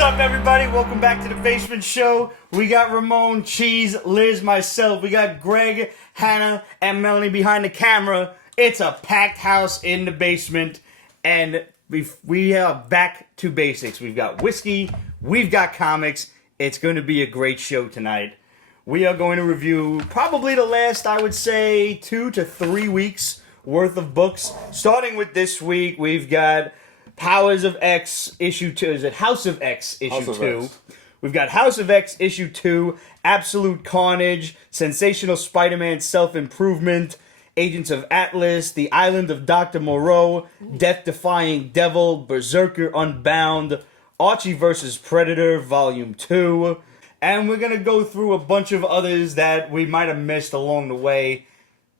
up, everybody? Welcome back to the Basement Show. We got Ramon, Cheese, Liz, myself. We got Greg, Hannah, and Melanie behind the camera. It's a packed house in the basement, and we are back to basics. We've got whiskey, we've got comics. It's going to be a great show tonight. We are going to review probably the last, I would say, 2 to 3 weeks worth of books. Starting with this week, we've got Powers of X issue 2. Is it House of X issue 2? We've got House of X issue 2, Absolute Carnage, Sensational Spider-Man Self-Improvement, Agents of Atlas, The Island of Dr. Moreau, Death-Defying Devil, Berserker Unbound, Archie vs. Predator Volume 2, and we're going to go through a bunch of others that we might have missed along the way.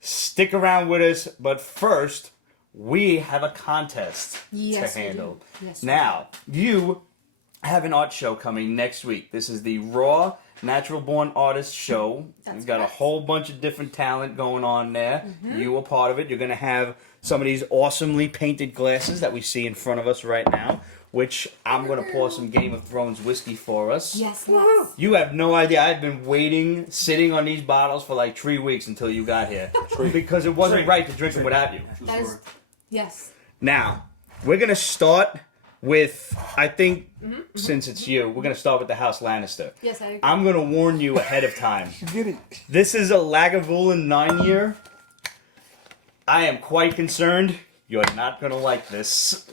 Stick around with us, but first, we have a contest to handle. Yes, now, you have an art show coming next week. This is the Raw Natural Born Artist Show. We've got a whole bunch of different talent going on there. Mm-hmm. You are part of it. You're going to have some of these awesomely painted glasses that we see in front of us right now, which I'm going to pour some Game of Thrones whiskey for us. Yes. You have no idea. I've been waiting, sitting on these bottles for like 3 weeks until you got here. Because it wasn't right to drink them without you. That is, yes. Now, we're going to start with, I think, since it's you, we're going to start with the House Lannister. Yes, I agree. I'm going to warn you ahead of time. Get it. This is a Lagavulin 9-year. I am quite concerned. You're not going to like this.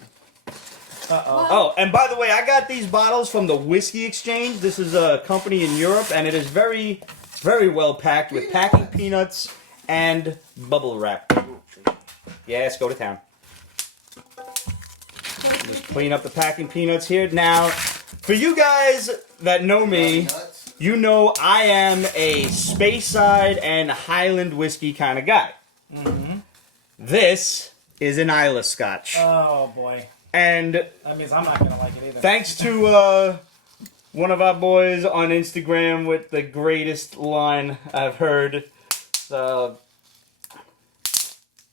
Uh-oh. Oh, and by the way, I got these bottles from the Whiskey Exchange. This is a company in Europe, and it is very, very well packed with packing peanuts and bubble wrap. Yes, go to town. Just clean up the packing peanuts here. Now, for you guys that know me, you know I am a Speyside and Highland whiskey kind of guy. Mm-hmm. This is an Isla Scotch. Oh, boy. And that means I'm not going to like it either. Thanks to one of our boys on Instagram with the greatest line I've heard. Got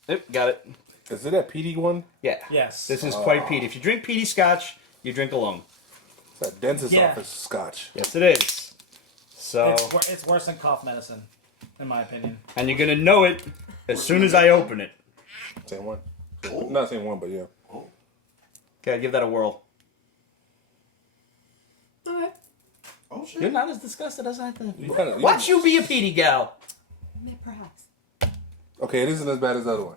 it. Is it that peaty one? Yeah. Yes. This is quite peaty. If you drink peaty scotch, you drink alone. It's that dentist's office scotch. Yes, it is. So it's worse than cough medicine, in my opinion. And you're going to know it as soon as I open it. Same one. Not same one, but yeah. Okay, give that a whirl. Okay. Oh, shit. You're not as disgusted as I think. You Watch you be a peaty gal. Perhaps. Okay, it isn't as bad as the other one.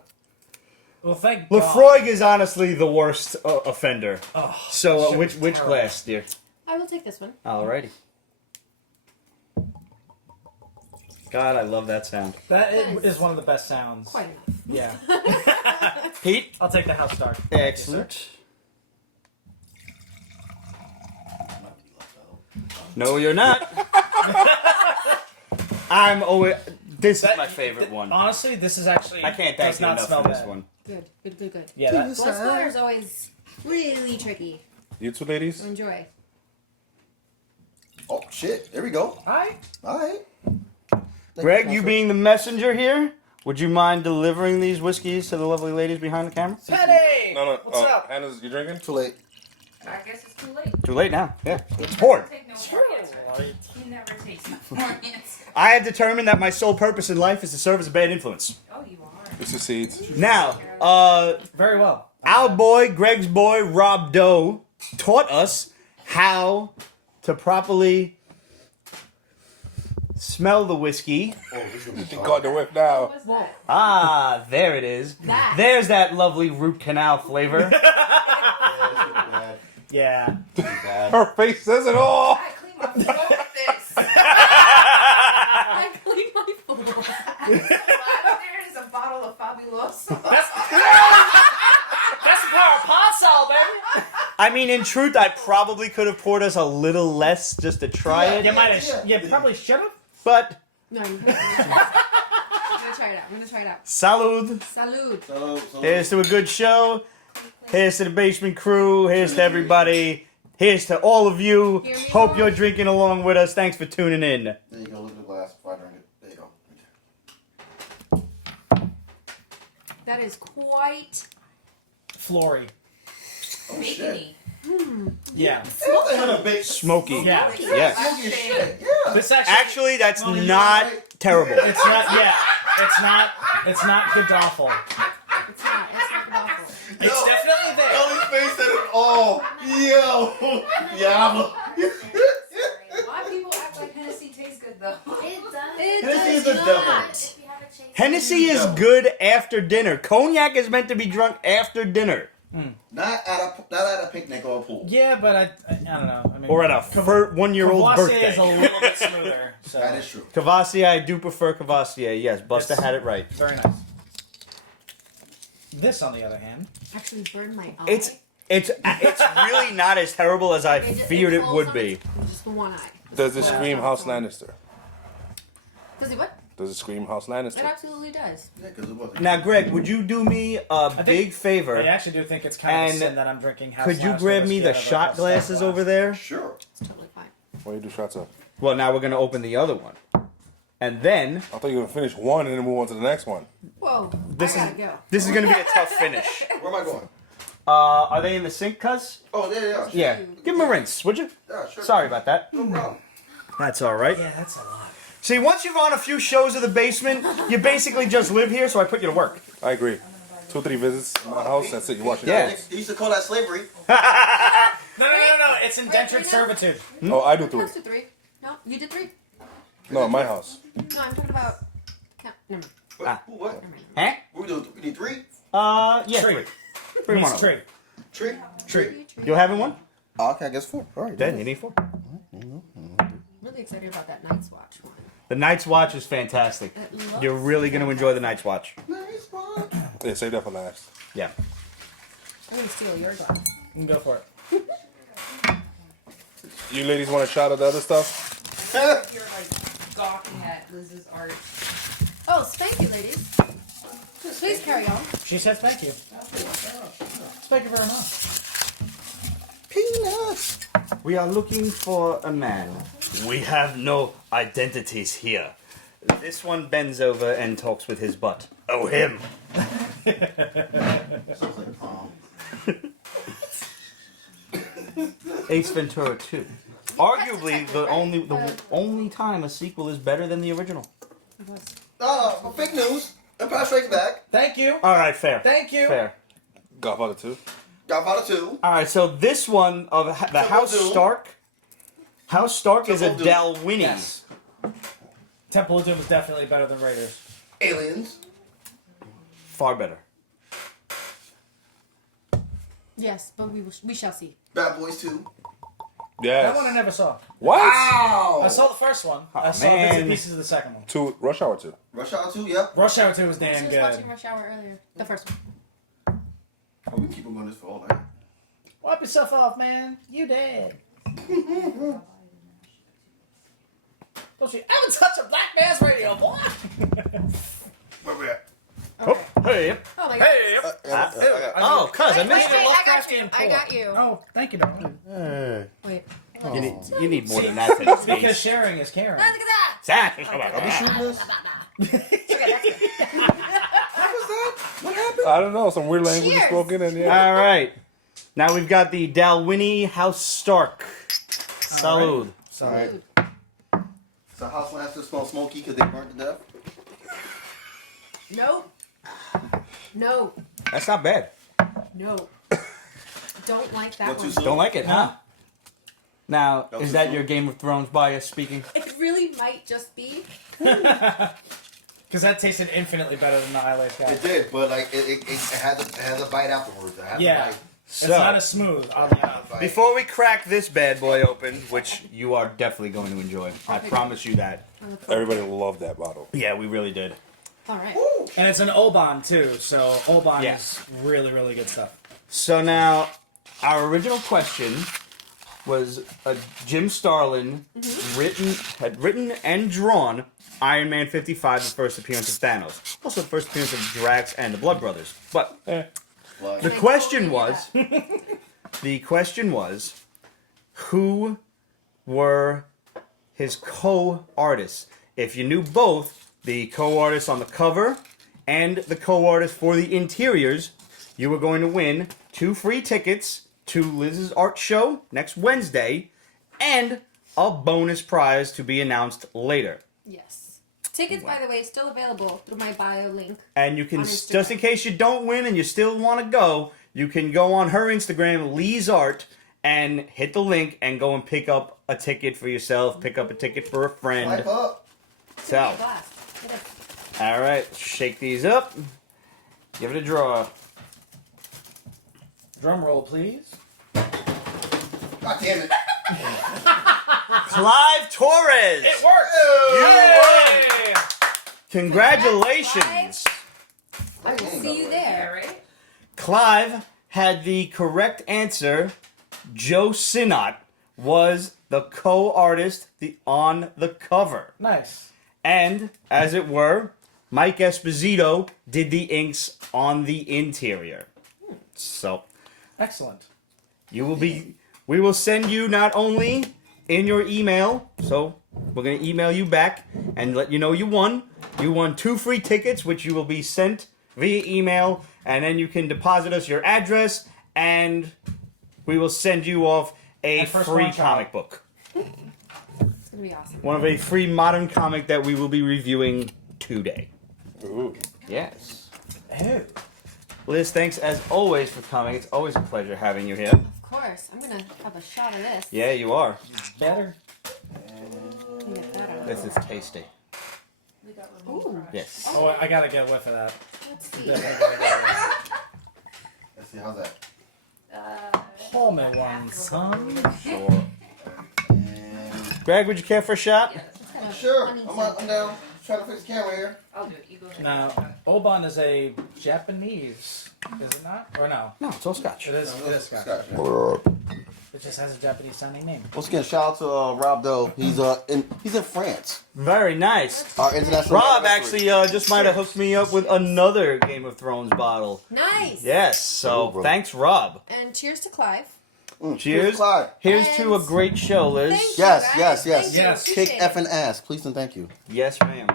Well, thank Lefroy is honestly the worst offender. Oh, So, which glass, dear? I will take this one. Alrighty. God, I love that sound. That is one of the best sounds. Quite enough. Yeah. Pete? I'll take the House Dark. Excellent. No, you're not. I'm always... This is my favorite one. Honestly, this is actually... I can't thank you enough for this one. Good. Yeah, Blood splatter is always really tricky. You two ladies? To enjoy. Oh, shit. There we go. Hi. All right. Greg, you being the messenger here, would you mind delivering these whiskeys to the lovely ladies behind the camera? Penny! No. What's up? Hannah's, you drinking? Too late. I guess it's too late. Too late now. Yeah. It's poured. Take no more answers. He never takes no more answers. I have determined that my sole purpose in life is to serve as a bad influence. Oh, you are. It's the seeds. Now, Very well. our boy, Greg's boy, Rob Doe, taught us how to properly smell the whiskey. Oh, this is gonna be He tough. got the whip now. What's that? Ah, there it is. That. There's that lovely root canal flavor. Yeah. Her face says it all. I clean my floor with this. I clean my floor. There is a bottle of Fabuloso. That's the power of pot salt, baby. I mean, in truth, I probably could have poured us a little less just to try it. You might have. You probably should have. But, No, I'm gonna try it out. salud. Salud. Here's to a good show. Here's to the basement crew. Here's to everybody. Here's to all of you. Here we Hope go. you're drinking along with us. Thanks for tuning in. There you go. Look at the glass. If I drink it. There you go. That is quite Flory. Oh, shit. Bacony. Yeah. What the hell a big Smoky. Yeah. Yes. smoky as shit. Yeah. This Actually, that's No, you're not right. terrible. It's not. Yeah. It's not good awful. It's not awful. It's definitely there. Ellie's face said it all. Yo. Yeah. Why people act like Hennessy tastes good though? It does. It Hennessy is does the devil. not. Hennessy is good after dinner. Cognac is meant to be drunk after dinner. Not at a picnic or a pool. Yeah, but I don't know. I mean, Or at a 1-year-old Cavassier birthday. is a little bit smoother. So. That is true. Cavassier, I do prefer Cavassier. Yes, Busta It's- had it right. Very nice. This, on the other hand, Actually burned my eye. It's really not as terrible as I feared it would be. Just the one eye. Does it scream House Lannister? Does it what? Does it scream House It Lannister? absolutely does. Yeah, because it wasn't. Now, Greg, would you do me a big I favor? actually do think it's kind of a And sin that I'm drinking. House Could you Lannister grab me whiskey the out of a shot House glasses glass. over there? Sure. It's totally fine. Why you do shots of? Well, now we're going to open the other one. And then, I thought you were gonna finish one and then move on to the next one. Whoa. This I is- gotta go. this is going to be a tough finish. Where am I going? Are they in the sink, cuz? Oh, there they are. Yeah. Give them a rinse, would you? Yeah, sure. Sorry about that. No problem. That's all right. Yeah, that's a lot. See, once you've on a few shows of the basement, you basically just live here, so I put you to work. I agree. 2 or 3 visits to my house. That's it. You watch it. Yeah. They used to call that slavery. No. It's indentured servitude. Oh, I do 3. Close to 3. No, you did 3. No, at my house. No, I'm talking about. Never mind. What? Ah. What? Huh? What we doing? We need 3? Yeah, Tree. 3. Bring one It's over. tree. Tree? You having one? Okay, I guess 4. All right. Then you need 4. Really excited about that Night's Watch one. The Night's Watch is fantastic. It looks You're really going to enjoy the Night's Watch. Nice one. Yeah, save that for last. Yeah. I'm gonna steal your glass. You can go for it. You ladies want a shot of the other stuff? You're like gawking at Liz's art. Oh, thank you, ladies. Please carry on. She said thank you. Thank you very much. Peanuts. We are looking for a man. We have no identities here. This one bends over and talks with his butt. Oh, him. Sounds like prom. Ace Ventura 2. Arguably, the only time a sequel is better than the original. Fake news. Empire Strikes Back. Thank you. All right, fair. Thank you. Fair. Godfather 2. Godfather 2. All right, so this one of the House Doom. Stark. House Stark is a Temple Doom. Dalwhinnie. Yes. Temple of Doom is definitely better than Raiders. Aliens. Far better. Yes, but we shall see. Bad Boys 2. Yes. That one I never saw. What? Wow. I saw the first one. I saw bits man. and pieces of the second one. 2. Rush Hour 2. Rush Hour 2, yep. Rush Hour 2 was I damn was good. watching Rush Hour earlier. The first one. Oh, we keep on this for all night. Wipe yourself off, man. You dead. Don't you ever touch a black man's radio, boy. Where we at? Okay. Hey. Oh my god. Hey. Oh, cuz I missed Wait, it. I got you. Lovecraftian I got you. Oh, thank you, darling. Wait. You need more than that. To this Because piece. sharing is caring. Look at that. Are we shooting this? Okay, that's good. What was that? What happened? I don't know. Some weird language is Cheers. spoken and yeah. All right. Now we've got the Dalwhinnie House Stark. Salud. Sorry. Dude. So House Lannister smell smoky because they burnt to death? No. No. That's not bad. No. Don't like that What, too one. soon? Don't like it, huh? Now, That is was that cool. your Game of Thrones bias speaking? It really might just be. Because that tasted infinitely better than the highlight guy. It did, but like it has a bite afterwards. It has Yeah. a bite. It's not as smooth on the Bite. Before we crack this bad boy open, which you are definitely going to enjoy, I promise you that. Everybody loved that bottle. Yeah, we really did. All right. And it's an Oban too, so Oban Yeah. is really, really good stuff. So now, our original question was Jim Starlin had written and drawn Iron Man 55, the first appearance of Thanos. Also the first appearance of Drax and the Blood Brothers. But Like, the question was, who were his co-artists? If you knew both, the co-artist on the cover and the co-artist for the interiors, you were going to win 2 free tickets to Liz's art show next Wednesday, and a bonus prize to be announced later. Yes. Tickets, by the way, still available through my bio link. And you can, On Instagram. just in case you don't win and you still want to go, you can go on her Instagram, Lee's Art, and hit the link and go and pick up a ticket for yourself, pick up a ticket for a friend. Swipe up. So, Blast. Get it. all right, shake these up. Give it a draw. Drum roll, please. God damn it. Clive Torres! It worked! You won! Congratulations! I will see you there. right? Clive had the correct answer. Joe Sinnott was the co-artist on the cover. Nice. And, as it were, Mike Esposito did the inks on the interior. So, Excellent. we will send you not only in your email, so we're going to email you back and let you know you won. You won 2 free tickets, which you will be sent via email, and then you can deposit us your address, and we will send you off a And first free one shot. comic book. It's gonna be awesome. One of a free modern comic that we will be reviewing today. Ooh. Yes. Oh. Liz, thanks as always for coming. It's always a pleasure having you here. Of course. I'm gonna have a shot of this. Yeah, you are. Better. Let me get that out. This is tasty. We got Ramon. Ooh. Yes. Oh, I gotta get a whiff of that. Let's see. Definitely gotta get a whiff. Let's see, how's that? Hold me one, son. Sure. And Greg, would you care for a shot? Kind of sure, honey I'm down. Trying to fix the camera here. I'll do it. You go ahead. Now, Oban is a Japanese, is it not? Or no? No, it's all scotch. It is Scotch. Scotch, yeah. It just has a Japanese sounding name. Once again, shout out to Rob Doe. He's in France. Very nice. Our international. Rob actually just might have hooked me up with another Game of Thrones bottle. Nice. Yes, so Cool, thanks, Rob. And cheers to Clive. Cheers. Clive. Here's to a great show, Liz. Thank you, Yes, guys. yes, yes. Thank you. Yes. Kick Appreciate it. effing ass, please and thank you. Yes, ma'am.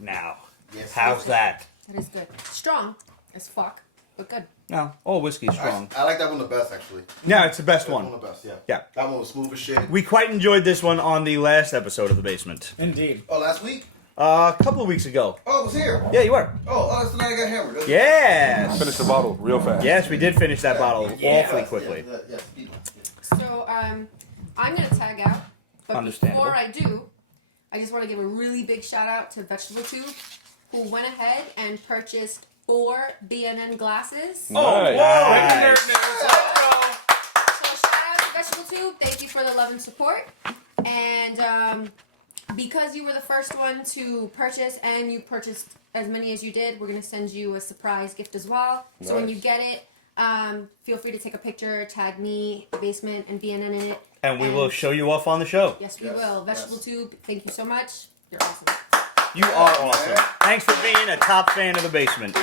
Now, Yes, how's that? That is good. Strong as fuck, but good. No, all whiskey's strong. I like that one the best, actually. Yeah, it's the best That one one. the best, yeah. Yeah. That one was smooth as shit. We quite enjoyed this one on the last episode of The Basement. Indeed. Oh, last week? A couple of weeks ago. Oh, it was here. Yeah, you were. Oh, that's the night I got hammered. That's- Yes. Finish the bottle real fast. Yes, we did finish that bottle awfully Yes, quickly. Yes, yes, yes. So I'm gonna tag out, but Understandable. before I do, I just want to give a really big shout out to Vegetable Tube, who went ahead and purchased 4 BNN glasses. Oh, Nice. nice. So shout out to Vegetable Tube. Thank you for the love and support. And because you were the first one to purchase and you purchased as many as you did, we're going to send you a surprise gift as well. So when Nice. you get it, feel free to take a picture, tag me, the basement, and BNN in it. And we will show you off on the show. Yes, we Yes, will. Vegetable yes. Tube, thank you so much. You're awesome. You are awesome. Thanks for being a top fan of The Basement.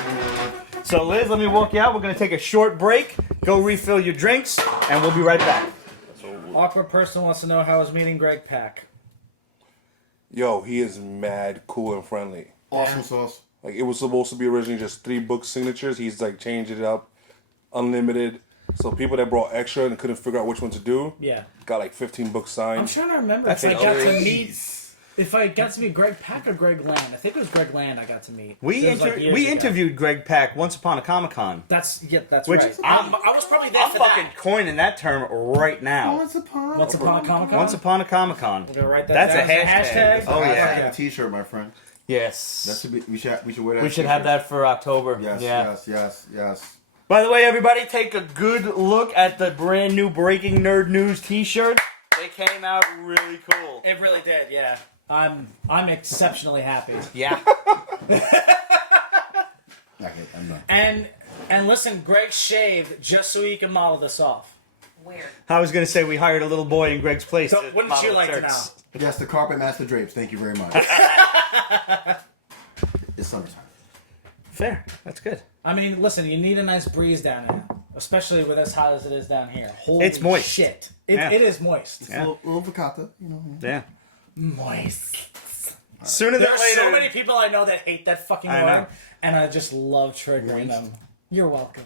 So, Liz, let me walk you out. We're going to take a short break, go refill your drinks, and we'll be right back. Awkward person wants to know how is meeting Greg Pack. Yo, he is mad cool and friendly. Awesome sauce. Like, it was supposed to be originally just 3 book signatures. He's like changed it up, unlimited. So people that brought extra and couldn't figure out which one to do, Yeah. got like 15 books signed. I'm trying to remember That's if I got to hilarious. meet. If I got to meet Greg Pack or Greg Land. I think it was Greg Land I got to meet. We It was, like, years ago. interviewed Greg Pack once upon a Comic-Con. That's Which right. I was probably there I'm for fucking that. coining that term right now. Once upon Once upon a Comic Con. Once upon a Comic-Con. We're gonna write that That's down a as hashtag. Oh, I yeah. have a T-shirt, my friend. Yes. That should be. We should wear that. We should have that for October. Yes, yeah. yes, yes, yes. By the way, everybody, take a good look at the brand new Breaking Nerd News T-shirt. They came out really cool. It really did, yeah. I'm exceptionally happy. Yeah. Okay, I'm done. And listen, Greg shaved just so he can model this off. Where? I was gonna say we hired a little boy in Greg's place. So to wouldn't model you like to shirts. know? Yes, the Carpet Master Drapes. Thank you very much. It's summertime. Fair. That's good. I mean, listen, you need a nice breeze down here, especially with as hot as it is down here. Holy It's moist. shit. Yeah. It is moist. It's Yeah. a little vocata, you know. Yeah. Moist. Sooner There than are later. so many people I know that hate that fucking I word, know. and I just love triggering them. You're welcome.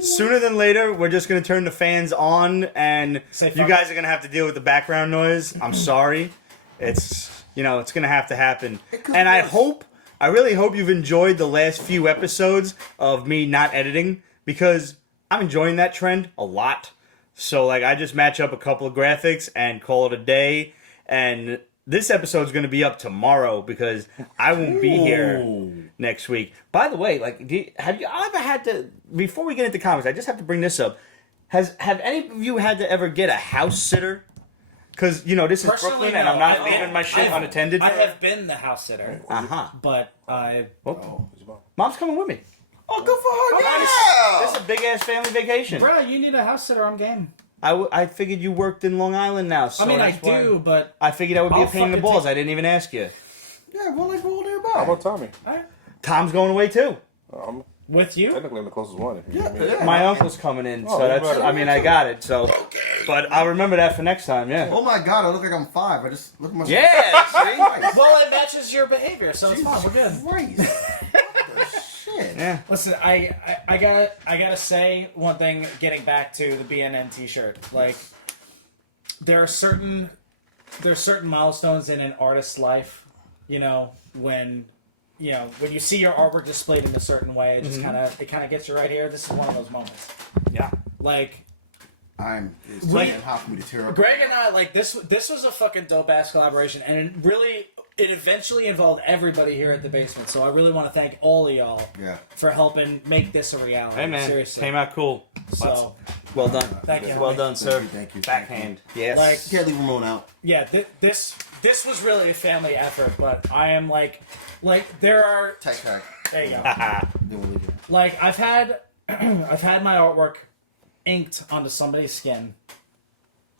Sooner than later, we're just gonna turn the fans on, and Say you fuck. guys are gonna have to deal with the background noise. I'm sorry. It's it's gonna have to happen. And I really hope you've enjoyed the last few episodes of me not editing, because I'm enjoying that trend a lot. So like, I just match up a couple of graphics and call it a day. And this episode's gonna be up tomorrow because I won't be here next week. By the way, like, have you ever had to? Before we get into comics, I just have to bring this up. Have any of you had to ever get a house sitter? Because this is Personally, Brooklyn, and no. I'm not leaving my shit unattended. I have been the house sitter, but I. Mom's coming with me. Oh, good for her. This is a big ass family vacation. Bro, you need a house sitter. I'm game. I figured you worked in Long Island now. So I mean, I that's why- do, but I figured that would be I'll a pain in the fucking balls. take- I didn't even ask you. Yeah, well, let's roll nearby. How about Tommy? Tom's going away too. I'm with you. technically the closest one. Yeah. My uncle's coming in, Oh, so you that's. better. I mean, I got it. So, but I'll remember that for next time. Yeah. Oh my god, I look like I'm 5. I just look at myself. Yeah. See. Well, it matches your behavior, so it's fine. We're good. Christ. What the shit? Yeah. Listen, I gotta say one thing. Getting back to the BNN T-shirt, like there are certain milestones in an artist's life. When you see your artwork displayed in a certain way, it just kind of gets you right here. This is one of those moments. Yeah. Like It's fucking hot for me to tear up. Greg and I, like this was a fucking dope ass collaboration, and it eventually involved everybody here at the basement. So I really want to thank all of y'all for helping make this a reality. Hey man, seriously. came out cool. So Well done. Thank you. Well done, sir. Thank you. Backhand. Yes. like Can't leave Ramon out. yeah, this was really a family effort, but I am like there are Tac. there you go. Then we'll leave it. Like I've had my artwork inked onto somebody's skin.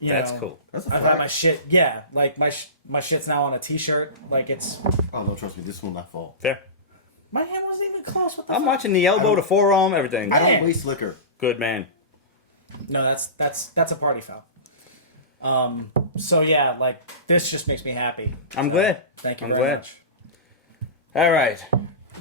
That's cool. That's a I've fact. had my shit. Yeah, like my shit's now on a T-shirt. Like it's. Oh no, trust me, this will not fall. Fair. My hand wasn't even close. What the I'm fuck? watching the elbow, the forearm, everything. I don't Man. waste liquor. Good man. No, that's a party foul. So yeah, like this just makes me happy. I'm So, glad. Thank you I'm very glad. much. All right.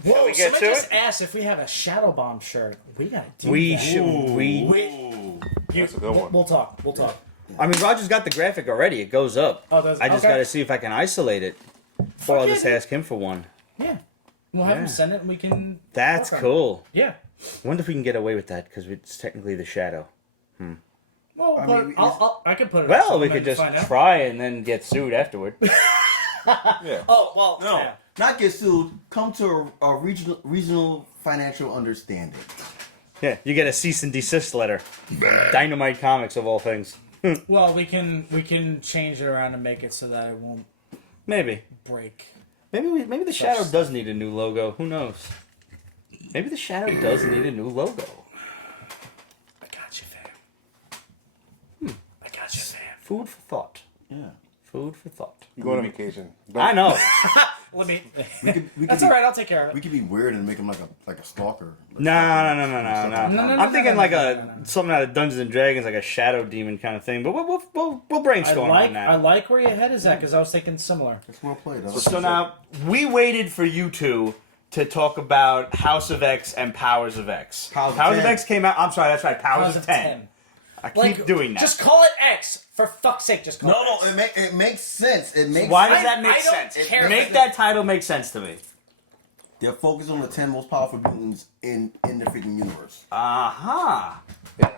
Whoa, we get somebody to just it? asked if we have a Shadow Bomb shirt. We gotta do We that. should. That's a good one. We'll talk. We'll talk. I mean, Roger's got the graphic already. It goes up. Oh, does I just okay. got to see if I can isolate it. Or I'll yeah, just dude. ask him for one. Yeah, we'll have him Yeah. send it, and we can. That's work on it. cool. Yeah. Wonder if we can get away with that because it's technically the shadow. Well, I but mean, I could put it. Well, up we and could then just find out. try and then get sued afterward. Yeah. Oh well, No, yeah. not get sued. Come to a regional financial understanding. Yeah, you get a cease and desist letter from Dynamite Comics of all things. Well, we can change it around and make it so that it won't Maybe. break. Maybe the Shadow does need a new logo. Who knows? Maybe the Shadow does need a new logo. I got you, fam. I got you, fam. Food for thought. Yeah. Food for thought. You go on vacation. I know. Let me. We could That's be, all right. I'll take care of We it. could be weird and make him like a stalker. No. No, I'm thinking like no. something out of Dungeons and Dragons, like a shadow demon kind of thing. But we'll brainstorm on that. I like where your head is at because I was thinking similar. It's well played. Though. So now we waited for you two to talk about House of X and Powers of X. Powers of Powers of 10. X came out. I'm sorry, that's right. Powers of 10. I keep doing that. Just call it X for fuck's sake. Just call it X. It makes sense. It makes Why does sense. that make I don't sense? care Make if that title make sense to me. They're focused on the 10 most powerful mutants in the freaking universe. Aha. Yeah.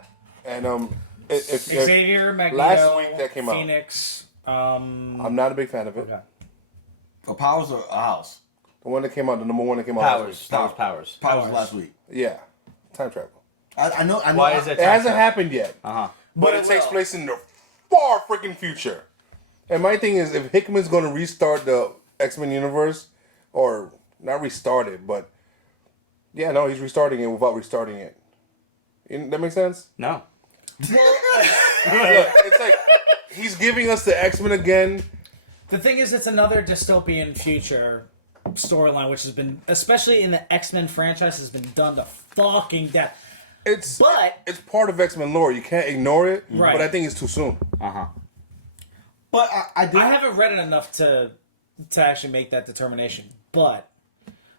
And if Xavier, Magneto, last week that came out. Phoenix. I'm not a big fan of it. Okay. The powers are a house. The one that came out, the number one that came out last Powers. week. That was Powers. Powers last week. Yeah. Time travel. I know. Why is it? It hasn't happened yet. Uh-huh. But it takes place in the far freaking future. And my thing is, if Hickman's going to restart the X-Men universe, or not restart it, but yeah, no, he's restarting it without restarting it. That makes sense? No. Look, it's like he's giving us the X-Men again. The thing is, it's another dystopian future storyline, which has been, especially in the X-Men franchise, has been done to fucking death. It's But part of X-Men lore. You can't ignore it. Right. But I think it's too soon. Uh-huh. But I I haven't read it enough to to actually make that determination. But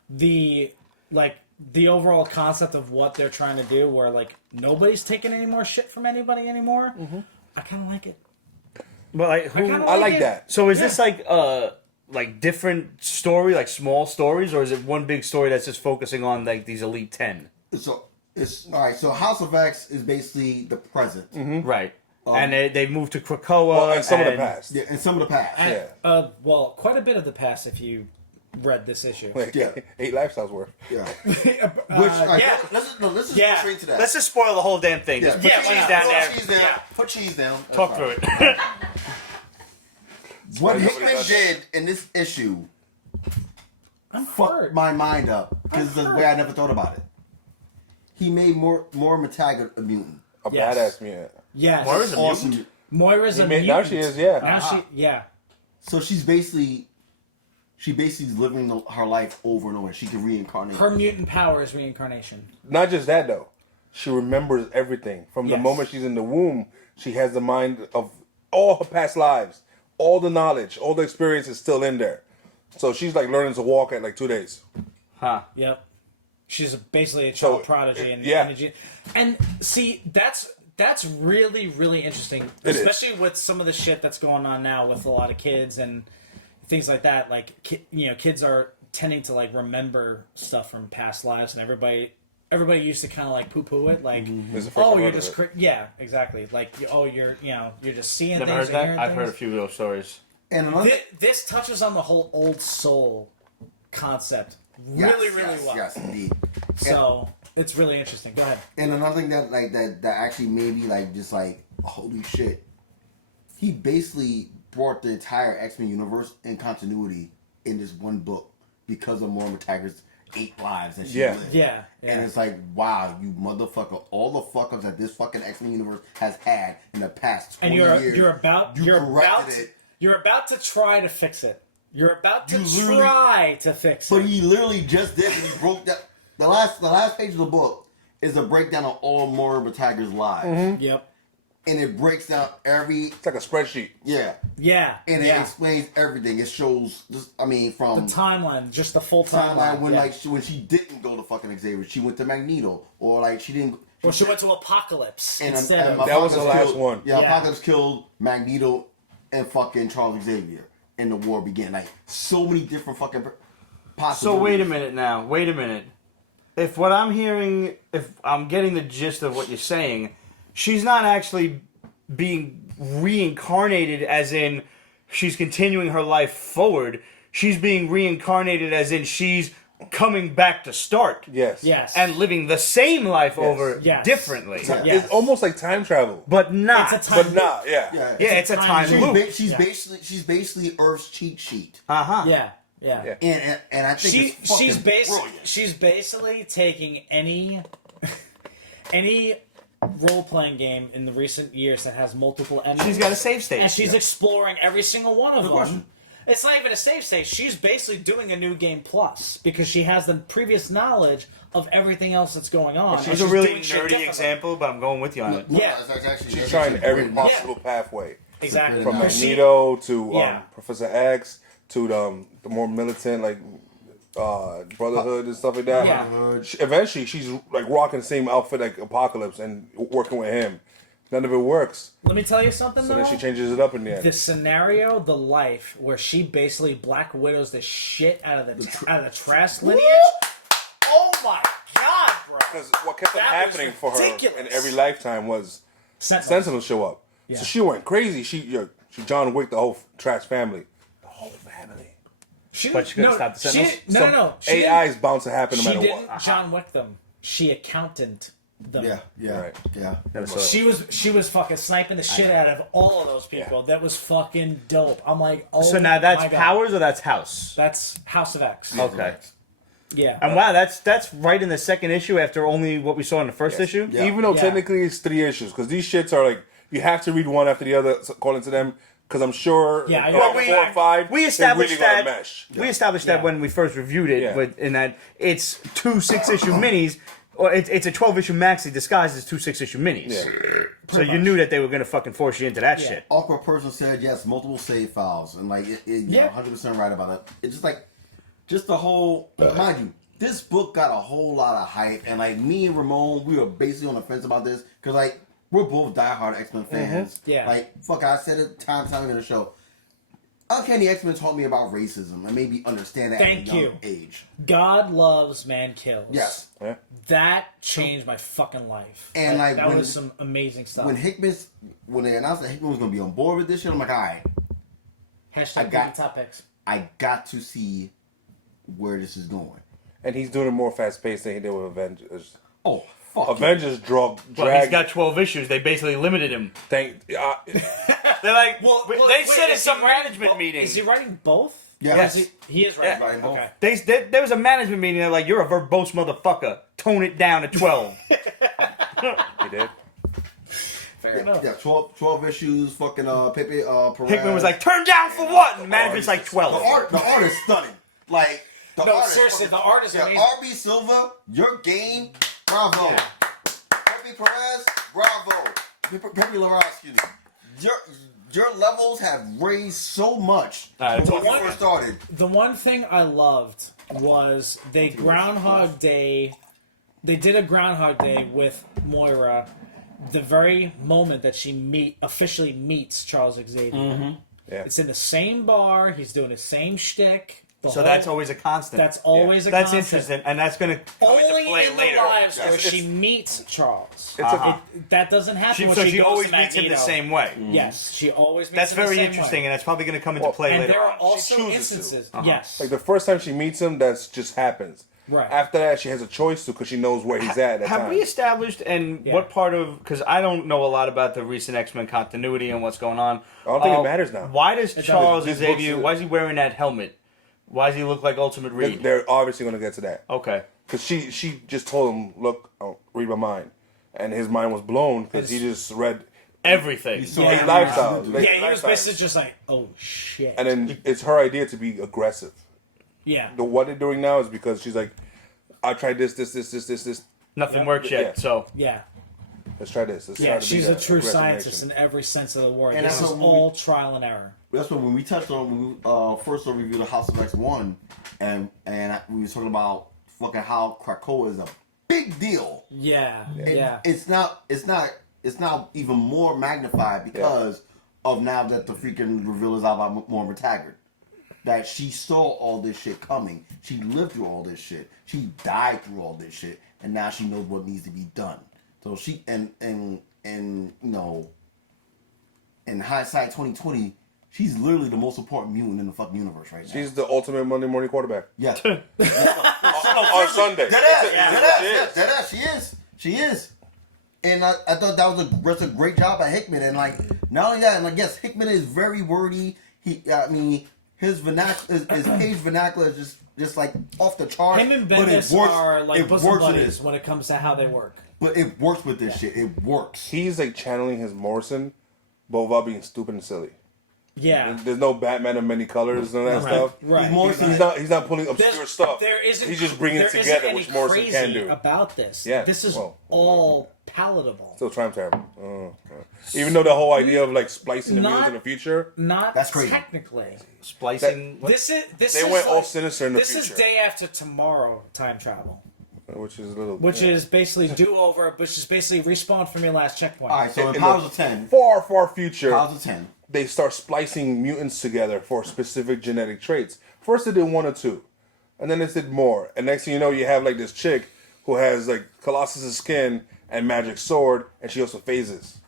the overall concept of what they're trying to do, where like nobody's taking any more shit from anybody anymore, I kind of like it. But like, I like that. So is this like different story, like small stories, or is it one big story that's just focusing on like these Elite 10? So it's all right. So House of X is basically the present, Right. And they moved to Krakoa. Well, and some of the past. yeah, and some of the past. Yeah. Well, quite a bit of the past if you read this issue. Like, Yeah. 8 lifestyles worth. Yeah. Which yeah. let's just Yeah. go straight to that. Let's just spoil the whole damn thing. Just put Yeah, cheese why not? down Put there. cheese down. Yeah. Put cheese down. That's Talk fine. through it. What Nobody Hickman does did in this issue I'm fucked hurt. my mind up because the way I never thought about it. He made more McTaggart a mutant. A Yes. badass mutant. Yes. Moira's a Awesome. mutant? Moira's a mutant. Now she is, yeah. Now yeah. So she's basically is living her life over and over. She can reincarnate. Her mutant power is reincarnation. Not just that, though. She remembers everything. From the Yes. moment she's in the womb, she has the mind of all her past lives. All the knowledge, all the experience is still in there. So she's like learning to walk at like 2 days. Huh. Yep. She's basically a child So, prodigy and yeah. energy. And see, that's really, really interesting. It is. Especially with some of the shit that's going on now with a lot of kids and things like that. Like, kids are tending to like remember stuff from past lives, and everybody used to kind of like poo-poo it, like, It's the first oh, I've you're heard of just it. yeah, exactly. Like, oh, you're just seeing Never things. heard or that? hearing I've heard a things. few of those stories. And another This touches on the whole old soul concept yes, really well. Yes, indeed. So it's really interesting. Go ahead. And another thing that actually made me like just like holy shit. He basically brought the entire X-Men universe in continuity in this one book because of Moira McTaggart's 8 lives that she lived. Yeah. And it's like, wow, you motherfucker! All the fuck ups that this fucking X-Men universe has had in the past 20 and years. you're about to try to fix it. You're about to try to fix But it. he literally just did, and he broke that. The last page of the book is a breakdown of all Moira McTaggart's lives, Yep. and it breaks down every It's like a spreadsheet. Yeah. and it explains everything. It shows just, I mean, from The timeline, just the full timeline timeline. when yeah. when she didn't go to fucking Xavier, she went to Magneto, or like she didn't. Or she went to Apocalypse And instead of. That was the Apocalypse last one. Yeah, Yeah. Apocalypse killed Magneto and fucking Charles Xavier, and the war began. Like so many different fucking possibilities. So wait a minute now. Wait a minute. If what I'm hearing, if I'm getting the gist of what you're saying, she's not actually being reincarnated as in she's continuing her life forward. She's being reincarnated as in she's coming back to start. Yes. Yes. And living the same life over Yes. differently. Yeah. Yes. It's almost like time travel. But not. It's a time But not, yeah. Yeah, it's a time She's, loop. she's basically Earth's cheat sheet, Uh-huh. Yeah. and I think it's fucking brilliant. She's basically taking any role playing game in the recent years that has multiple enemies. She's got a save state. and she's exploring every single one of them. question. It's not even a save state. She's basically doing a new game plus because she has the previous knowledge of everything else that's going on. It and was a she's really doing shit nerdy differently. example, but I'm going with you on it. Yeah. She's trying every possible pathway. Exactly. From Because she- Magneto to Yeah. Professor X to the more militant, like, Brotherhood and stuff like that. Yeah. Eventually, she's like rocking the same outfit like Apocalypse and working with him. None of it works. Let me tell you something, So though. then she changes it up in the end. The scenario, the life, where she basically Black Widows the shit out of the Trask lineage. Oh my god, bro! Because what kept on That was happening for her ridiculous. in every lifetime was Sentinels. Sentinels show up. Yeah. So she went crazy. She John Wick the whole Trash family. The whole family. But she couldn't stop the Sentinels? No. She AI is bound to happen no She matter didn't what. John Wick them. She accountant them. Right. She was fucking sniping the shit out of all of those people. That was fucking dope. I'm like, oh. So now that's my God. Powers or that's House? That's House of X. Okay. Yeah. And wow, that's right in the second issue after only what we saw in the first issue? Yeah. Even though Yeah. technically it's 3 issues, because these shits are like you have to read one after the other according to them. Because I'm sure, Yeah, well, we- 4 or 5, We they're established really gonna that. mesh. We established that Yeah. when we first reviewed it, Yeah. but in that it's 2 6-issue minis Well, it's a 12-issue maxi disguised as 2 6-issue minis. Yeah. So you knew that they were gonna fucking force you into that shit. Awkward person said yes, multiple save files, and like you're 100% right about it. It's just like, just the whole. Mind you, this book got a whole lot of hype, and like me and Ramon, we were basically on the fence about this because like we're both diehard X-Men fans. Yeah. Like fuck, I said it time in the show. Uncanny X-Men taught me about racism and made me understand that at a young age. God loves, man kills. Yes. Yeah. That changed my fucking life. And like that when, was some amazing stuff. When they announced that Hickman was going to be on board with this shit, I'm like, all right. Hashtag top picks. I got to see where this is going. And he's doing it more fast paced than he did with Avengers. Oh, fuck. Avengers Well, drag. he's got 12 issues. They basically limited him. They're like, they said in some management meeting. Is he writing both? Yeah. Yes. He is writing Yeah. both. Okay. There was a management meeting. They're like, you're a verbose motherfucker. Tone it down to 12. He did. Fair enough. Yeah, 12 issues, fucking Pepe Perez. Hickman was like, turn down for what? And the management's like, 12. The art is stunning. Like, Seriously, the art is amazing. RB Silva, your game, bravo. Yeah. Pepe Perez, bravo. Pepe Larraz, excuse me. Your levels have raised so much from when you first started. The one thing I loved was they did a Groundhog Day with Moira the very moment that she officially meets Charles Xavier. Mm-hmm. Yeah. It's in the same bar. He's doing the same shtick. So that's always a constant. That's always a That's constant. interesting, and that's going to come Only into play in later. the lives where Yes. she meets Charles. That doesn't happen when So she she goes always to meets him the Magneto. same way. Yes, she always meets That's him the very same interesting, way. and that's probably going to come into play And later there are on. also chooses to. instances. Yes. Like the first time she meets him, that just happens. Right. After that, she has a choice to because she knows where he's at that Have time. we established and Yeah. what part of? Because I don't know a lot about the recent X-Men continuity and what's going on. I don't think it matters now. Why does Charles This Xavier? book's- Why is he wearing that helmet? Why does he look like Ultimate Reed? They're obviously going to get to that. Okay. Because she just told him, look, read my mind. And his mind was blown because he just read Everything. his lifestyle. Yeah, he was basically just like, oh shit. And then it's her idea to be aggressive. yeah. What they're doing now is because she's like, I tried this. Nothing works yet. Yeah. So Yeah. Let's try this. Let's Yeah, try to be she's the a true aggressive scientist nation. in every sense of the word. And This that's is what all trial and error. That's what when we touched on when we first reviewed the House of X1, and we were talking about fucking how Krakoa is a big deal. Yeah. And Yeah. it's now even more magnified because of now that the freaking reveal is out about Moira Taggart. That she saw all this shit coming. She lived through all this shit. She died through all this shit, and now she knows what needs to be done. So she and you know, in hindsight 2020, she's literally the most important mutant in the fucking universe right now. She's the ultimate Monday morning quarterback. Yeah. On Sunday. Deadass. She is. And I thought that's a great job by Hickman. And like, not only that, and like, yes, Hickman is very wordy. His page vernacular is just like off the chart. Him and but it Bendis works- are like it bosom works with buddies it. when it comes to how they work. But it works with this shit. It works. He's like channeling his Morrison, but without being stupid and silly. Yeah. There's no Batman of many colors and that stuff. Right. He's not pulling obscure stuff. He's just bringing it together, which Morrison can do. About this. Yeah, This is well, all palatable. Still time travel. Even though the whole idea of like splicing the mutants in the future, Not That's crazy. technically. splicing. This is they went all sinister in the This future, is day after tomorrow time travel, which is a little, which is basically do over, which is basically respawn from your last checkpoint. All right, so in in Powers the of 10, far future. Powers of 10. They start splicing mutants together for specific genetic traits. First they did 1 or 2, and then they did more. And next thing you know, you have like this chick who has like Colossus' skin and magic sword, and she also phases.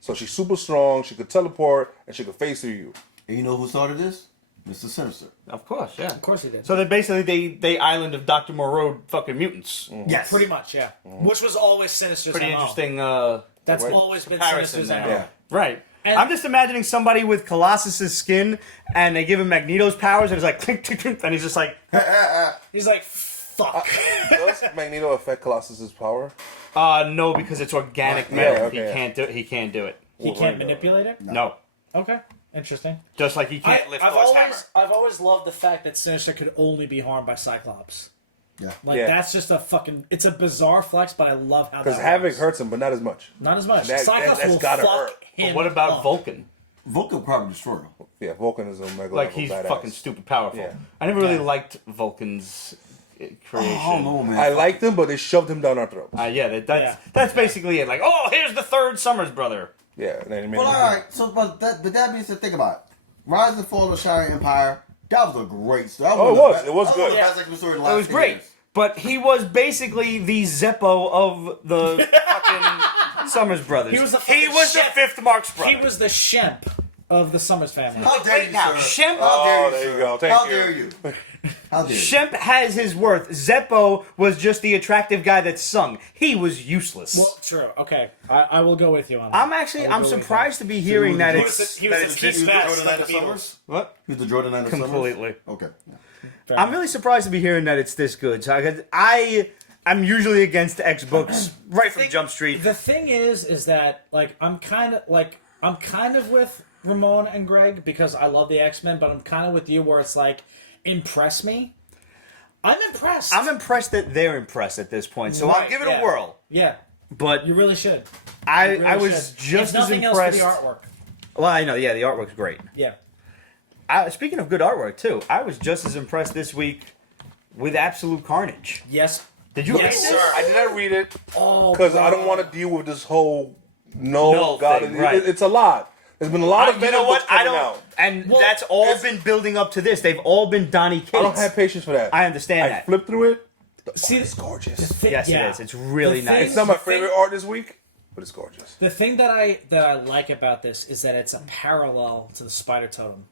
So she's super strong. She could teleport, and she could phase through you. And you know who started this? Mr. Sinister. Of course, yeah. Of course he did. So they basically they island of Dr. Moreau fucking mutants. Yes. Pretty much, yeah. Which was always Sinister's Pretty MO. interesting. That's Right. always been Comparison Sinister's there. MO. Yeah. Right. And- I'm just imagining somebody with Colossus's skin, and they give him Magneto's powers, and it's like clink, clink, clink, and he's just like, He's like, fuck. Does Magneto affect Colossus' power? no, because it's organic Yeah, metal. okay. He can't do it. He can't manipulate it? No. Okay. Interesting. Just like he can't lift I've Thor's hammer. always loved the fact that Sinister could only be harmed by Cyclops. Yeah. Like Yeah. that's just a fucking. It's a bizarre flex, but I love how. Because that Havoc works. hurts him, but not as much. Not as much. That- Cyclops that's will gotta fuck hurt. him. But what about up. Vulcan? Vulcan will probably destroy him. Yeah, Vulcan is a mega Like, level he's badass. fucking stupid powerful. Yeah. I never really liked Vulcan's creation. I don't know, man. I liked him, but they shoved him down our throats. That's basically it. Like, oh, here's the third Summers brother. Yeah. And then he made Well, him- all right. So, but that being said, think about it. Rise and Fall of the Shire Empire. That was a great story. That Oh, it one of the was. best- It was that good. one of the best X-Men story in the It last was 10 great. years. But he was basically the Zeppo of the fucking Summers brothers. He was the the fucking fifth Marx brother. He was the Shemp of the Summers family. How dare you, now, sir? Shemp- How dare Oh, you, there you sir? go. Thank How you. dare you? How dare you? Shemp has his worth. Zeppo was just the attractive guy that sung. He was useless. Well, true. Okay, I will go with you on that. I'm surprised to be hearing that He was it's the- he was that the it's kid this who good. best. Jordan Knight like of the Beatles. Summers? What? Who's the Jordan Knight of Summers? Completely. Okay. I'm really surprised to be hearing that it's this good. So I'm usually against X books right from Jump Street. The thing is that like I'm kind of with Ramon and Greg because I love the X-Men, but I'm kind of with you where it's like impress me. I'm impressed. I'm impressed that they're impressed at this point, so I'll Right, give it yeah. a whirl. Yeah, But you really should. I You really was should. just if as nothing impressed. else for the artwork. Well, I know, yeah, the artwork's great. Yeah. Speaking of good artwork too, I was just as impressed this week with Absolute Carnage. Yes. Did you Yes, read this? sir. I did not read it Oh, because I bro. don't want to deal with this whole Null God. thing, right. It's a lot. There's been a lot of You Venom know what? books I coming don't, out. and Well, that's all it's- been building up to this. They've all been Donny Cates. I don't have patience for that. I understand I that. flipped through it. See, It's gorgeous. Yes, yeah. it is. It's really The nice. thing- It's not my the thing- favorite art this week, but it's gorgeous. The thing that I like about this is that it's a parallel to the Spider Totem.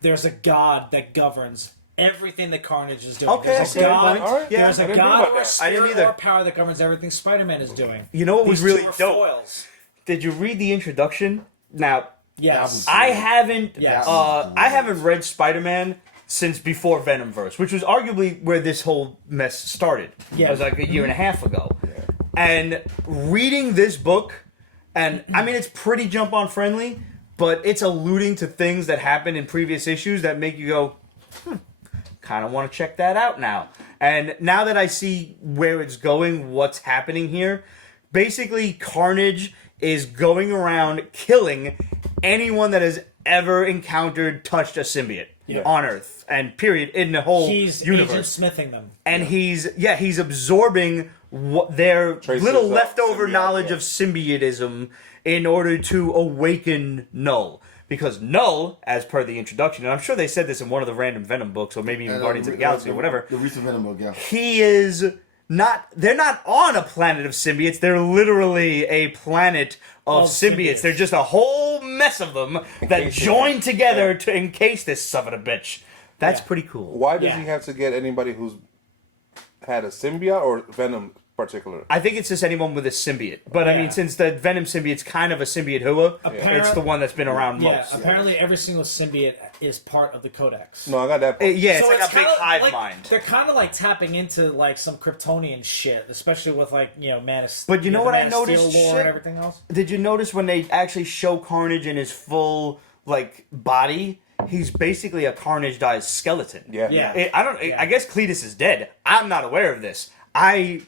There's a god that governs everything that Carnage is doing. Okay, There's I a see your god, point. All right. Yeah, there's I a didn't know god about or a that. I didn't spirit either. or power that governs everything Spider-Man is doing. You know what was These really two are dope? foils. Did you read the introduction? Now, Yes. I haven't. Yes. I haven't read Spider-Man since before Venomverse, which was arguably where this whole mess started. Yeah. It was like a year and a half ago. And reading this book, and I mean, it's pretty jump-on friendly, but it's alluding to things that happened in previous issues that make you go, kind of want to check that out now. And now that I see where it's going, what's happening here, basically Carnage is going around killing anyone that has ever encountered, touched a symbiote on Earth, and period, in the whole He's universe. Agent Smithing them. And he's absorbing what their Traces little of leftover symbiote, knowledge yeah. of symbiotism in order to awaken Null. Because Null, as per the introduction, and I'm sure they said this in one of the random Venom books, or maybe even Guardians of the Galaxy or whatever, The recent Venom book, yeah. he is not, they're not on a planet of symbiotes, they're literally a planet of symbiotes. symbiotes. They're just a whole mess of them that Encasing join it. together to encase this son of a bitch. That's pretty cool. Why does Yeah. he have to get anybody who's had a symbiote or Venom particular? I think it's just anyone with a symbiote. But I Yeah. mean, since the Venom symbiote's kind of a symbiote hua, it's the one that's been around Yeah, most. apparently every single symbiote is part of the Codex. No, I got that. Part. Yeah, it's So like a big kinda hive like- mind. They're kind of like tapping into like some Kryptonian shit, especially with like Man of But you know the what I Man of Steel noticed, lore shit? and everything else. Did you notice when they actually show Carnage in his full like body? He's basically a Carnage-ized skeleton. Yeah. Yeah. I guess Cletus is dead. I'm not aware of this. I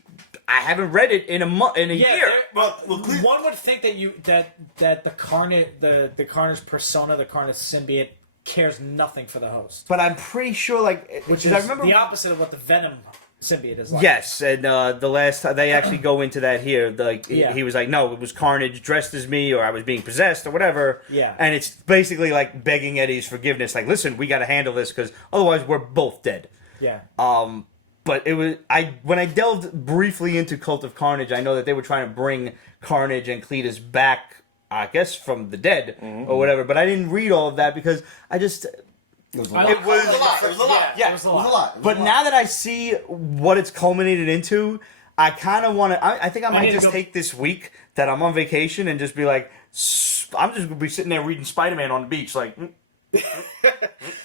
haven't read it in a Yeah, year. one would think that the Carnage persona, the Carnage symbiote, cares nothing for the host, But I'm pretty sure, like, which 'cause is I remember the opposite of what the Venom symbiote is like. Yes, and the last time they actually go into that here, like Yeah. he was like, "No, it was Carnage dressed as me, or I was being possessed, or whatever." Yeah. and it's basically like begging Eddie's forgiveness, like, "Listen, we got to handle this because otherwise we're both dead." Yeah. But it was when I delved briefly into Cult of Carnage, I know that they were trying to bring Carnage and Cletus back, I guess, from the dead or whatever. But I didn't read all of that because I just. It was a I lot. like- It was- It was a lot. It was a lot. Yeah, it was a It was a lot. lot. It was But a lot. now that I see what it's culminated into, I kind of want to. I think I might need to just go- take this week that I'm on vacation and just be like, I'm just gonna be sitting there reading Spider-Man on the beach, like.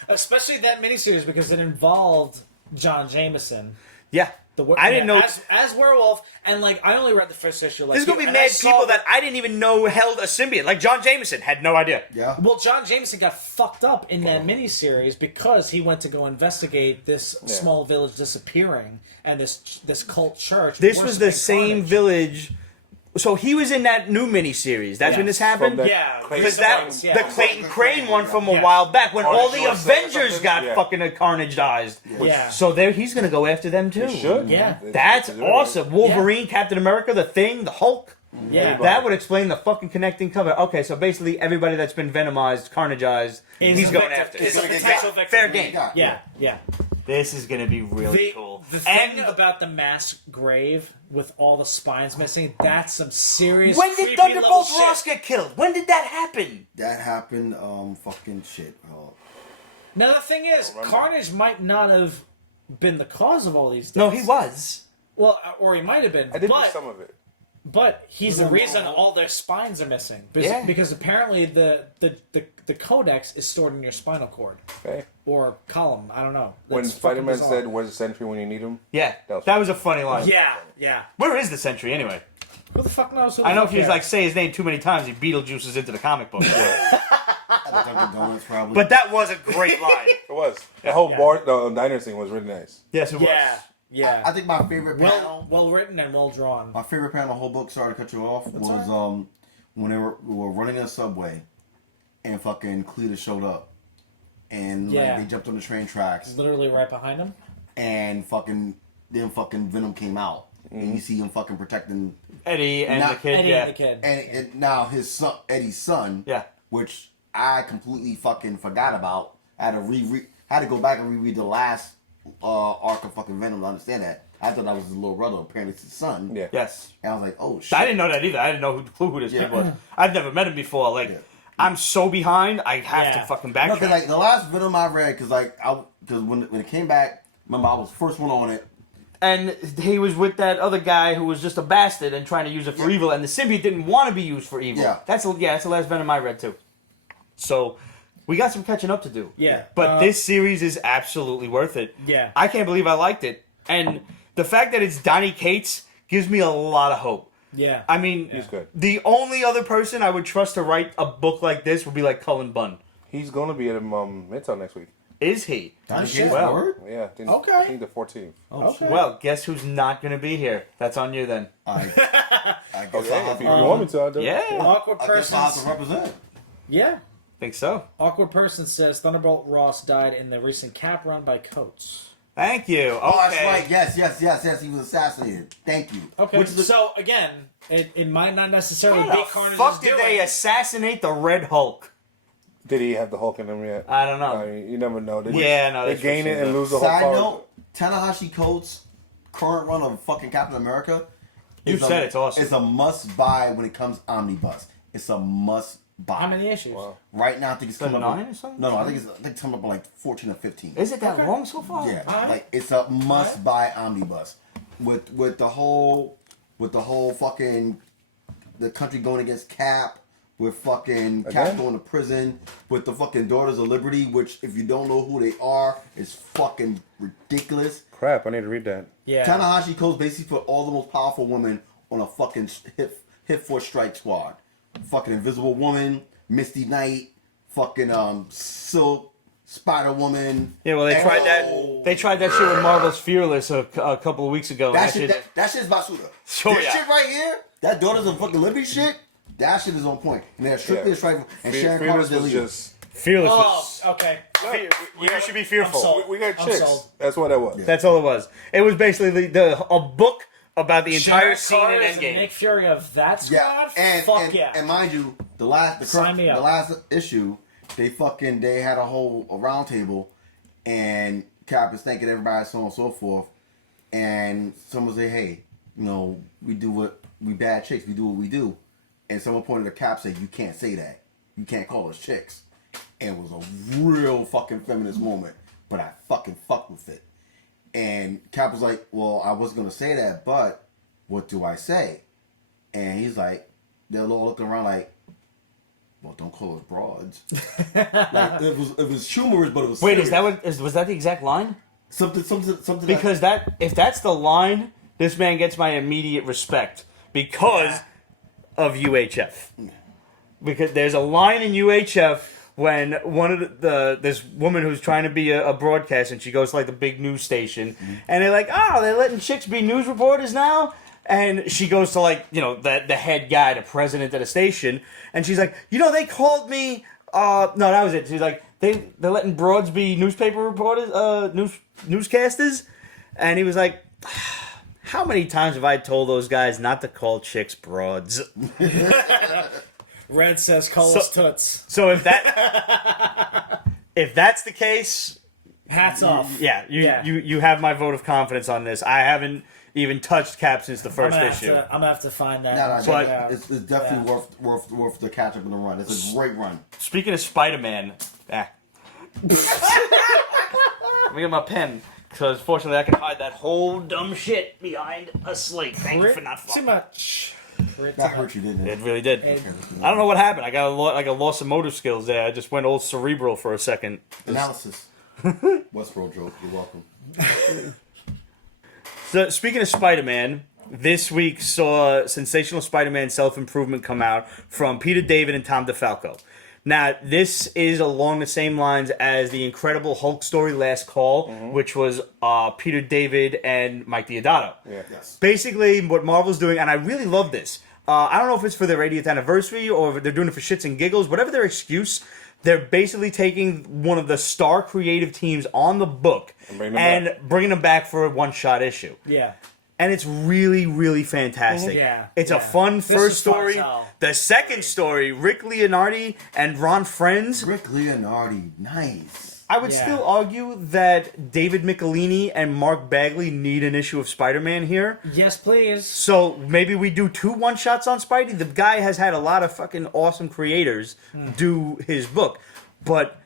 Especially that miniseries because it involved John Jameson. Yeah. I didn't know as werewolf, and like I only read the first issue. Like, there's gonna be and mad I saw people that I didn't even know held a symbiote. Like John Jameson had no idea. Yeah. Well, John Jameson got fucked up in that miniseries because he went to go investigate this small village disappearing and this cult church. This was the worshiping same Carnage. village. So he was in that new miniseries. That's when this happened. From that Yeah, Clayton Because that Crane. Yeah. the Clayton Crane one from a Yeah. while back when Carnage all the USA or Avengers something? got Yeah. fucking carnagedized. Yeah. So there he's gonna go after them too. He should. Yeah. That's It's- awesome. Wolverine, Captain America, the Thing, the Hulk. Yeah. That would explain the fucking connecting cover. Okay, so basically everybody that's been venomized, carnagized, Is he's a going victim. after. Is It's a a potential fair, victim. fair game. Yeah. This is gonna be really cool. The thing And about the mass grave with all the spines missing, that's some serious. when did creepy Thunderbolt level Ross shit. get killed? When did that happen? That happened. Fucking shit. Now the thing is, Carnage might not have been the cause of all these deaths. No, he was. Well, or he might have been. I did but do some of it. But he's the reason all their spines are missing. Yeah. Because apparently the codex is stored in your spinal cord. Okay. Or column. I don't know. When That's fucking Spider-Man bizarre. said, "Where's the sentry when you need him?" Yeah, That was that was a funny line. Yeah. Where is the Sentry anyway? Who the fuck knows who I know the if you fuck like say his name too many times, he Beetlejuices into the comic book. Dunkin' Donuts probably. But that was a great line. It was. The whole bar, the diner scing was really nice. Yes, it was. Yeah. I think my favorite panel. Well written and well drawn. My favorite panel, the whole book. Sorry to cut you off. Was when we were running in a subway, and fucking Cletus showed up, and Yeah. like they jumped on the train tracks, Literally right behind him. and fucking Venom came out, and you see him fucking protecting Eddie and Not the kid. Eddie yeah. and the kid. and now his son, Eddie's son, Yeah. which I completely fucking forgot about. I had to had to go back and reread the last arc of fucking Venom to understand that. I thought that was his little brother, apparently it's his son. Yeah. Yes. And I was like, oh shit. I didn't know that either. I didn't know who this kid was. I've never met him before. Like, Yeah. I'm so behind. I have Yeah. to fucking No, backtrack. cause like the last Venom I read, cause when it came back, remember I was the first one on it. And he was with that other guy who was just a bastard and trying to use it for evil. And the symbiote didn't want to be used for evil. Yeah. That's the last Venom I read too. So we got some catching up to do. Yeah. But this series is absolutely worth it. Yeah. I can't believe I liked it. And the fact that it's Donny Cates gives me a lot of hope. Yeah. I mean, He's good. the only other person I would trust to write a book like this would be like Cullen Bunn. He's gonna be at Midtown next week. Is he? Donny shit. Cates, Well. word? Yeah. Okay. I think the 14th. Oh Okay. shit. Well, guess who's not going to be here? That's on you then. I guess Okay. I'll have If you to, want me to, I'll do it. Yeah. Awkward I guess I'll have to person. represent. Yeah. Think so. Awkward person says Thunderbolt Ross died in the recent Cap run by Coates. Thank you. Okay. Oh, that's right. Yes. He was assassinated. Thank you. Okay. Which is So again, it might not necessarily How be the Carnage's fuck did doing. they assassinate the Red Hulk? Did he have the Hulk in him yet? I don't know. I mean, you never know. They Yeah, no, They that's gain what it she and does. lose the whole Side power. note: Tanahashi Coates' current run of fucking Captain America. You said it's awesome. It's a must buy when it comes omnibus. It's a must buy. How many issues? Wow. Right now, I think it's The coming up. 9 or something? No, I think it's coming up on like 14 or 15. Is it that Okay. long so far? Yeah, Alright. like it's a must buy omnibus with the whole fucking the country going against Cap, with fucking Cap Again? going to prison, with the fucking Daughters of Liberty, which if you don't know who they are, is fucking ridiculous. Crap, I need to read that. Yeah. Tanahashi Coates basically put all the most powerful women on a fucking hit for strike squad. Fucking Invisible Woman, Misty Knight, fucking Silk, Spider Woman. Yeah, well, they tried Arrow. that. They tried that shit with Marvel's Fearless a couple of weeks ago. That and shit, that shit's Basuda. Sure, This yeah. shit right here, that Daughters of fucking Liberty shit, that shit is on point. And they have Strictly Strike and Sharon Fearless Carter's was deleted. just. Fearless Oh, was. okay. You should be fearful. I'm sold. We got I'm chicks. sold. That's what that was. That's all it was. It was basically a book about the entire Sharon scene in Carter's and Endgame. Nick Fury of that squad? Yeah, and Fuck and, yeah. and mind you, the last issue, they had a whole round table, and Cap is thanking everybody, so on and so forth, and someone say, hey, we bad chicks, we do what we do, and someone pointed to Cap, said, you can't say that, you can't call us chicks, and it was a real fucking feminist moment, but I fucking fucked with it. And Cap was like, well, I was going to say that, but what do I say? And he's like, they're all looking around like, well, don't call us broads. Like, it was humorous, but it was Wait, serious. was that the exact line? Something. Because if that's the line, this man gets my immediate respect because of UHF. Because there's a line in UHF when one of this woman who's trying to be a broadcaster, and she goes to like the big news station, and they're like, oh, they're letting chicks be news reporters now? And she goes to like, the head guy, the president of the station, and she's like, they called me, no, that was it. She's like, they're letting broads be newspaper reporters, newscasters? And he was like, how many times have I told those guys not to call chicks broads? Red says call us toots. So if that's the case, hats off. Yeah, you have my vote of confidence on this. I haven't even touched Cap since the first issue. I'm gonna have to find that. No, it's definitely worth the catch up in the run. It's a great run. Speaking of Spider-Man, let me get my pen. Because fortunately I can hide that whole dumb shit behind a slate. Thank you for not fucking. Too much. That hurt you, didn't it? It really did. I don't know what happened. I got a loss of motor skills there. I just went all cerebral for a second. Analysis. Westworld joke. You're welcome. So speaking of Spider-Man, this week saw Sensational Spider-Man Self-Improvement come out from Peter David and Tom DeFalco. Now, this is along the same lines as the Incredible Hulk story Last Call, which was Peter David and Mike Deodato. Yeah. Yes. Basically, what Marvel's doing, and I really love this, I don't know if it's for their 80th anniversary or if they're doing it for shits and giggles, whatever their excuse, they're basically taking one of the star creative teams on the book and bringing them back for a one-shot issue. Yeah. And it's really, really fantastic. Yeah. It's a fun first story. Fun, the second story, Rick Leonardi and Ron Frenz. Rick Leonardi, nice. I would still argue that David Michelini and Mark Bagley need an issue of Spider-Man here. Yes, please. So maybe we do 2 one-shots on Spidey. The guy has had a lot of fucking awesome creators do his book. But,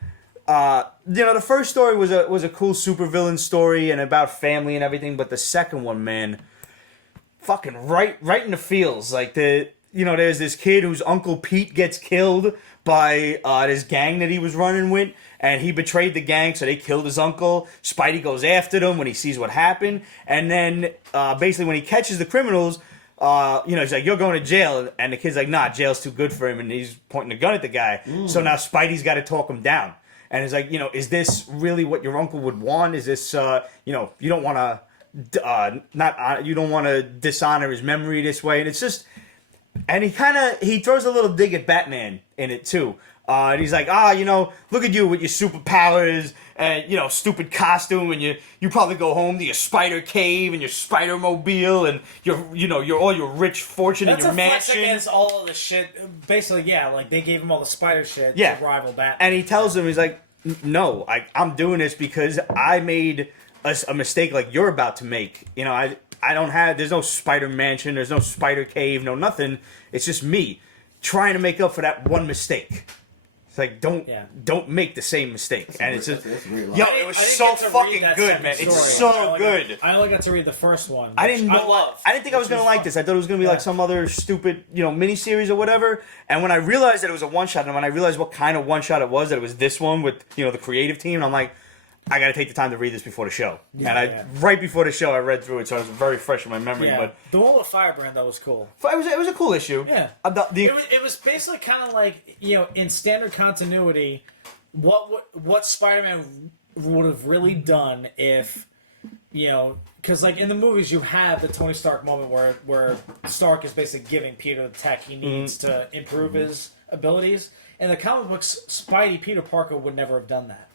the first story was a cool supervillain story and about family and everything. But the second one, man, fucking right in the feels. Like, there's this kid whose Uncle Pete gets killed by this gang that he was running with. And he betrayed the gang, so they killed his uncle. Spidey goes after them when he sees what happened. And then, basically, when he catches the criminals, he's like, you're going to jail. And the kid's like, nah, jail's too good for him. And he's pointing a gun at the guy. So now Spidey's got to talk him down. And it's like, is this really what your uncle would want? Is this, you don't want to, you don't want to dishonor his memory this way. And it's just, and he throws a little dig at Batman in it, too. And he's like, look at you with your superpowers and, stupid costume, and you probably go home to your spider cave and your spider mobile and your all your rich fortune and your flex mansion. Against all of the shit. Basically, like they gave him all the spider shit to rival Batman. And he tells him, he's like, no, I'm doing this because I made a mistake like you're about to make. I don't have, there's no spider mansion, there's no spider cave, no nothing. It's just me trying to make up for that one mistake. It's like, don't make the same mistake. And it's just, it was so fucking good, man. It's so good. I only got to read the first one. I didn't think I was going to like this. I thought it was going to be like some other stupid, miniseries or whatever. And when I realized that it was a one-shot, and when I realized what kind of one-shot it was, that it was this one with, the creative team, I'm like, I got to take the time to read this before the show. Right before the show, I read through it, so it was very fresh in my memory. Yeah. But the one with Firebrand, that was cool. It was a cool issue. Yeah. It was basically kind of like, in standard continuity, what Spider-Man would have really done if, because like in the movies you have the Tony Stark moment where Stark is basically giving Peter the tech he needs to improve his abilities. In the comic books, Peter Parker would never have done that.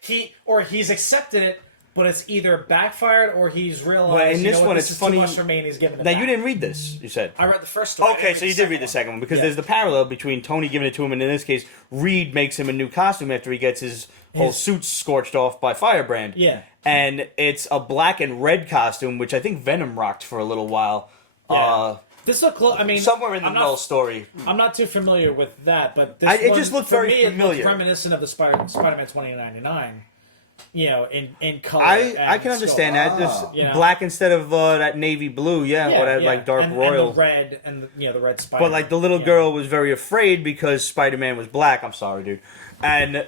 He's accepted it, but it's either backfired or he's realized. In this one, this it's is funny. Too much for me, and he's giving it Now back. you didn't read this. You said I read the first story. Okay, so you did read the second one because there's the parallel between Tony giving it to him, and in this case, Reed makes him a new costume after he gets his whole suit scorched off by Firebrand. Yeah, and it's a black and red costume, which I think Venom rocked for a little while. Yeah. This looked close. I mean, somewhere in the middle story. I'm not too familiar with that, but this it just looked very familiar. It looked reminiscent of the Spider-Man 2099. In color. I can understand that. Just black instead of that navy blue, or that like dark royal. And the red and the red spider. But like the little girl was very afraid because Spider-Man was black. I'm sorry, dude. And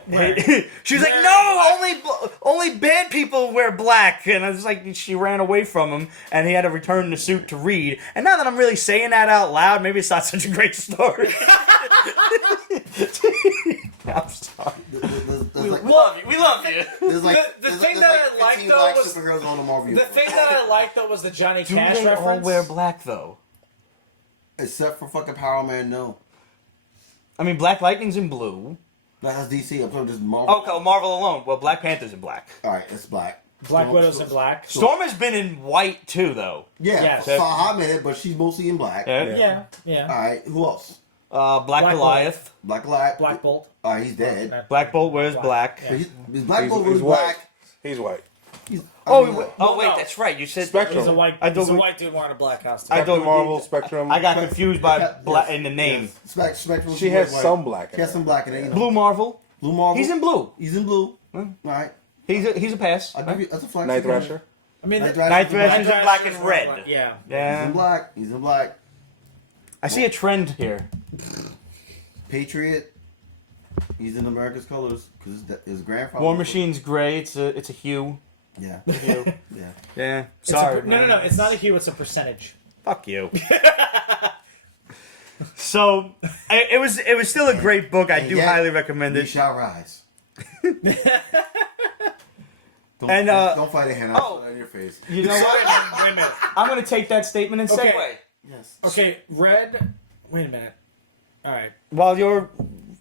she was like, "No, only bad people wear black." And I was like, she ran away from him, and he had to return the suit to read. And now that I'm really saying that out loud, maybe it's not such a great story. I'm sorry. We love you. We love you. There's like The thing that I liked, though, was superheroes on the Marvel the thing that I liked, though, was the Johnny Do Cash they reference. all wear black though? Except for fucking Power Man, no. I mean, Black Lightning's in blue. That's DC. I'm talking just Marvel. Okay, Marvel alone. Well, Black Panther's in black. All right, it's black. Black Widow's in black. Storm has been in white too, though. Yeah, Yes. for a hot minute, but she's mostly in black. Yeah. Yeah. All right, who else? Black Goliath. Black Black Bolt. All right, he's dead. Black Bolt wears black. Yeah. His Black Bolt was He's white. black. He's white. Oh, wait, no. that's right. You said Spectrum. He's a white. I He's a don't- white dude wearing a black costume. I Captain don't- Marvel, Spectrum. I got confused by Yes, black in the name. Yes. Spectrum. She has some black. She has some black in it. You know. Blue Marvel. Blue Marvel. He's in blue. He's in blue. All right. He's a pass. I'll give you, that's a flex. Night Thrasher. I mean, Night Night Thrasher's in Thrasher's black and wearing red. black. Yeah. He's Yeah. in black. He's in black. I see a trend here. Patriot. He's in America's colors because his grandfather. War Machine's gray. It's a hue. Yeah. Hue. Yeah. Yeah. It's a Sorry. no. man. It's not a hue. It's a percentage. Fuck you. So it was still a great book. I And do yet, highly recommend We it. shall rise. Don't, And, don't fight a hand. oh. I'll in your face. You know what? Wait a minute. I'm gonna take that statement and Okay. segue. Yes. Okay, red. Wait a minute. All right. While you're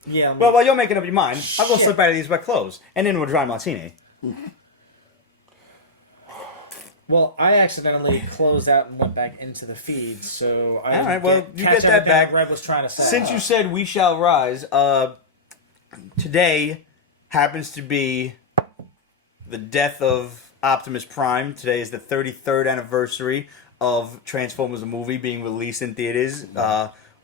Yeah. while you're making up your mind, I'll go Shit. slip out of these wet clothes and into a dry martini. Well, I accidentally closed out and went back into the feed, so I. All right, well, you catch get that everything back. Red was trying to say. Since you said we shall rise, today happens to be the death of Optimus Prime. Today is the 33rd anniversary of Transformers the movie being released in theaters.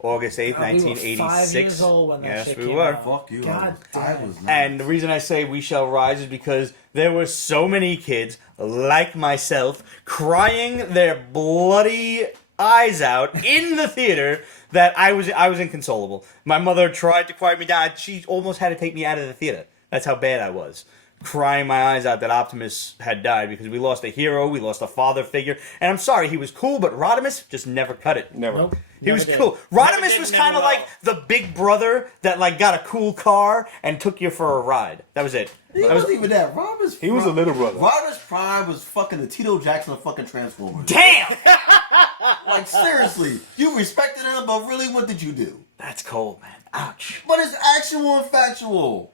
August 8th, We were 1986. 5 years old when that yes, shit we came were. out. Fuck you. God I damn. was not. And the reason I say we shall rise is because there were so many kids, like myself, crying their bloody eyes out in the theater that I was inconsolable. My mother tried to quiet me down. She almost had to take me out of the theater. That's how bad I was. Crying my eyes out that Optimus had died because we lost a hero, we lost a father figure. And I'm sorry, he was cool, but Rodimus just never cut it. Never. Nope. He was Never cool. did. Never Rodimus did, was never kind of will. like the big brother that like got a cool car and took you for a ride. That was it. He That was, wasn't even that. He was a little brother. Rodimus Prime was fucking the Tito Jackson of fucking Transformers. damn! Like, seriously. You respected him, but really, what did you do? That's cold, man. Ouch. But it's actual and factual.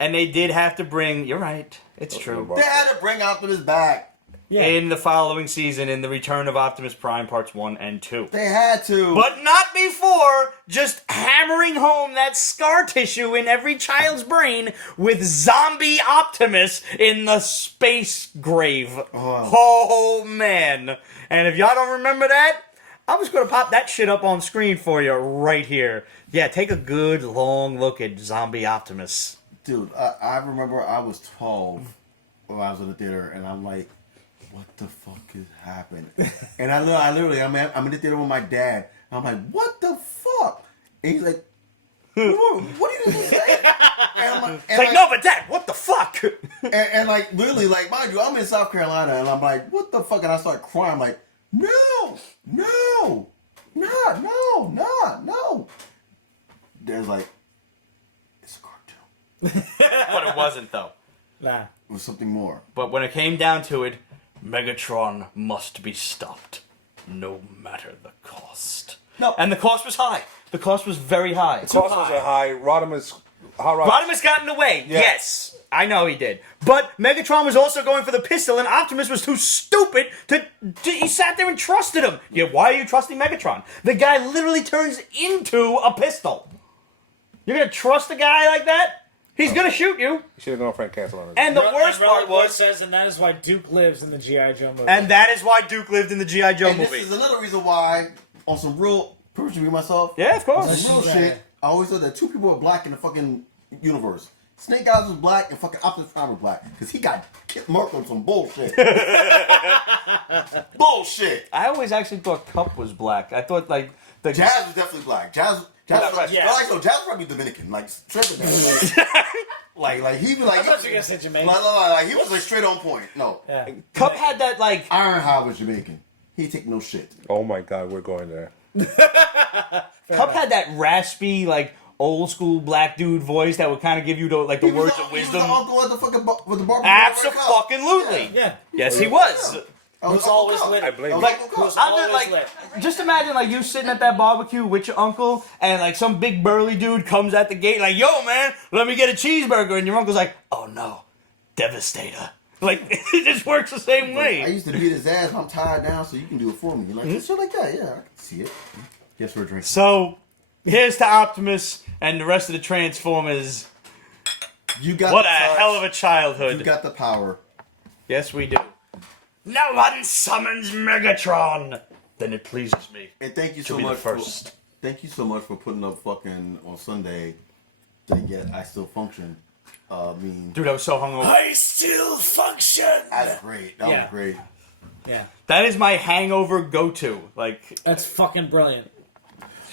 And they did have to bring, you're right, it's true. They had to bring Optimus back. Yeah. In the following season, in the Return of Optimus Prime Parts 1 and 2. They had to. But not before just hammering home that scar tissue in every child's brain with zombie Optimus in the space grave. Oh, man. And if y'all don't remember that, I'm just going to pop that shit up on screen for you right here. Yeah, take a good long look at zombie Optimus. Dude, I remember I was 12 when I was in the theater, and I'm like, what the fuck is happening? And I literally, I'm in the theater with my dad. And I'm like, what the fuck? And he's like, what are you just saying? And I'm like, It's like, no, but Dad, what the fuck? and like, literally, like, mind you, I'm in South Carolina, and I'm like, what the fuck? And I start crying. I'm like, no. There's like, it's a cartoon. But it wasn't, though. Nah. It was something more. But when it came down to it, Megatron must be stopped, no matter the cost. No. And the cost was high. The cost was very high. Cost was a high. Rodimus. Rodimus got in the way. Yeah. Yes. I know he did. But Megatron was also going for the pistol, and Optimus was too stupid to he sat there and trusted him. Yeah, why are you trusting Megatron? The guy literally turns into a pistol. You're going to trust a guy like that? He's going to shoot you. You should have gone Frank Castle on it. And the worst part was... says, and that is why Duke lives in the G.I. Joe movie. And that is why Duke lived in the G.I. Joe And movie. this is another reason why, on some real, permission me myself, Yeah, of course. some real Yeah. shit, I always thought that two people were black in the fucking universe. Snake Eyes was black and fucking Optimus Prime was black. Because he got marked on some bullshit. Bullshit. I always actually thought Cup was black. I thought, like... Jazz was definitely black. Jazz Jazz probably Dominican, like straight Dominican. like he was like. I thought you were gonna say Jamaican. Like he was like straight on point. No, Yeah. Cup had that like. Ironheart was Jamaican. He take no shit. Oh my God, we're going there. Cup had that raspy like old school black dude voice that would kind of give you the words of wisdom. He was the uncle at the fucking with the barbecue. Absolutely. Yeah. Yes, he was. Who's always lit? I blame Like, you. Who's I'm always just lit? like, just imagine like you sitting at that barbecue with your uncle, and like some big burly dude comes at the gate like, "Yo, man, let me get a cheeseburger," and your uncle's like, "Oh no, Devastator." Like it just works the same I way. used to beat his ass. I'm tired now, so you can do it for me. Like shit like that. Yeah, I can see it. Guess we're drinking. So here's to Optimus and the rest of the Transformers. You got What the a touch. hell of a childhood. You got the power. Yes, we do. No one summons Megatron. Then it pleases me And thank you to so be much the first. Thank you so much for putting up fucking on Sunday. That yet I still function. Dude, I was so hungover. I still function. That's great. That was great. Yeah. That is my hangover go-to. Like, That's fucking brilliant.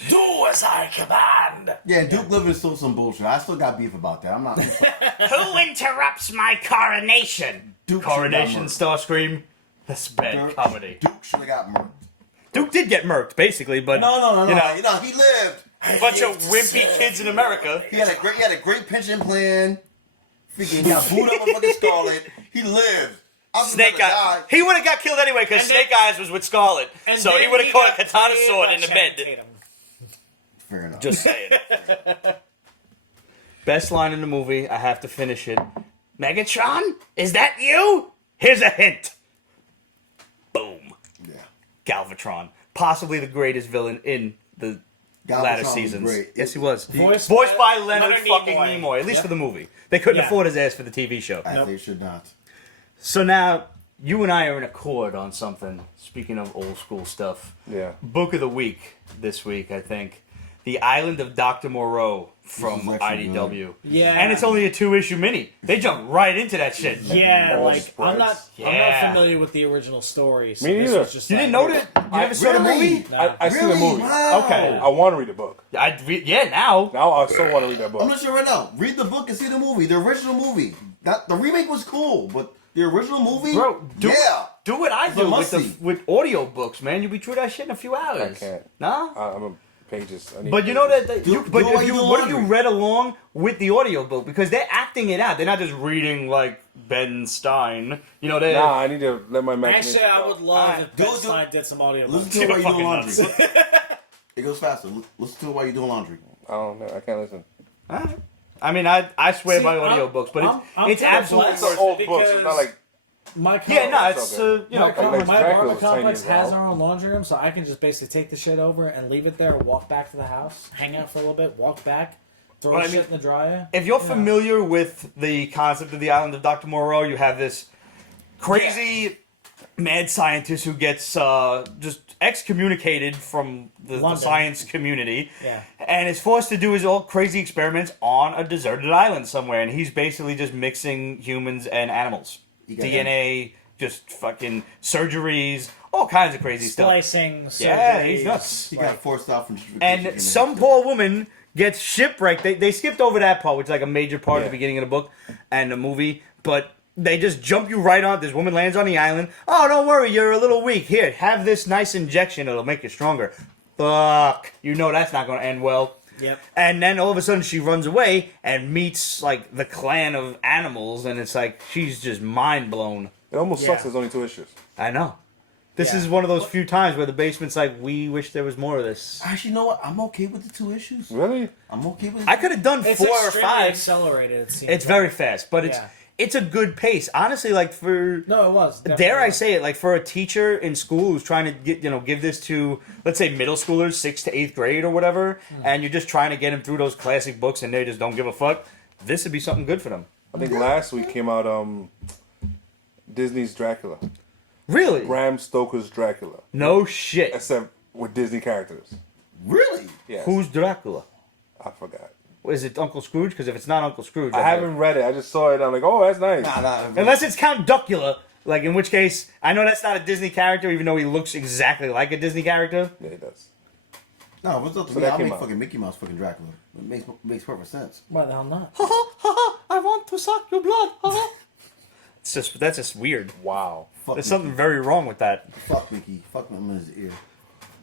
Do as I command. Yeah, Duke Living is still some bullshit. I still got beef about that. I'm not. who interrupts my coronation? Duke Coronation should've got Starscream. That's bad comedy. Duke should have got murked. Duke did get murked, basically, but No. you know, You know, he lived. bunch of wimpy kids in America. He had a great pension plan. Freaking got booed up with fucking Scarlet. He lived. I was Snake gonna Eyes. die. He would have got killed anyway because And then- Snake Eyes was with Scarlet, so he would have caught a katana sword in the bed. Fair enough. Just saying. Best line in the movie. I have to finish it. Megatron, is that you? Here's a hint. Boom. yeah. Galvatron, possibly the greatest villain in the Galvatron latter was seasons. great. Yes, he was. Voiced Voiced by by Leonard Leonard fucking Nimoy. Nimoy. At least for the movie. They couldn't Yeah. afford his ass for the TV show. As they should not. So now, you and I are in accord on something. Speaking of old school stuff. Yeah. Book of the week this week, I think. The Island of Dr. Moreau from This is actually IDW. Yeah. And it's only a 2-issue mini. They jump right into that shit. Yeah, All like I'm not Yeah. familiar with the original story. So Me this neither. was just You like, didn't know that? You never saw the Really? movie? Nah. I seen the movie. Wow. Okay. I want to read the book. Yeah, now. Now I still want to read that I'm book. gonna show you right now. Read the book and see the movie. The original movie. The remake was cool, but the original movie. Bro, yeah. Do what I It's do a with must-see. with audio books, man. You be through that shit in a few hours. I can't. Nah? I'm a pages. I need But you know pages. that, Do- you, do but it while if you you, do what if you laundry. read along with the audiobook? Because they're acting it out. They're not just reading like Ben Stein. You know, they Nah, I need to let my imagination Actually, I go. would love Alright. if Ben Do it, do it. Stein did some audio. Listen to You're it while you're doing fucking laundry. nuts. It goes faster. Listen to it while you're doing laundry. I don't know. I can't listen. Alright. I mean, I swear See, by I'm- audiobooks, but I'm it's kinda absolutely blessed. It's an old Because- book, so it's not like My yeah, no, It's it's okay. you know, my Dracula's apartment 10 complex years has old. our own laundry room, so I can just basically take the shit over and leave it there, walk back to the house, hang out for a little bit, walk back, throw Well, I shit mean, in the dryer. if you're you know. familiar with the concept of the Island of Dr. Moreau, you have this crazy mad scientist who gets just excommunicated from the London. science community Yeah. and is forced to do his old crazy experiments on a deserted island somewhere. And he's basically just mixing humans and animals. You got DNA, just fucking surgeries, all kinds of crazy stuff. Splicing, Yeah, surgeries, he's nuts. He got forced out from. And some poor woman gets shipwrecked. They skipped over that part, which is like a major part of Yeah. the beginning of the book and the movie. But they just jump you right on. This woman lands on the island. Oh, don't worry, you're a little weak. Here, have this nice injection. It'll make you stronger. Fuck. You know that's not going to end well. Yep. And then all of a sudden she runs away and meets like the clan of animals. And it's like she's just mind blown. it almost Yeah. sucks. There's only 2 issues. I know. This Yeah. is one of those few times where the basement's like, we wish there was more of this. Actually, you know what? I'm okay with the 2 issues. Really? I'm okay with. I could have done It's 4 or extremely 5. accelerated. It seems It's like. very fast, but it's a good pace. Honestly, like for No, it was. dare definitely I was. say it, like for a teacher in school who's trying to give this to, let's say, middle schoolers, 6th to 8th grade or whatever, and you're just trying to get them through those classic books and they just don't give a fuck. This would be something good for them. I think last week came out Disney's Dracula. Really? Bram Stoker's Dracula. No shit. Except with Disney characters. Really? Yes. Who's Dracula? I forgot. Is it Uncle Scrooge? Because if it's not Uncle Scrooge, I haven't read it. I just saw it and I'm like, oh, that's nice. Nah. Unless it's Count Duckula, like in which case, I know that's not a Disney character, even though he looks exactly like a Disney character. Yeah, it does. No, what's up to So me? that I'll came make out. fucking Mickey Mouse fucking Dracula. It makes perfect sense. Why the hell not? I want to suck your blood. That's just weird. Wow. Fuck There's Mickey. something very wrong with that. Fuck Mickey. Fuck him in his ear.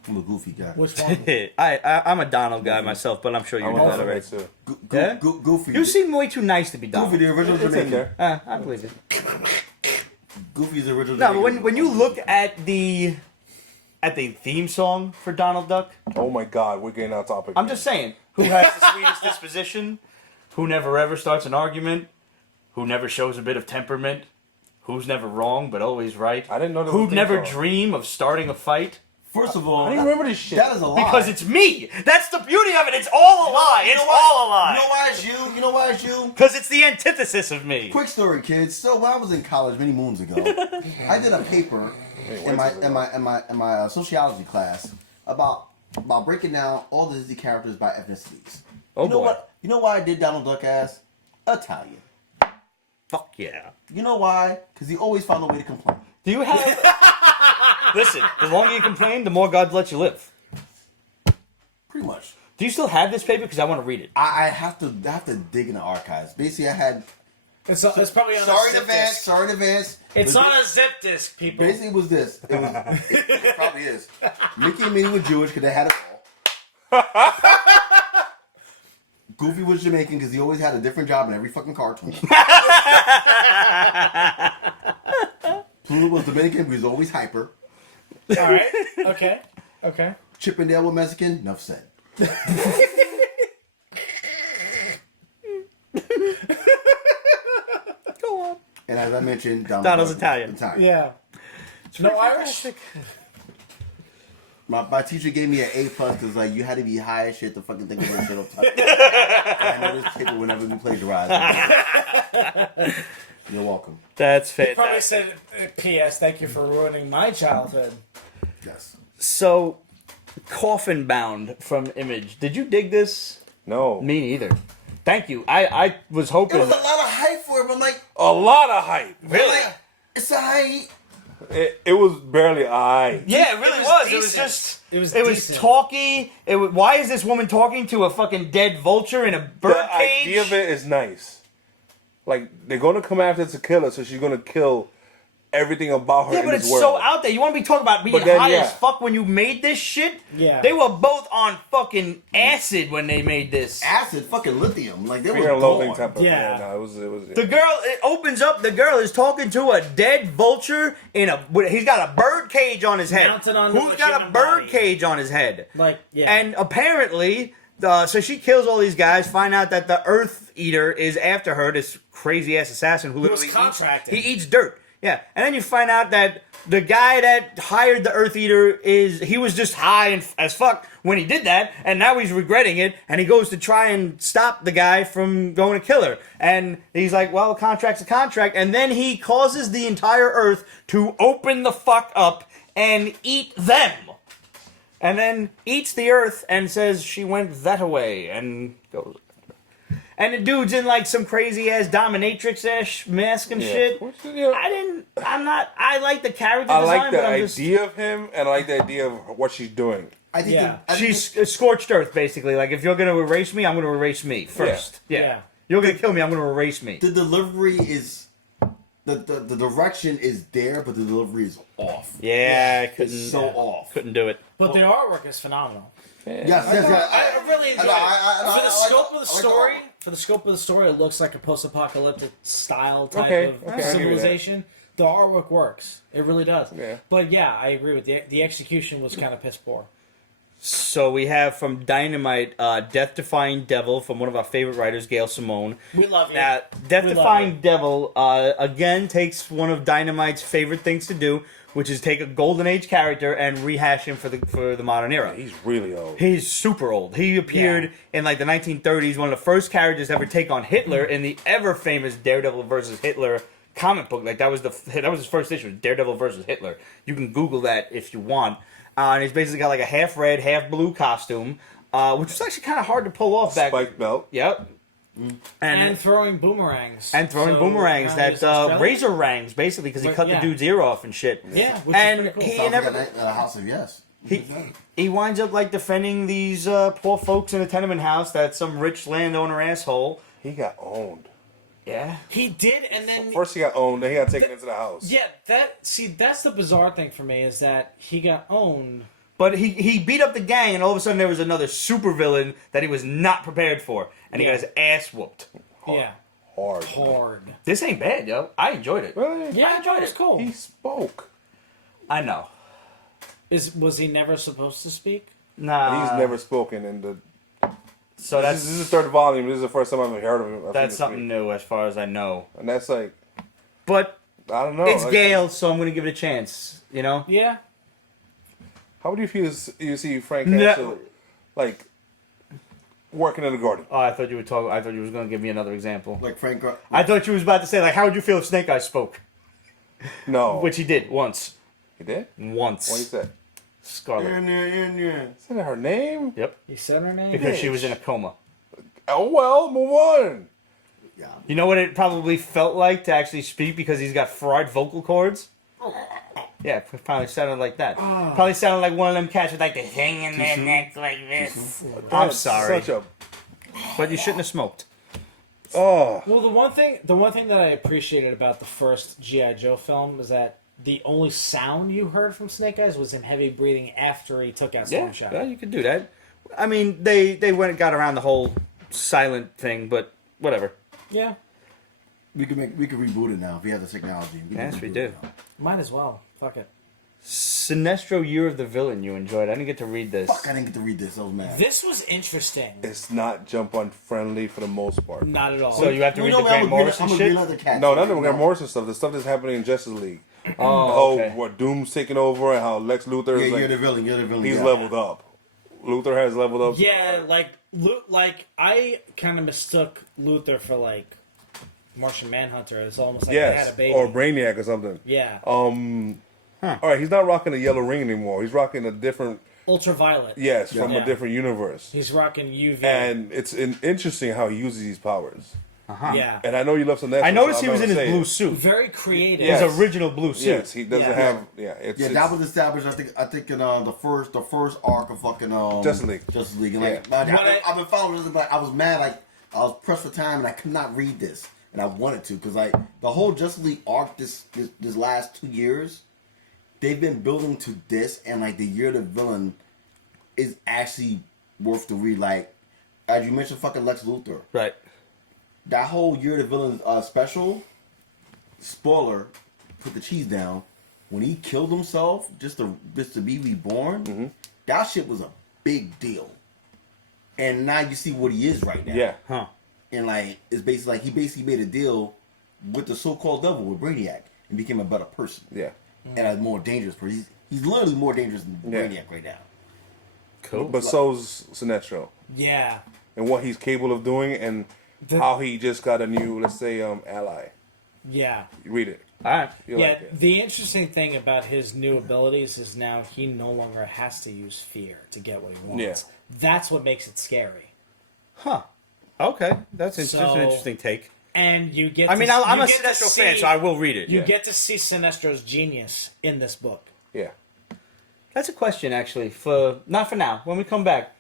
I'm a goofy guy. Which one? I'm a Donald guy myself, but I'm sure you I know want that to already. too. Yeah? Goofy. You seem way too nice to be Donald. Goofy, the original It's in Jamaican. there. I believe it. Goofy's the original. No, but Jamaican. when you look at the theme song for Donald Duck, Oh my God, we're getting off topic. I'm just saying, who has the sweetest disposition, who never ever starts an argument, who never shows a bit of temperament, who's never wrong but always right, I didn't know there was who'd a theme never song. dream of starting a fight. First of all, I didn't remember this shit. that is a lie. Because it's me. That's the beauty of it. It's all a lie. You It's know why- all a lie. You know why it's you? You know why it's you? Because it's the antithesis of me. Quick story, kids. So when I was in college many moons ago, I did a paper in my sociology class about breaking down all the Disney characters by ethnicities. Oh you know boy. what? You know why I did Donald Duck as Italian? Fuck yeah. You know why? Because he always found a way to complain. Do you have... Listen, the longer you complain, the more God lets you live. Pretty much. Do you still have this paper? Because I want to read it. I have to dig in the archives. Basically, I had. It's probably on Sorry a in zip advance. disk. Sorry in advance. It's But on a zip disk, people. Basically, it was this. It was. It probably is. Mickey and Minnie were Jewish because they had it all. Goofy was Jamaican because he always had a different job in every fucking cartoon. Pluto was Dominican because he was always hyper. All right. Okay. Chip and Dale was Mexican. Enough said. Go on. And as I mentioned, Donald's Italian. Yeah. No Irish. My teacher gave me an A+ because like you had to be high as shit to fucking think of this shit up top. And I know this paper whenever we plagiarize. You're welcome. That's Probably fantastic. said, "P.S. Thank you for ruining my childhood." Yes. So, Coffin Bound from Image. Did you dig this? No. Me neither. Thank you. I was hoping... It was a lot of hype for it, but I'm like, A lot of hype. Really? like, it's a hype. It was barely I. Yeah, it really It was was. It was decent. just... It was It was decent. talky. Why is this woman talking to a fucking dead vulture in a bird The cage? idea of it is nice. Like, they're gonna come after to kill her, so she's gonna kill everything about her Yeah, in but this it's world. so out there. You want to be talking about being But then, high yeah. as fuck when you made this shit? Yeah. They were both on fucking acid when they made this. Acid, fucking lithium. Like, they Fear and were loathing gone. type of Yeah. no, it was The girl, it opens up, the girl is talking to a dead vulture he's got a bird cage on his head. Mounted on Who's a got a human bird body. cage on his head? Like, yeah. And apparently, so she kills all these guys, find out that the Earth Eater is after her, this crazy ass assassin who was literally contracted. He eats dirt. Yeah. And then you find out that the guy that hired the Earth Eater he was just high as fuck when he did that, and now he's regretting it, and he goes to try and stop the guy from going to kill her. And he's like, well, a contract's a contract, and then he causes the entire Earth to open the fuck up and eat them. And then eats the Earth and says she went that away and goes. And the dude's in like some crazy ass dominatrix-ish mask and shit. Which, yeah. I like the character I design, like the but I'm just... idea of him, and I like the idea of what she's doing. I think Yeah. She's scorched earth, basically. Like, if you're going to erase me, I'm going to erase me first. Yeah. Yeah. You're going to kill me, I'm going to erase me. the delivery is... The direction is there, but the delivery is off. Yeah, I couldn't... It's so off. Couldn't do it. But the artwork is phenomenal. Yes. I really enjoyed it. For the I scope of the like story, artwork. for the scope of the story, it looks like a post-apocalyptic style type Okay, of okay, I'll give you that. civilization. The artwork works. It really does. Yeah. But yeah, I agree with the execution was kind of piss poor. So we have from Dynamite, Death-Defying Devil from one of our favorite writers, Gail Simone. We love you. Now, We Death-Defying love Devil, again, takes one of Dynamite's favorite things to do, which is take a Golden Age character and rehash him for the modern era. He's really old. He's super old. He appeared in like the 1930s, one of the first characters to ever take on Hitler in the ever famous Daredevil versus Hitler comic book. Like that was his first issue, Daredevil versus Hitler. You can Google that if you want. And he's basically got like a half red, half blue costume, which was actually kind of hard to pull off back. Spike belt. Yep. And throwing boomerangs. And throwing So, boomerangs, apparently it's that Australian. razor rangs, basically, because he But, cut yeah. the dude's ear off and shit. Yeah, which And is pretty he cool. Sounds never. like a House of Yes. He winds up like defending these poor folks in a tenement house that some rich landowner asshole. He got owned. Yeah. He did, and then First he got owned, then he got taken into the house. yeah, that's the bizarre thing for me is that he got owned. But he beat up the gang, and all of a sudden there was another supervillain that he was not prepared for, and he got his ass whooped. Yeah, Hard. This ain't bad, yo. I enjoyed it. Really? yeah, I enjoyed it. Was cool. He spoke. I know. Was he never supposed to speak? Nah. He's never spoken in the... So This is the third volume. This is the first time I've ever heard of him. that's something new as far as I know. And that's like... But I don't know. it's like, Gale, so I'm going to give it a chance, you know? Yeah. How would you feel you see Frank No. Castle, like, working in the garden? Oh, I thought you was going to give me another example. Like Frank. I thought you was about to say, like, how would you feel if Snake Eyes spoke? No. Which he did, once. He did? Once. What he said? Scarlet. Is that her name? Yep. He said her name. Because she was in a coma. Oh, well, move on. Yeah. You know what it probably felt like to actually speak because he's got fried vocal cords? Yeah, it probably sounded like that. Probably sounded like one of them cats with like the thing in their neck like this. I'm That's sorry. Such a... But you shouldn't have smoked. Oh. Well, the one thing that I appreciated about the first G.I. Joe film is that the only sound you heard from Snake Eyes was him heavy breathing after he took out Yeah, Slingshot. well, you could do that. I mean, they went and got around the whole silent thing, but whatever. Yeah, We could reboot it now if we have the technology. Yes, can we reboot do. it now. might as well. Fuck it. Sinestro Year of the Villain you enjoyed. I didn't get to read this. Fuck, I didn't get to read this. I was mad. This was interesting. It's not jump on friendly for the most part. Not at all. So you have to read the I'm Grant gonna Morrison read shit? another cat. No, none of them got Morrison stuff. The stuff that's happening in Justice League. Oh, okay. What Doom's taking over and how Lex Luthor is Yeah, like, you're the villain. You're the villain. he's yeah. leveled up. Luthor has leveled up. Yeah, like I kind of mistook Luthor for like Martian Manhunter. It's almost like they had Yes, a baby. or Brainiac or something. Yeah, All right, he's not rocking a yellow ring anymore. He's rocking a different, ultraviolet. from Yeah. a different universe. He's rocking UV. And it's interesting how he uses these powers. Yeah, And I know you love Sinestro. I noticed so he was in I'm his gonna blue say suit. very creative. Yes. His original blue suit. Yes, he doesn't Yeah. have. Yeah, Yeah, that was established. I think in the first arc of fucking Justice League. Justice League. And like, Yeah. I've been following this, but I was mad. Like I was pressed for time, and I could not read this, and I wanted to because like the whole Justice League arc this last 2 years, they've been building to this, and like the Year of the Villain is actually worth the read. Like as you mentioned, fucking Lex Luthor. Right. That whole Year of the Villain special, spoiler, put the cheese down, when he killed himself just to be reborn, that shit was a big deal. And now you see what he is right now. Yeah. Huh. And like it's basically like he basically made a deal with the so-called devil with Brainiac and became a better person. Yeah. And a more dangerous person. He's literally more dangerous than Yeah. Brainiac right now. Cool. But so's Sinestro. Yeah. And what he's capable of doing and how he just got a new, let's say, ally. Yeah. You read it. All right. You Yeah, like it. the interesting thing about his new abilities is now he no longer has to use fear to get what he wants. Yeah. That's what makes it scary. Huh. Okay. That's an So- interesting take. And you get I to, mean, I'm you a get to Sinestro fan, see- so I will read it. You Yeah. get to see Sinestro's genius in this book. Yeah. That's a question, actually, for not for now. When we come back,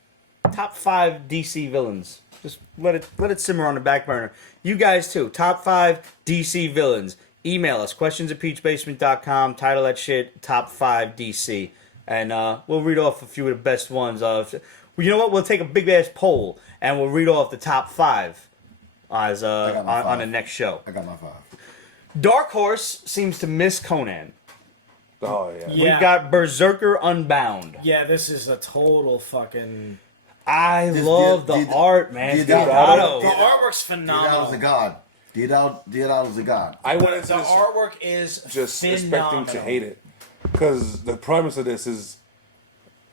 top 5 DC villains. Just let it simmer on the back burner. You guys too. Top 5 DC villains. Email us questionsatpeachbasement.com. Title that shit top 5 DC, and we'll read off a few of the best ones. You know what? We'll take a big ass poll and we'll read off the top 5 as got my on 5. the next show. I got my 5. Dark Horse seems to miss Conan. Oh, yeah. Yeah. We've got Berserker Unbound. Yeah, this is a total fucking... I love the art, man. Deodato. The artwork's Deodato phenomenal. was a god. Deodato was a god. I went into The this artwork is just phenomenal. expecting to hate it. Because the premise of this is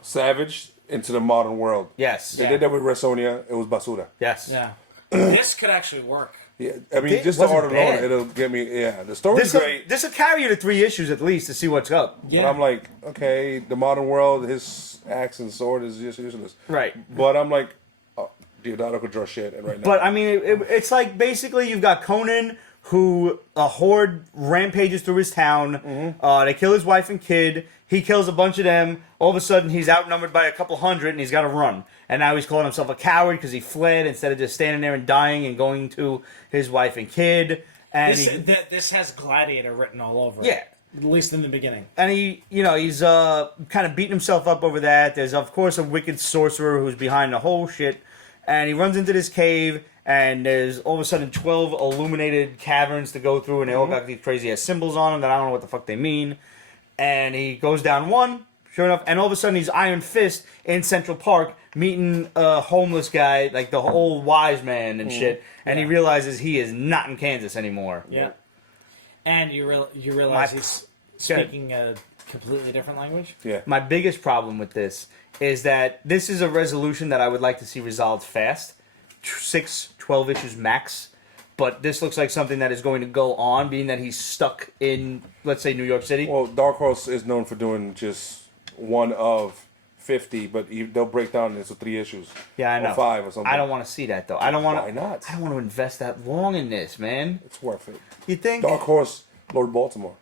Savage into the modern world. Yes. They did that with Resonia. It was Basura. Yes. Yeah. This could actually work. Yeah, I mean, It just the wasn't art alone, bad. it'll get me. Yeah, the story's great. This will carry you to 3 issues at least to see what's up. Yeah. But I'm like, okay, the modern world, his axe and sword is just useless. Right. But I'm like, oh, Deodato could draw shit, and right now. But I mean, it's like basically you've got Conan, who a horde rampages through his town. They kill his wife and kid. He kills a bunch of them. All of a sudden, he's outnumbered by a couple hundred, and he's got to run. And now he's calling himself a coward because he fled instead of just standing there and dying and going to his wife and kid. And This has Gladiator written all over it. Yeah. At least in the beginning. And he's kind of beating himself up over that. There's, of course, a wicked sorcerer who's behind the whole shit. And he runs into this cave, and there's all of a sudden 12 illuminated caverns to go through, and they all got these crazy-ass symbols on them that I don't know what the fuck they mean. And he goes down one, sure enough, and all of a sudden he's Iron Fist in Central Park meeting a homeless guy, like the old wise man and shit, and he realizes he is not in Kansas anymore. Yeah. And you realize he's speaking a completely different language? Yeah. My biggest problem with this is that this is a resolution that I would like to see resolved fast. 12 issues max. But this looks like something that is going to go on, being that he's stuck in, let's say, New York City. Well, Dark Horse is known for doing just one of 50, but they'll break down into 3 issues. Yeah, I know. Or 5 or something. I don't want to see that, though. I don't want to. Why not? I don't want to invest that long in this, man. It's worth it. You think? Dark Horse, Lord Baltimore.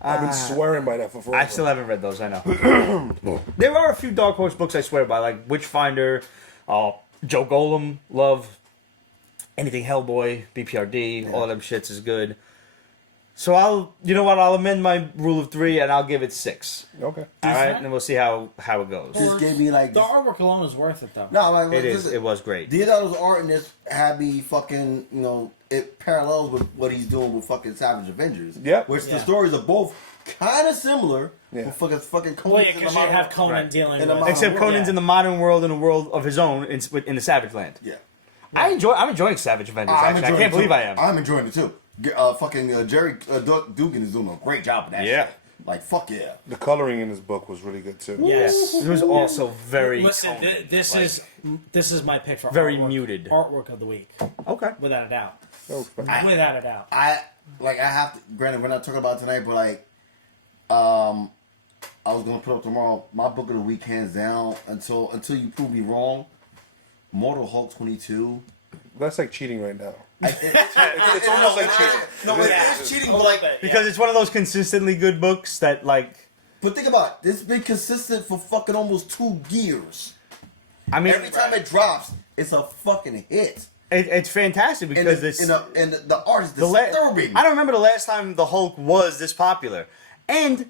I've been swearing by that for forever. I still haven't read those, I know. There are a few Dark Horse books I swear by, like Witchfinder, Joe Golem, love anything Hellboy, BPRD, all of them shits is good. So I'll amend my rule of 3 and I'll give it 6. Okay. All right, and then we'll see how it goes. Just gave me like The artwork alone is worth it, though. no, like It is. listen, It was great. Diodado's art in this had me fucking, it parallels with what he's doing with fucking Savage Avengers. Yep. Which Yeah. the stories are both kind of similar. Yeah. With fucking Conan. Well, yeah, because you have Conan Right. dealing In the with... modern Except world, Conan's in the modern world, in a world of his own, in the Savage Land. Yeah. I'm enjoying Savage Avengers. I'm Actually, I enjoying can't it believe too. I am. I'm enjoying it too. Jerry Dugan is doing a great job of that. Yeah. shit. Like fuck yeah. The coloring in this book was really good, too. Yes, it was also very. Listen, Conan, this like, is my pick for very artwork, muted. artwork of the week, okay. without a doubt. Okay. Without a doubt. I have to. Granted, we're not talking about it tonight, but like, I was gonna put up tomorrow. My book of the week, hands down. Until you prove me wrong. Immortal Hulk 22. That's like cheating right now. It's almost like cheating. No, it is cheating, but like, Because it's one of those consistently good books that, like, but think about it. It's been consistent for fucking almost 2 years. I mean, Every time it drops, it's a fucking hit. it's fantastic because it's And the art is the disturbing. I don't remember the last time the Hulk was this popular. And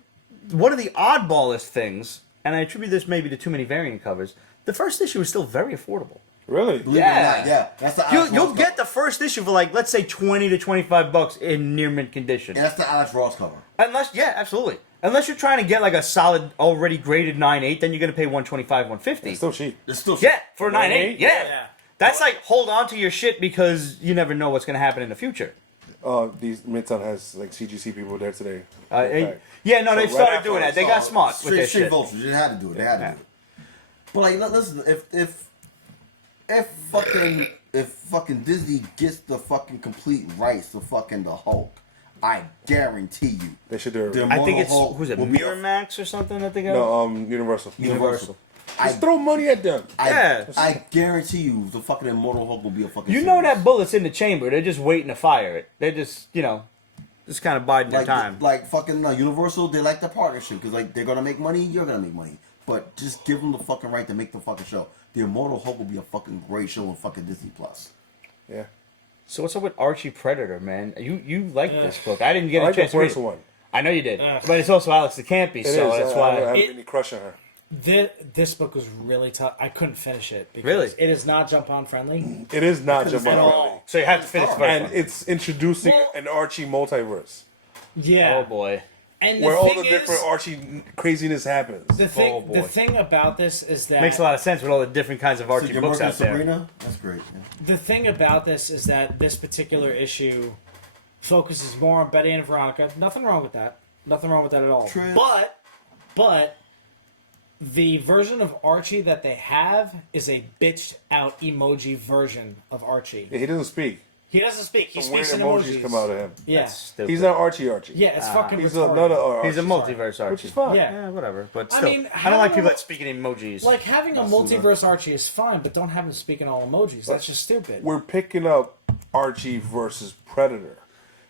one of the oddballest things, and I attribute this maybe to too many variant covers, the first issue is still very affordable. Really? Believe it or Yeah. not, yeah. That's the You'll Ross get cover. the first issue for like, let's say $20 to $25 in near mint condition. And that's the Alex Ross cover. Absolutely. Unless you're trying to get like a solid, already graded 9.8, then you're gonna pay $125, $150. It's still cheap. It's still Yeah, for a 9.8. Yeah. Yeah. That's like hold on to your shit because you never know what's gonna happen in the future. These Midtown has like CGC people there today. Yeah, no, So they've right started after doing I that. They saw got smart with their Straight shit. vultures. They had to do it. They had to do it. But like, listen, if fucking Disney gets the fucking complete rights to fucking the Hulk, I guarantee you, They should do it. The I think it's Hulk who's it, will be Miramax or something that they got. No, Universal. Universal. Just throw money at them. Yeah. I guarantee you, the fucking Immortal Hulk will be a fucking. You know series. that bullet's in the chamber. They're just waiting to fire it. They're just just kind of biding their like time. like fucking Universal, they like the partnership because like they're gonna make money, you're gonna make money. But just give them the fucking right to make the fucking show. The Immortal Hulk will be a fucking great show on fucking Disney Plus. Yeah. So what's up with Archie Predator, man? You like this book? I didn't get I a like the chance to read first it. one. I know you did, but it's also Alex the Campy, It so is. that's I why. have any crush on her. This book was really tough. I couldn't finish it because Really? it is not jump on friendly. It is not Jump at on all. Friendly. So you have to finish the first And one. it's introducing Well- an Archie multiverse Yeah. Oh boy. And where all the thing different is, Archie craziness happens. the thing Oh, boy. the thing about this is that Makes a lot of sense with all the different kinds of So Archie you're books working out with there. Sabrina? That's great. Yeah. the thing about this is that this particular issue focuses more on Betty and Veronica. Nothing wrong with that. Nothing wrong with that at all. True. But the version of Archie that they have is a bitched out emoji version of Archie. Yeah, he doesn't speak. He doesn't speak. He Some weird speaks in emojis emojis. come out of him. Yeah. That's stupid. He's not Archie. Yeah, it's fucking He's retarded. another Archie. He's a multiverse Archie. Which is fine. Yeah. Yeah, whatever. But I still, mean, I don't like having people a- that speak in emojis. Like, having a multiverse Archie is fine, but don't have him speak in all emojis. That's just stupid. We're picking up Archie versus Predator.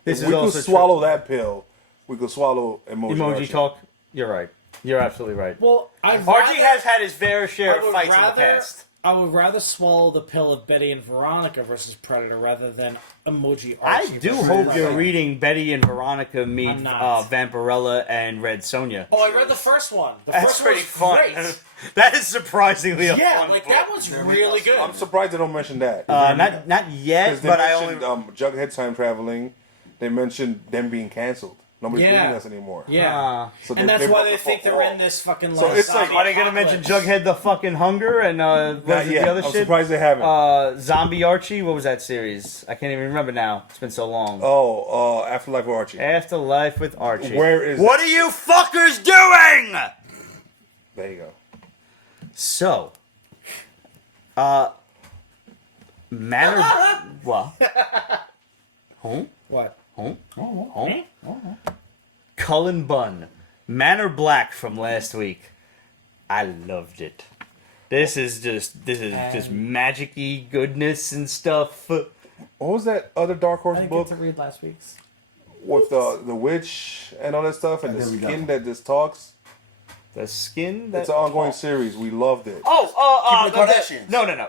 This If is we also could swallow that pill, we could swallow emoji. emoji Archie. talk. You're right. You're absolutely right. Well, I'd Archie rather- has had his fair share I of would fights in the rather- past. I would rather swallow the pill of Betty and Veronica versus Predator rather than emoji I Archie. do versus hope Predator. you're reading Betty and Veronica meet I'm not. Vampirella and Red Sonja. Oh, I read the first one. The That's first one pretty was fun. great. That is surprisingly a Yeah, fun like book. that one's really good. I'm surprised they don't mention that. Not yet, Because they but I only. mentioned Jughead time traveling. They mentioned them being canceled. Nobody's Yeah. reading us anymore. Yeah, So and that's why broke they the think fourth they're wall. in this fucking. So it's like, Are they gonna mention Jughead the fucking Hunger and what Not was it, yet. the other I'm shit? surprised they haven't. Zombie Archie. What was that series? I can't even remember now. It's been so long. Afterlife with Archie. Afterlife with Archie. Where is What are you fuckers doing? There you go. So, Manor. What? Huh? What? Huh? Cullen Bunn, Manor Black from last week. I loved it. This is just magic-y goodness and stuff. What was that other Dark Horse I didn't book get to read last week's. with the witch and all that stuff and the there we go. skin that just talks? The skin. That It's an ongoing series. We loved it. Keep the Kardashians. No. Kind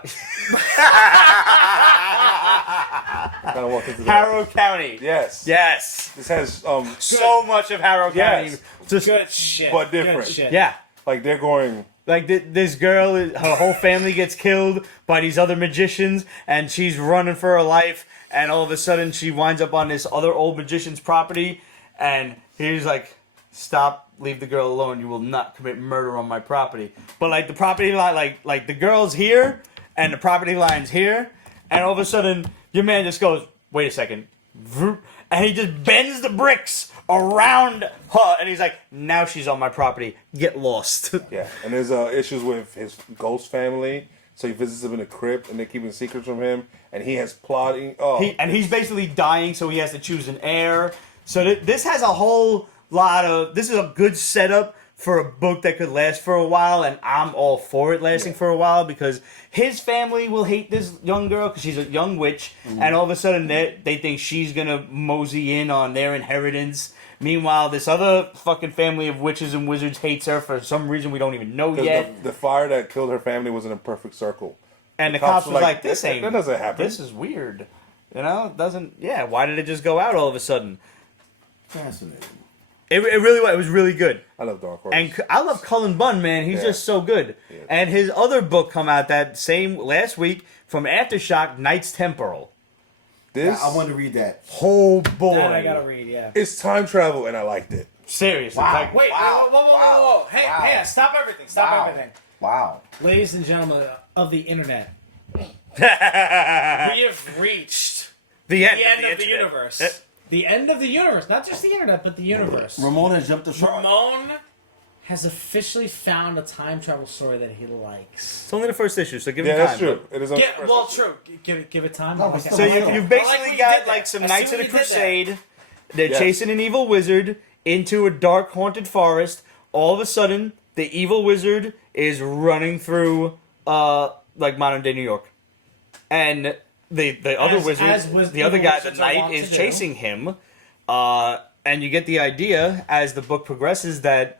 of walked into that. Harrow County. Yes. Yes. This has So much of Harrow County. Yes. Just Good shit. But different. Good shit. yeah. like they're going. Like this girl, her whole family gets killed by these other magicians, and she's running for her life. And all of a sudden, she winds up on this other old magician's property, and he's like, "Stop! Leave the girl alone. You will not commit murder on my property." But like the property line, like the girl's here, and the property line's here, and all of a sudden, your man just goes, "Wait a second," and he just bends the bricks around her, and he's like, "Now she's on my property. Get lost." Yeah, and there's issues with his ghost family. So he visits them in a crypt, and they're keeping secrets from him. And he has plotting. Oh, He's basically dying, so he has to choose an heir. So this has a whole lot of. This is a good setup for a book that could last for a while, and I'm all for it lasting for a while because his family will hate this young girl because she's a young witch, and all of a sudden they think she's gonna mosey in on their inheritance. Meanwhile, this other fucking family of witches and wizards hates her for some reason we don't even know 'cause yet. the fire that killed her family was in a perfect circle. And the cops were was like, like, "This ain't. that doesn't happen." This is weird. You know, it doesn't. Yeah, why did it just go out all of a sudden? Fascinating. It really was. It was really good. I love Dark Horse. And I love Cullen Bunn, man. He's Yeah. just so good. Yeah. And his other book come out that same last week from Aftershock, Knights Temporal. this I want to read that. Oh boy, That I gotta read, yeah. it's time travel, and I liked it. Seriously, Wow. like, Wait, Wow. whoa. Hey, Wow. hey, stop everything. Stop Wow. everything. Wow. Ladies and gentlemen of the internet, we have reached the end, the end of the internet. universe. The end of the universe. Not just the internet, but the universe. Ramon has jumped the shark. Ramon has officially found a time travel story that he likes. It's only the first issue, so give Yeah, him time. that's true. It is. on the first Well, issue. true. Give it time. No, I but like still- So it. you've I like basically what you got did like there. some I see Knights of what the you did there. Crusade. They're Yes. chasing an evil wizard into a dark, haunted forest. All of a sudden, the evil wizard is running through, like modern day New York, and the other wizard, the other guy, the wizards are knight, wont is to do. chasing him. And you get the idea as the book progresses that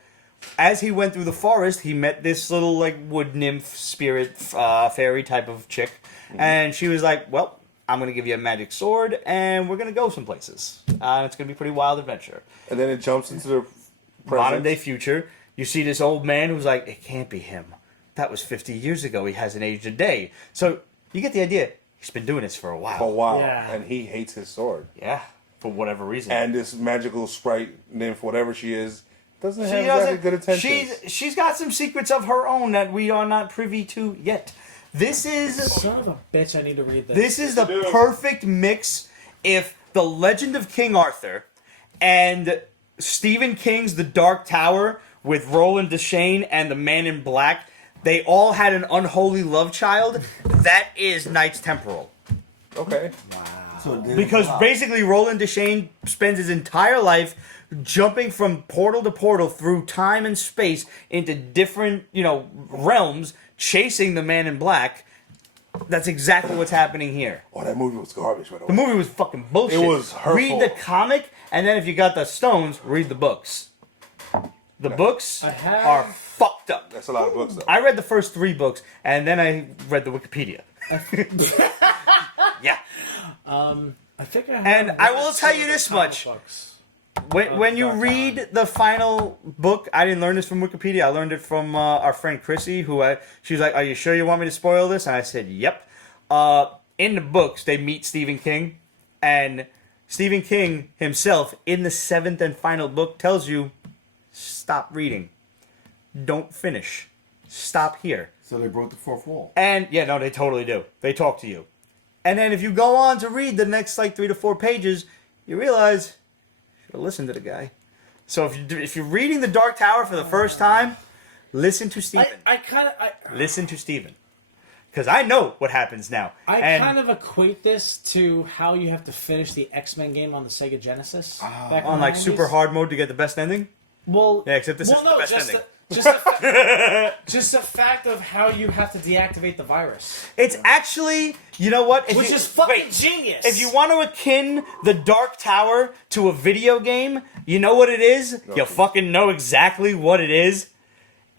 as he went through the forest, he met this little like wood nymph, spirit, fairy type of chick, and she was like, "Well, I'm gonna give you a magic sword, and we're gonna go some places. And it's gonna be a pretty wild adventure." And then it jumps into the Modern day present. future, you see this old man who's like, "It can't be him. That was 50 years ago. He hasn't aged a day." So you get the idea. He's been doing this for a while. for a while, Yeah. and he hates his sword. Yeah, for whatever reason. And this magical sprite nymph, whatever she is, doesn't She have exactly doesn't- good intentions. She's got some secrets of her own that we are not privy to yet. This is Son of a bitch! I need to read this. This is the perfect mix if The Legend of King Arthur and Stephen King's The Dark Tower with Roland Deschain and the Man in Black, they all had an unholy love child. That is Knights Temporal. Okay. So Because basically Roland Deschain spends his entire life jumping from portal to portal through time and space into different, realms, chasing the Man in Black. That's exactly what's happening here. Oh, that movie was garbage, by the way. The movie was fucking bullshit. It was hurtful. Read the comic, and then if you got the stones, read the books. The books are fucked up. That's a lot of books, though. I read the first 3 books, and then I read the Wikipedia. Yeah. I think I have. And I will tell you this much. When you read the final book, I didn't learn this from Wikipedia. I learned it from our friend Chrissy, she was like, "Are you sure you want me to spoil this?" And I said, "Yep." In the books, they meet Stephen King, and Stephen King himself, in the 7th and final book, tells you, stop reading. Don't finish. Stop here. So they broke the fourth wall. And, yeah, no, they totally do. They talk to you. And then if you go on to read the next, 3 to 4 pages, you realize, you should have listened to the guy. So if you're reading The Dark Tower for the first time, listen to Stephen. Listen to Stephen. Because I know what happens now. I kind of equate this to how you have to finish the X-Men game on the Sega Genesis. Back on, in the 90s. super hard mode to get the best ending? Well, yeah, except this is the best ending. Just the fact of how you have to deactivate the virus. It's actually, you know what? Which is fucking genius. If you want to akin the Dark Tower to a video game, you know what it is? You fucking know exactly what it is.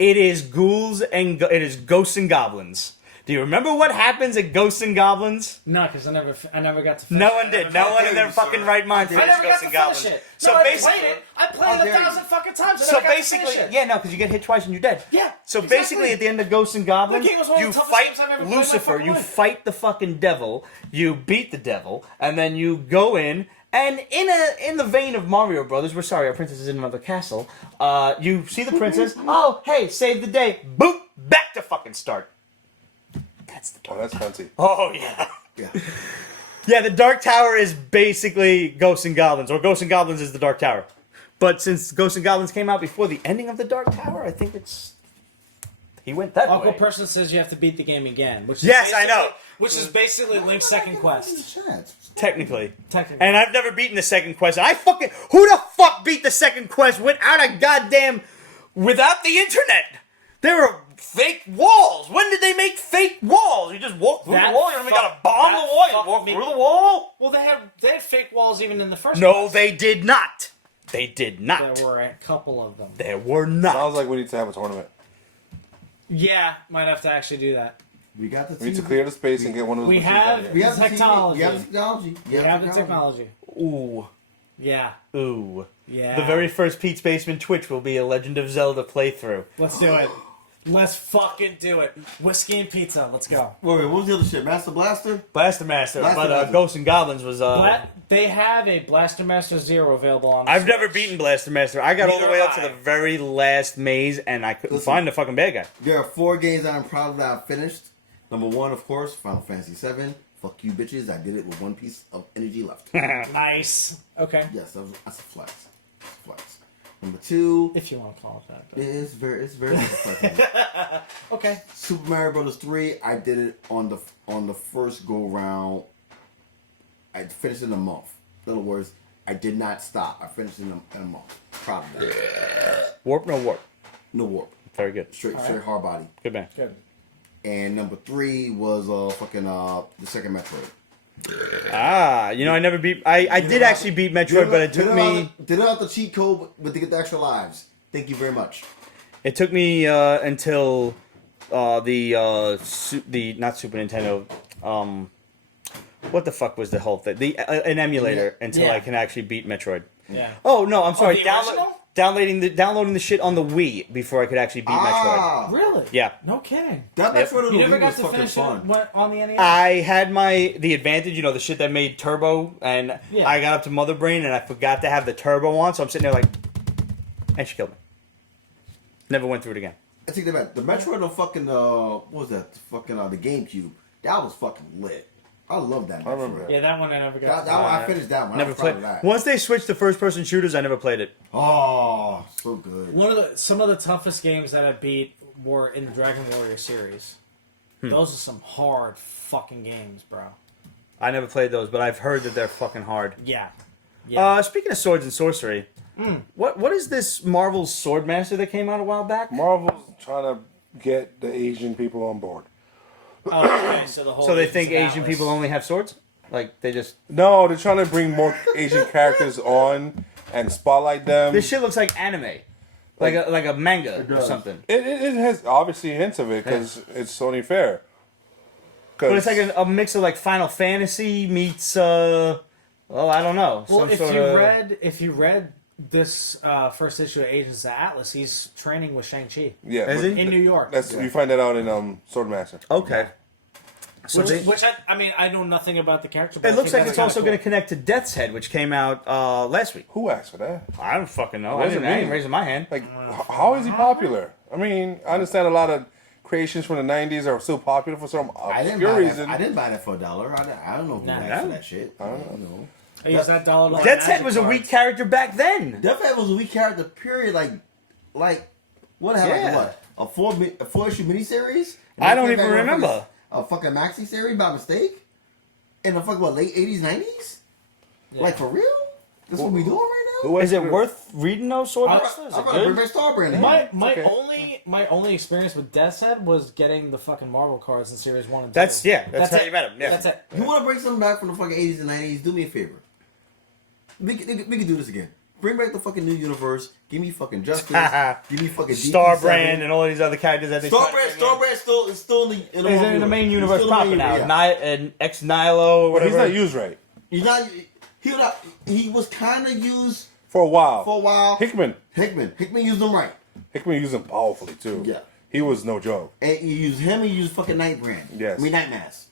It is ghouls and it is ghosts and goblins. Do you remember what happens at Ghosts and Goblins? No, because I never got to finish No one did. No one in their fucking right mind finished Ghosts and Goblins. It. So no, basically, I played it 1,000 fucking times. So basically, yeah, no, because you get hit twice and you're dead. Yeah. So basically, at the end of Ghosts and Goblins, you fight Lucifer, you fight the fucking devil, you beat the devil, and then you go in. And in the vein of Mario Brothers, we're sorry, our princess is in another castle. You see the princess. Oh, hey, save the day. Boop, back to fucking start. That's the Dark that's fancy. Oh, yeah. Yeah. Yeah, the Dark Tower is basically Ghosts and Goblins, or Ghosts and Goblins is the Dark Tower. But since Ghosts and Goblins came out before the ending of the Dark Tower, I think he went that Uncle way. Person says you have to beat the game again. Which is yes, I know. Which is basically Link's second quest. Technically. And I've never beaten the second quest. Who the fuck beat the second quest without the internet? There were fake walls. When did they make fake walls? You just walk through the wall. You don't even gotta bomb the wall. You walk through the wall. Well, they had fake walls even in the first. No, quest. they did not. They did not. There were a couple of them. There were not. Sounds like we need to have a tournament. Yeah, might have to actually do that. We got the. We need to clear the space and get one of those. We have We have technology. We have the technology. We have the technology. Ooh. Yeah. Ooh. Yeah. The very first Pete's Basement Twitch will be a Legend of Zelda playthrough. Let's do it. Let's fucking do it. Whiskey and pizza. Let's go. Wait, what was the other shit? Master Blaster? Blaster Master. Blaster But Master. Ghosts and Goblins was... They have a Blaster Master Zero available on the I've Switch. never beaten Blaster Master. I got all the way up to the very last maze, and I couldn't find the fucking bad guy. There are 4 games that I'm proud of that I've finished. Number 1, of course, Final Fantasy VII. Fuck you, bitches. I did it with 1 piece of energy left. Nice. Okay. Yes, that's a flex. Flex. Number 2. If you want to call it that. But. It's very flex. Okay. Super Mario Brothers 3. I did it on the first go round. I finished in a month. In other words, I did not stop. I finished in a month. Proud of that. Warp, no warp. No warp. Very good. Straight hard body. Good man. Good. And number 3 was the second Metroid. Ah, I never beat... I did actually beat Metroid, but it took me... Did it out the cheat code, but to get the extra lives. Thank you very much. It took me until the not Super Nintendo... what the fuck was the whole thing? An emulator until I can actually beat Metroid. Yeah. Oh, no, I'm sorry. the original? Downloading the shit on the Wii before I could actually beat Metroid. Really? Yeah. No kidding. That Metroid on You the never Wii got was to fucking finish fun. it on the NES? I had the advantage, the shit that made Turbo, and Yeah. I got up to Mother Brain, and I forgot to have the Turbo on, so I'm sitting there like, and she killed me. Never went through it again. I take that back. The Metroid on fucking, what was that? Fucking, the GameCube. That was fucking lit. I love that Metroid. I remember that. Yeah, that one I never got. That one, I finished that one. Never I was proud played. of that. Once they switched to first-person shooters, I never played it. Oh, so good. Some of the toughest games that I beat were in the Dragon Warrior series. Those are some hard fucking games, bro. I never played those, but I've heard that they're fucking hard. Yeah. Yeah. Speaking of swords and sorcery, what is this Marvel's Swordmaster that came out a while back? Marvel's trying to get the Asian people on board. Okay, so the whole. So they think Agents of Asian Atlas. people only have swords? Like they just No, they're trying to bring more Asian characters on and spotlight them. this shit looks like anime, like a manga or does. something. It has obviously hints of it because it's only fair. But it's like a mix of like Final Fantasy meets I don't know. Well, some if sort you of... read this first issue of Agents of Atlas, he's training with Shang-Chi yeah, Is but he? in New York. You find that out in Swordmaster. Okay. So Which I mean, I know nothing about the character. But it looks I like think it's that's also kinda going to connect to Death's Head, which came out last week. Who asked for that? I don't fucking know. What I does it didn't mean? raise my hand. Like, how is he popular? I mean, I understand a lot of creations from the '90s are still popular for some obscure reason. I didn't buy that for $1. I don't know who asked for that shit. I don't know. cool. Use that dollar. Like Death's Head magic was a cards. weak character back then. Death-Defying was a weak character. Period. Like what happened? Yeah. What a 4-issue miniseries? I don't Came even back with remember. a fucking maxi series by mistake in the fucking late '80s, '90s. Like for real? That's what we doing right now? Who Is it asked for- worth reading those sword masters? Is I'm it gonna bring good? back Star Brand. My only experience with Death's Head was getting the fucking Marvel cards in Series 1 and 2. That's That's how it. you met him. Yeah. That's it. You want to bring something back from the fucking '80s and '90s? Do me a favor. We can do this again. Bring back the fucking new universe. Give me fucking Justice. Give me fucking Star DP7. Brand and all these other characters that they Star tried to Brand. bring in. Star Brand still in the Is in the main universe He's still in proper the main now. universe, And ex Nihilo or But he's whatever. not used right He's not. He was kind of used for a while. for a while. Hickman used him right, used him powerfully too. Yeah. he was no joke. and he used him. He used fucking Night Brand. Yes. I mean Night Mask.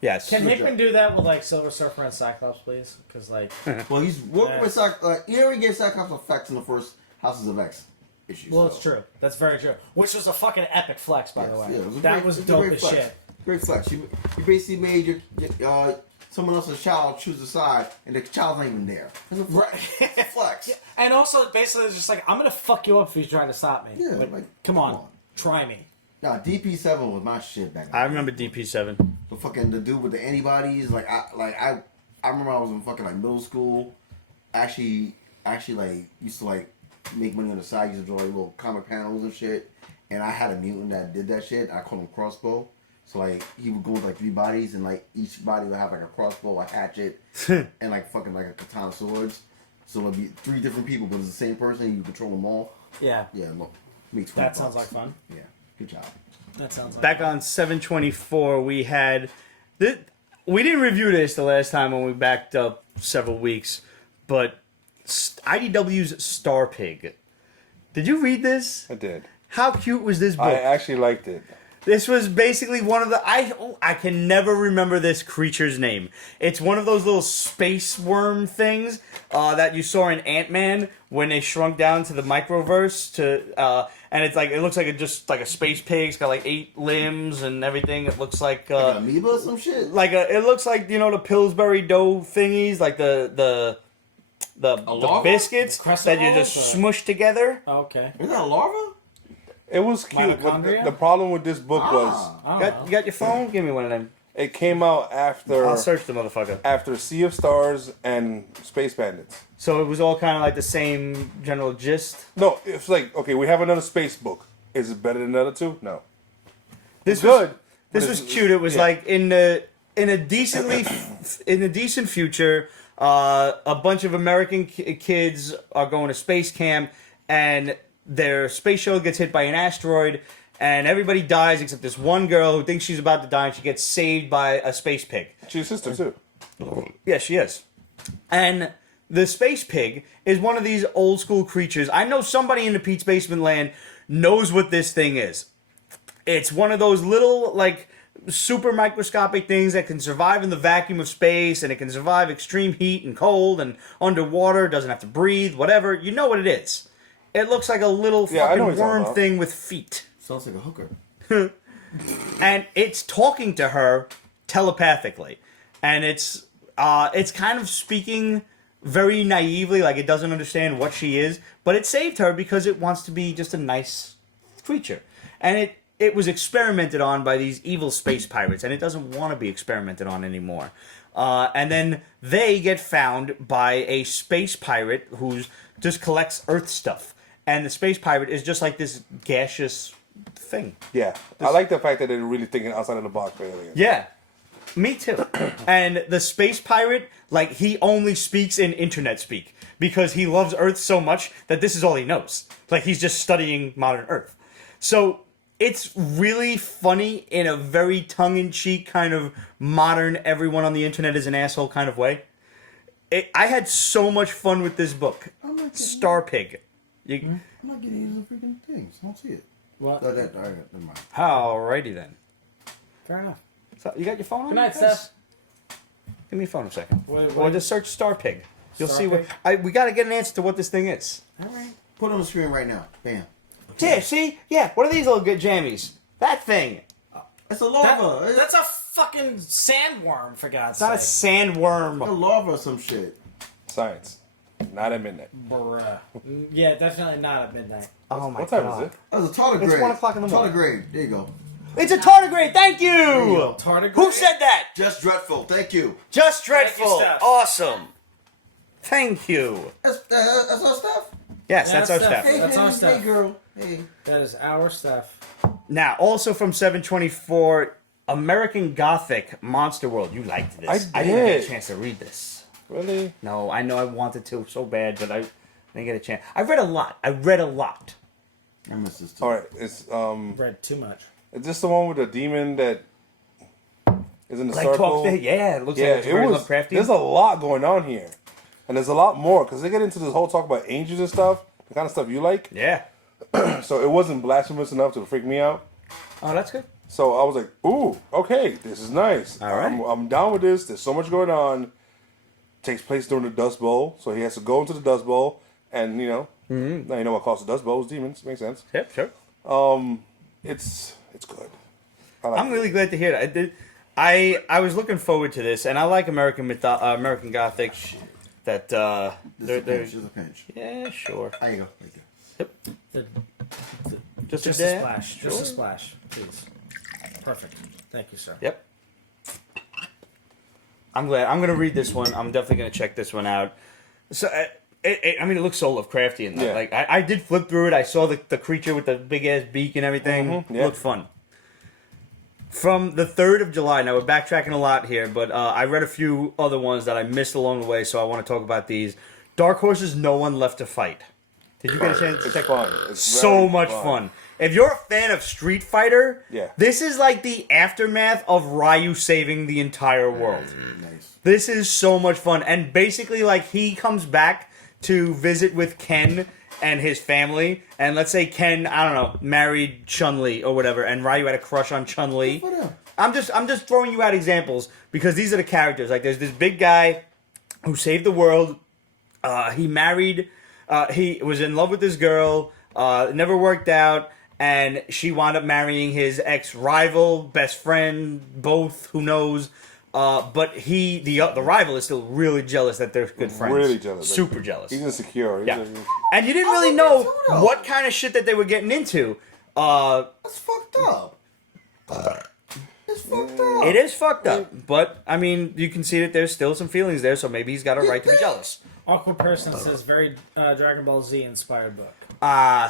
Yes. Can Hickman do that with like Silver Surfer and Cyclops, please? Because like, Well, he's working Yeah. with he already gave Cyclops effects in the first Houses of X issue. well, so. it's true. That's very true. Which was a fucking epic flex, by the way. Yeah, it was a That great- was it a dope great as flex. shit. Great flex. You basically made your someone else's child choose a side, and the child's not even there. It's a flex. It's a flex. And also, basically, it's just like, I'm gonna fuck you up if you try to stop me. Yeah, But like, come on, try me. Nah, DP7 was my shit back then. I remember DP7. The fucking the dude with the antibodies. I remember I was in fucking like middle school. Actually like used to like make money on the side. Used to draw like little comic panels and shit. And I had a mutant that did that shit. I called him Crossbow. So like he would go with like 3 bodies, and like each body would have like a crossbow, a hatchet, and like fucking like a katana swords. So it'd be 3 different people, but it's the same person. You control them all. Yeah, Yeah, look, me 20 that sounds like bucks. fun. Yeah, good job. That sounds like Back on 7/24, we had... We didn't review this the last time when we backed up several weeks, but IDW's Star Pig. Did you read this? I did. How cute was this book? I actually liked it. This was basically one of the... I can never remember this creature's name. It's one of those little space worm things that you saw in Ant-Man when they shrunk down to the microverse. And it's like it looks like just like a space pig. It's got like 8 limbs and everything. It looks like... Like an amoeba or some shit. it looks like, you know, the Pillsbury dough thingies, like the larva? biscuits Crescent that you rolls, just or- smush together. okay. Is that a larva? It was cute. But Mitochondria? the problem with this book was I don't know. You got your phone? Give me one of them. it came out after I'll search the motherfucker. after Sea of Stars and Space Bandits. So it was all kind of like the same general gist. No, it's like, okay, we have another space book. Is it better than the other 2? No. This It's good. This but was it's- cute. It was yeah. like in a decent future, a bunch of American kids are going to space camp, and their space shuttle gets hit by an asteroid, and everybody dies except this one girl who thinks she's about to die, and she gets saved by a space pig. She's a sister too. Yeah, she is. And the space pig is one of these old school creatures. I know somebody in the Pete's Basement land knows what this thing is. It's one of those little, like, super microscopic things that can survive in the vacuum of space, and it can survive extreme heat and cold and underwater, doesn't have to breathe, whatever. You know what it is. It looks like a little Yeah, I know what fucking you're talking worm about. thing with feet. Sounds like a hooker. And it's talking to her telepathically, and it's kind of speaking very naively, like it doesn't understand what she is, but it saved her because it wants to be just a nice creature, and it was experimented on by these evil space pirates, and it doesn't want to be experimented on anymore. And then they get found by a space pirate who just collects Earth stuff, and the space pirate is just like this gaseous thing. Yeah, I like the fact that they're really thinking outside of the box for aliens. Yeah, me too. And the space pirate, like, he only speaks in internet speak because he loves Earth so much that this is all he knows. Like, he's just studying modern Earth. So it's really funny in a very tongue-in-cheek kind of modern, everyone on the internet is an asshole kind of way. I had so much fun with this book. Star Pig. I'm not getting any of the freaking things. I don't see it. What? Oh, that, all right, never mind. Alrighty then. Fair enough. So you got your phone on? Good night, Chris? Steph. Give me your phone a second. What- Or just search Star Pig. You'll Star see what. Pig? We got to get an answer to what this thing is. All right. Put it on the screen right now. Bam. Yeah, see? Yeah, what are these little good jammies? That thing. It's a larva. That's a fucking sandworm, for God's It's not a sake. a sandworm. larva or some shit. Science. Not at midnight. Bruh. Yeah, definitely not at midnight. Oh my What time god. is it? That was a tardigrade. It's 1 o'clock in the morning. Tardigrade. There you go. It's a tardigrade, thank you! go. Tardigrade? Who said that? Just dreadful. Thank you. Just Thank you, Dreadful. Steph. Awesome. Thank you. That's our stuff. Yes, Yeah, that's our Steph. stuff. Hey, That's our hey, stuff. Hey, girl. Hey. That is our stuff. Now, also from 724, American Gothic Monster World. You liked this. I didn't get a did. chance to read this. Really? No, I know I wanted to so bad, but I didn't get a chance. I read a lot. I missed this too. All right. It's Read too much. Is this the one with the demon that is in the Like circle? yeah, it looks Yeah, like it's it very was. Lovecraftian. There's a lot going on here, and there's a lot more because they get into this whole talk about angels and stuff, the kind of stuff you like. Yeah. So it wasn't blasphemous enough to freak me out. Oh, that's good. So I was like, "Ooh, okay, this is nice. All right. I'm down with this. There's so much going on. Takes place during the Dust Bowl, so he has to go into the Dust Bowl, and now you know what causes the Dust Bowl is demons. Makes sense. Yep, sure. It's good. I like I'm it. really glad to hear that. I was looking forward to this, and I like American Gothic. That Just a they're pinch. Just a pinch. yeah, sure. There you go. Thank you. Yep. Just a dab? splash. Just Sure. a splash, please. Perfect. Thank you, sir. Yep. I'm glad. I'm gonna read this one. I'm definitely gonna check this one out. So, I mean, it looks so Lovecraftian. Yeah. Like, I did flip through it. I saw the creature with the big ass beak and everything. Mhm, yeah. Looked fun. From the 3rd of July. Now we're backtracking a lot here, but I read a few other ones that I missed along the way, so I want to talk about these. Dark Horses, No One Left to Fight. Did you get a chance to It's check? fun. It's So very much fun. If you're a fan of Street Fighter, Yeah. this is like the aftermath of Ryu saving the entire world. Nice. This is so much fun. And basically, like, he comes back to visit with Ken and his family. And let's say Ken, I don't know, married Chun-Li or whatever, and Ryu had a crush on Chun-Li. Whatever. I'm just throwing you out examples because these are the characters. Like, there's this big guy who saved the world. He married. He was in love with this girl. It never worked out, and she wound up marrying his ex-rival, best friend, both. Who knows? But the rival is still really jealous that they're good friends. Really jealous. Like, Super jealous. He's insecure. He's Yeah. just- And you didn't really know what kind of shit that they were getting into. That's fucked up. It's fucked up. It is fucked up, but I mean, you can see that there's still some feelings there, so maybe he's got a right to be jealous. Awkward Person says very Dragon Ball Z inspired book.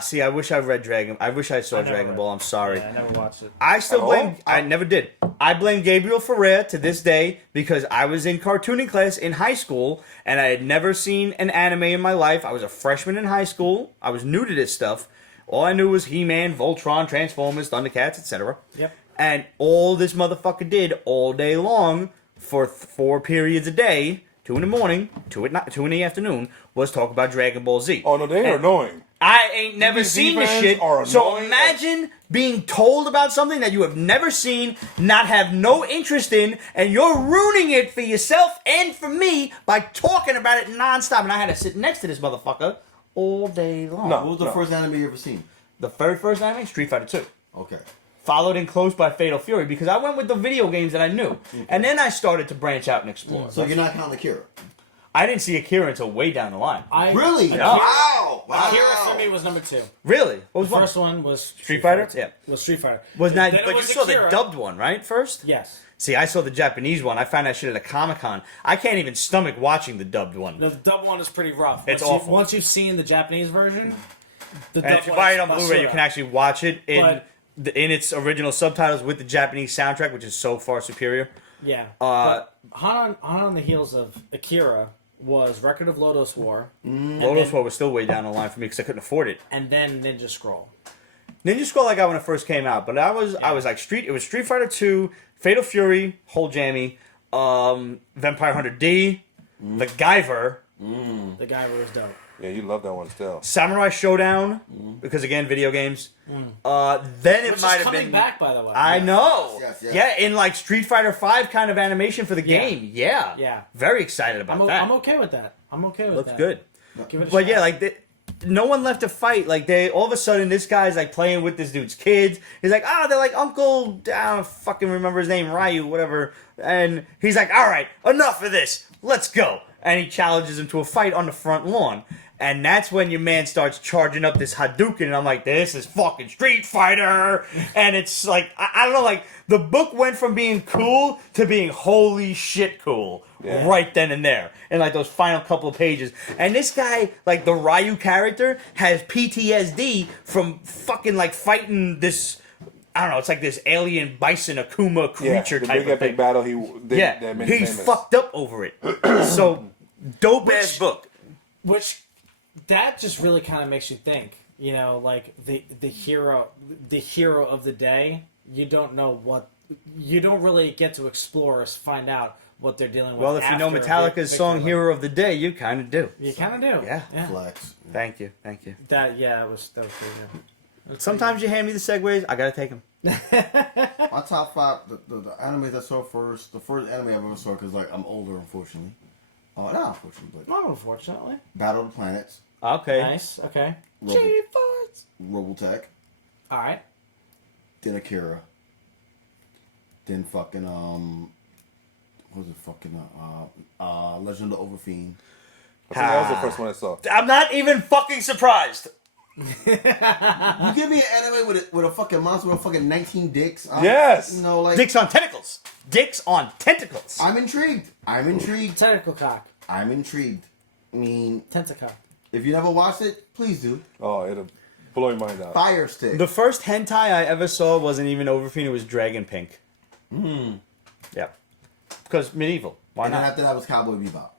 See, I wish I read Dragon. I wish I saw I never Dragon read Ball. I'm sorry. Yeah, I never watched it. I still At blame. all? I never did. I blame Gabriel Ferrer to this day because I was in cartooning class in high school and I had never seen an anime in my life. I was a freshman in high school. I was new to this stuff. All I knew was He-Man, Voltron, Transformers, Thundercats, etc. Yep. And all this motherfucker did all day long for 4 periods a day, 2 in the morning, 2 at night, 2 in the afternoon, was talk about Dragon Ball Z. Oh no, they are And annoying. I ain't never These seen this fans shit. are So annoying. imagine being told about something that you have never seen, not have no interest in, and you're ruining it for yourself and for me by talking about it nonstop. And I had to sit next to this motherfucker all day long. No. What was the first anime you ever seen? The very first anime, Street Fighter 2. Okay. Followed in close by Fatal Fury because I went with the video games that I knew. And then I started to branch out and explore. So you're not counting Akira? I didn't see Akira until way down the line. Really? Akira, Wow! Akira Wow! for me was number 2. Really? What was The one? first one was Street Fighter? Yeah. Was Street Fighter. Was not, Then it but you was saw the Akira. dubbed one, right? First? Yes. See, I saw the Japanese one. I found that shit at a Comic-Con. I can't even stomach watching the dubbed one. No, the dub one is pretty rough. It's Once awful. Once you've seen the Japanese version, the And dub if you one buy is it on Blu-ray, you can actually watch it in But in its original subtitles with the Japanese soundtrack, which is so far superior. Yeah. But hot on the heels of Akira was Record of Lodoss War. Lodoss War was still way down the line for me because I couldn't afford it. And then Ninja Scroll. Ninja Scroll I got when it first came out, but I was like It was Street Fighter 2, Fatal Fury, Whole Jammy, Vampire Hunter D, The Guyver. The Guyver was dope. Yeah, you love that one still. Samurai Showdown, because again, video games. Then it Which might is have coming been back, by the way. I know. Yes. Yeah, in like Street Fighter 5 kind of animation for the game. Yeah. Yeah. Very excited about that. I'm okay with that. Looks that. good. Give it a But shot. yeah, like no one left to fight. Like they all of a sudden this guy's like playing with this dude's kids. He's like, they're like Uncle, I don't fucking remember his name, Ryu, whatever. And he's like, all right, enough of this. Let's go. And he challenges him to a fight on the front lawn. And that's when your man starts charging up this Hadouken, and I'm like, this is fucking Street Fighter. And it's like, I don't know, like, the book went from being cool to being holy shit cool right then and there. In like those final couple of pages. And this guy, like the Ryu character, has PTSD from fucking like fighting this, I don't know, it's like this alien bison Akuma creature the type big of epic thing. battle that made him he's famous. fucked up over it. So, dope ass book. Which that just really kind of makes you think, you know, like the hero of the day. You don't know what, you don't really get to explore or find out what they're dealing with. Well, if you know after Metallica's song victory. "Hero of the Day," you kind of do. You kind of do. Yeah. Flex. Thank you. That was pretty good. Sometimes you hand me the segues, I gotta take them. My top 5, the animes I saw first, the first anime I ever saw, because like I'm older, unfortunately. Not unfortunately, but Not unfortunately. Battle of the Planets, Okay. Nice. Okay. Robotech, All right. then Akira, then fucking what was it fucking Legend of the Overfiend. I think that was the first one I saw. I'm not even fucking surprised. You give me an anime with a fucking monster with fucking 19 dicks. Yes! You know, like Dicks on tentacles. Dicks on tentacles. I'm intrigued. Tentacle cock. I'm intrigued. I mean, Tentacock. if you never watched it, please do. Oh, it'll blow your mind out. Fire Stick. The first hentai I ever saw wasn't even Overfiend, it was Dragon Pink. Yep. Because medieval. Why and then not? after that was Cowboy Bebop.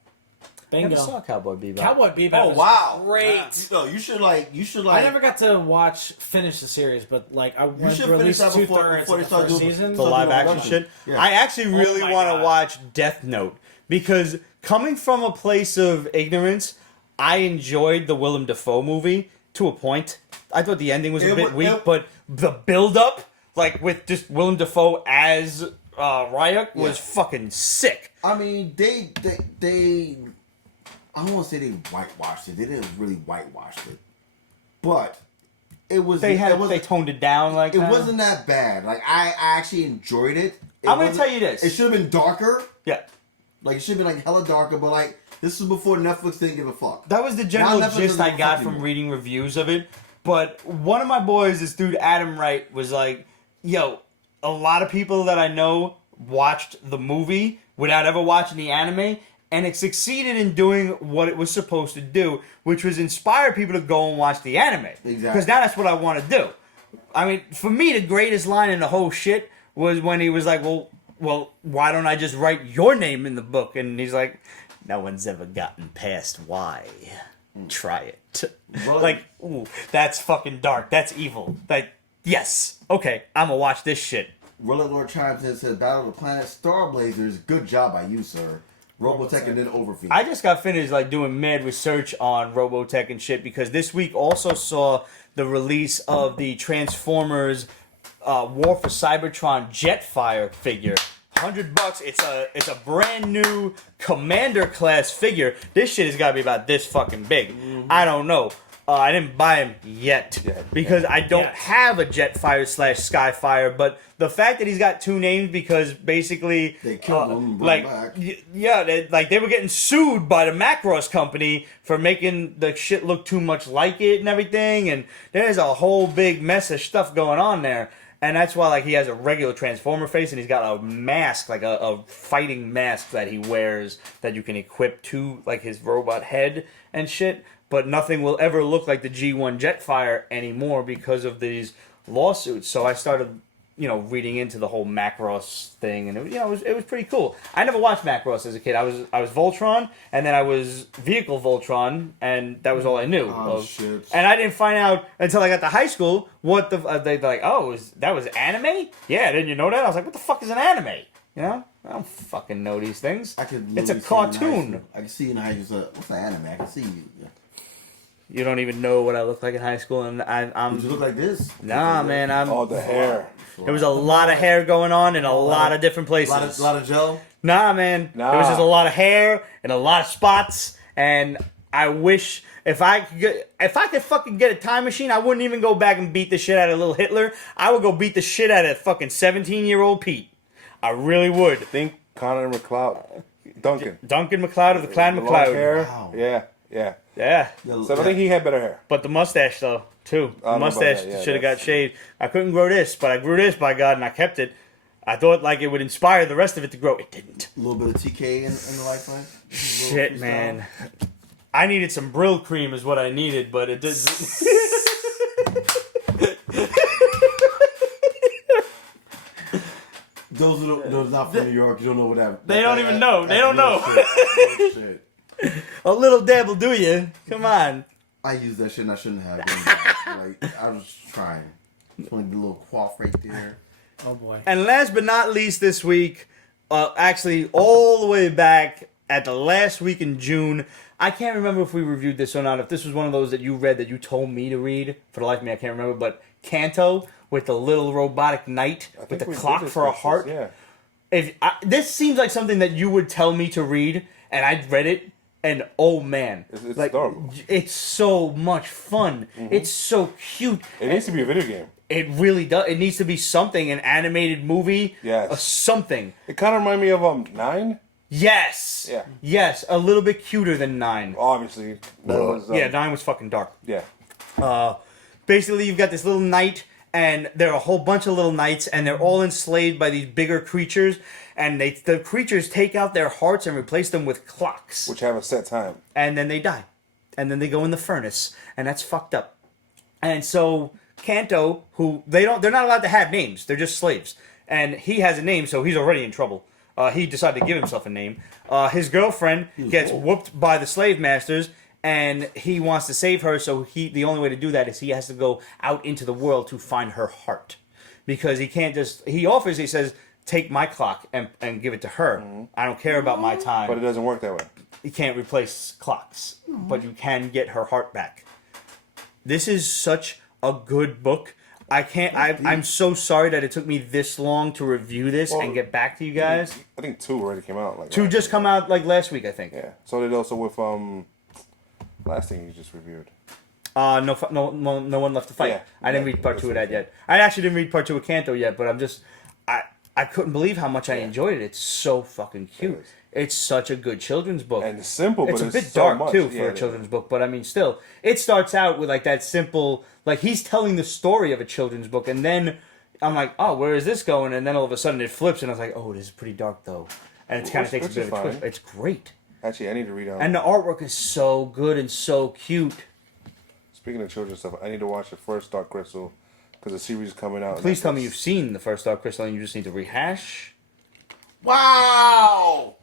Never Bingo. saw Cowboy Bebop. Cowboy Bebop. Oh, was wow. Great. No, you should like. I never got to finish the series, but like I went should through at finish least that before 2/3 they of the start first doing season. The live action Production. shit. Yeah. I actually really my want to God. watch Death Note because coming from a place of ignorance, I enjoyed the Willem Dafoe movie to a point. I thought the ending was a bit weak, but the build up, like with just Willem Dafoe as Ryuk, was fucking sick. I mean, they. I don't want to say they whitewashed it. They didn't really whitewash it, but it was. They toned it down like It that. wasn't that bad. Like I actually enjoyed it. I'm gonna tell you this. It should have been darker. Yeah. Like it should have been like hella darker. But like this was before Netflix didn't give a fuck. That was the general Now Netflix gist doesn't I give a got fuck from anymore. reading reviews of it. But one of my boys, this dude Adam Wright, was like, yo, a lot of people that I know watched the movie without ever watching the anime, and it succeeded in doing what it was supposed to do, which was inspire people to go and watch the anime. Exactly. Because now that's what I want to do. I mean, for me, the greatest line in the whole shit was when he was like, well, why don't I just write your name in the book? And he's like, no one's ever gotten past why. Try it. Well, Like, ooh, that's fucking dark. That's evil. Like, yes. Okay, I'm gonna watch this shit. Roller Lord chimes in and says, Battle of the Planet, Star Blazers, good job by you, sir. Robotech and then Overfiend. I just got finished like doing mad research on Robotech and shit because this week also saw the release of the Transformers War for Cybertron Jetfire figure. $100. It's a brand new Commander class figure. This shit has got to be about this fucking big. I don't know. I didn't buy him yet because I don't have a Jetfire / Skyfire. But the fact that he's got two names because basically They killed him and brought like him back. they were getting sued by the Macross company for making the shit look too much like it and everything. And there's a whole big mess of stuff going on there. And that's why, like, he has a regular Transformer face, and he's got a mask, like a fighting mask that he wears that you can equip to, like, his robot head and shit. But nothing will ever look like the G1 Jetfire anymore because of these lawsuits. So I started, reading into the whole Macross thing, and it was pretty cool. I never watched Macross as a kid. I was Voltron, and then I was Vehicle Voltron, and that was all I knew. Shit. And I didn't find out until I got to high school what they're like. Oh, that was anime? Yeah, didn't you know that? I was like, what the fuck is an anime? I don't fucking know these things. It's a cartoon. I can see in high school. What's an anime? I can see you. Yeah. You don't even know what I look like in high school, and I'm. Did you look like this? Nah, man. Oh, the hair. There was a lot of hair going on in a lot of different places. A lot of gel. Nah, man. Nah. There was just a lot of hair and a lot of spots, and I wish if I could fucking get a time machine, I wouldn't even go back and beat the shit out of little Hitler. I would go beat the shit out of fucking 17-year-old Pete. I really would. Think Connor McLeod. Duncan McLeod of the Clan Long McLeod. hair. Wow. Yeah. Yeah. So I think he had better hair. But the mustache, though, too. I don't The know about mustache that. Yeah, should have got that's- shaved. I couldn't grow this, but I grew this, by God, and I kept it. I thought like it would inspire the rest of it to grow. It didn't. A little bit of TK in the lifetime. Shit, man. I needed some Brill cream is what I needed, but it doesn't. Those not from New York. You don't know what that. They don't even know. They don't know. Shit. A little dab will do you. Come on. I used that shit and I shouldn't have. I was trying. Just wanted the little quaff right there. Oh boy. And last but not least this week, actually all the way back at the last week in June, I can't remember if we reviewed this or not, if this was one of those that you read that you told me to read. For the life of me, I can't remember, but Canto with the little robotic knight with the clock for a heart. Yeah. This seems like something that you would tell me to read, and I read it, and oh man, It's like adorable. it's so much fun. It's so cute. It needs to be a video game. It really does. It needs to be something, an animated movie, Yes. something. It kind of reminded me of 9. Yes. Yeah. Yes, a little bit cuter than 9. Obviously. That was, Yeah, 9 was fucking dark. Yeah. Basically, you've got this little knight, and there are a whole bunch of little knights, and they're all enslaved by these bigger creatures, and the creatures take out their hearts and replace them with clocks, Which have a set time. and then they die, and then they go in the furnace, and that's fucked up. And so Canto, who they're not allowed to have names, they're just slaves, and he has a name, so he's already in trouble. He decided to give himself a name. His girlfriend gets whooped by the slave masters, and he wants to save her. So the only way to do that is he has to go out into the world to find her heart, because he can't just. He says, "Take my clock and give it to her. I don't care about my time." But it doesn't work that way. You can't replace clocks, but you can get her heart back. This is such a good book. I'm so sorry that it took me this long to review this and get back to you guys. I think 2 already came out. Like 2 just come out like last week, I think. Yeah. So did also with last thing you just reviewed. No one left to fight. Yeah. I didn't read part 2 of that yet. I actually didn't read part 2 of Canto yet, but I couldn't believe how much I enjoyed it. It's so fucking cute. It is. It's such a good children's book. And it's simple, It's but a it's bit so dark much. too for Yeah, a children's book, but I mean, still, it starts out with like that simple, like he's telling the story of a children's book, and then I'm like, oh, where is this going? And then all of a sudden it flips, and I was like, oh, this is pretty dark though, and it kind of takes a Which bit is of a twist. fine. It's great, Actually, I need to read on. and the artwork is so good and so cute. Speaking of children's stuff, I need to watch the first Dark Crystal because the series is coming out. Please tell me you've seen the first Dark Crystal, and you just need to rehash. Wow!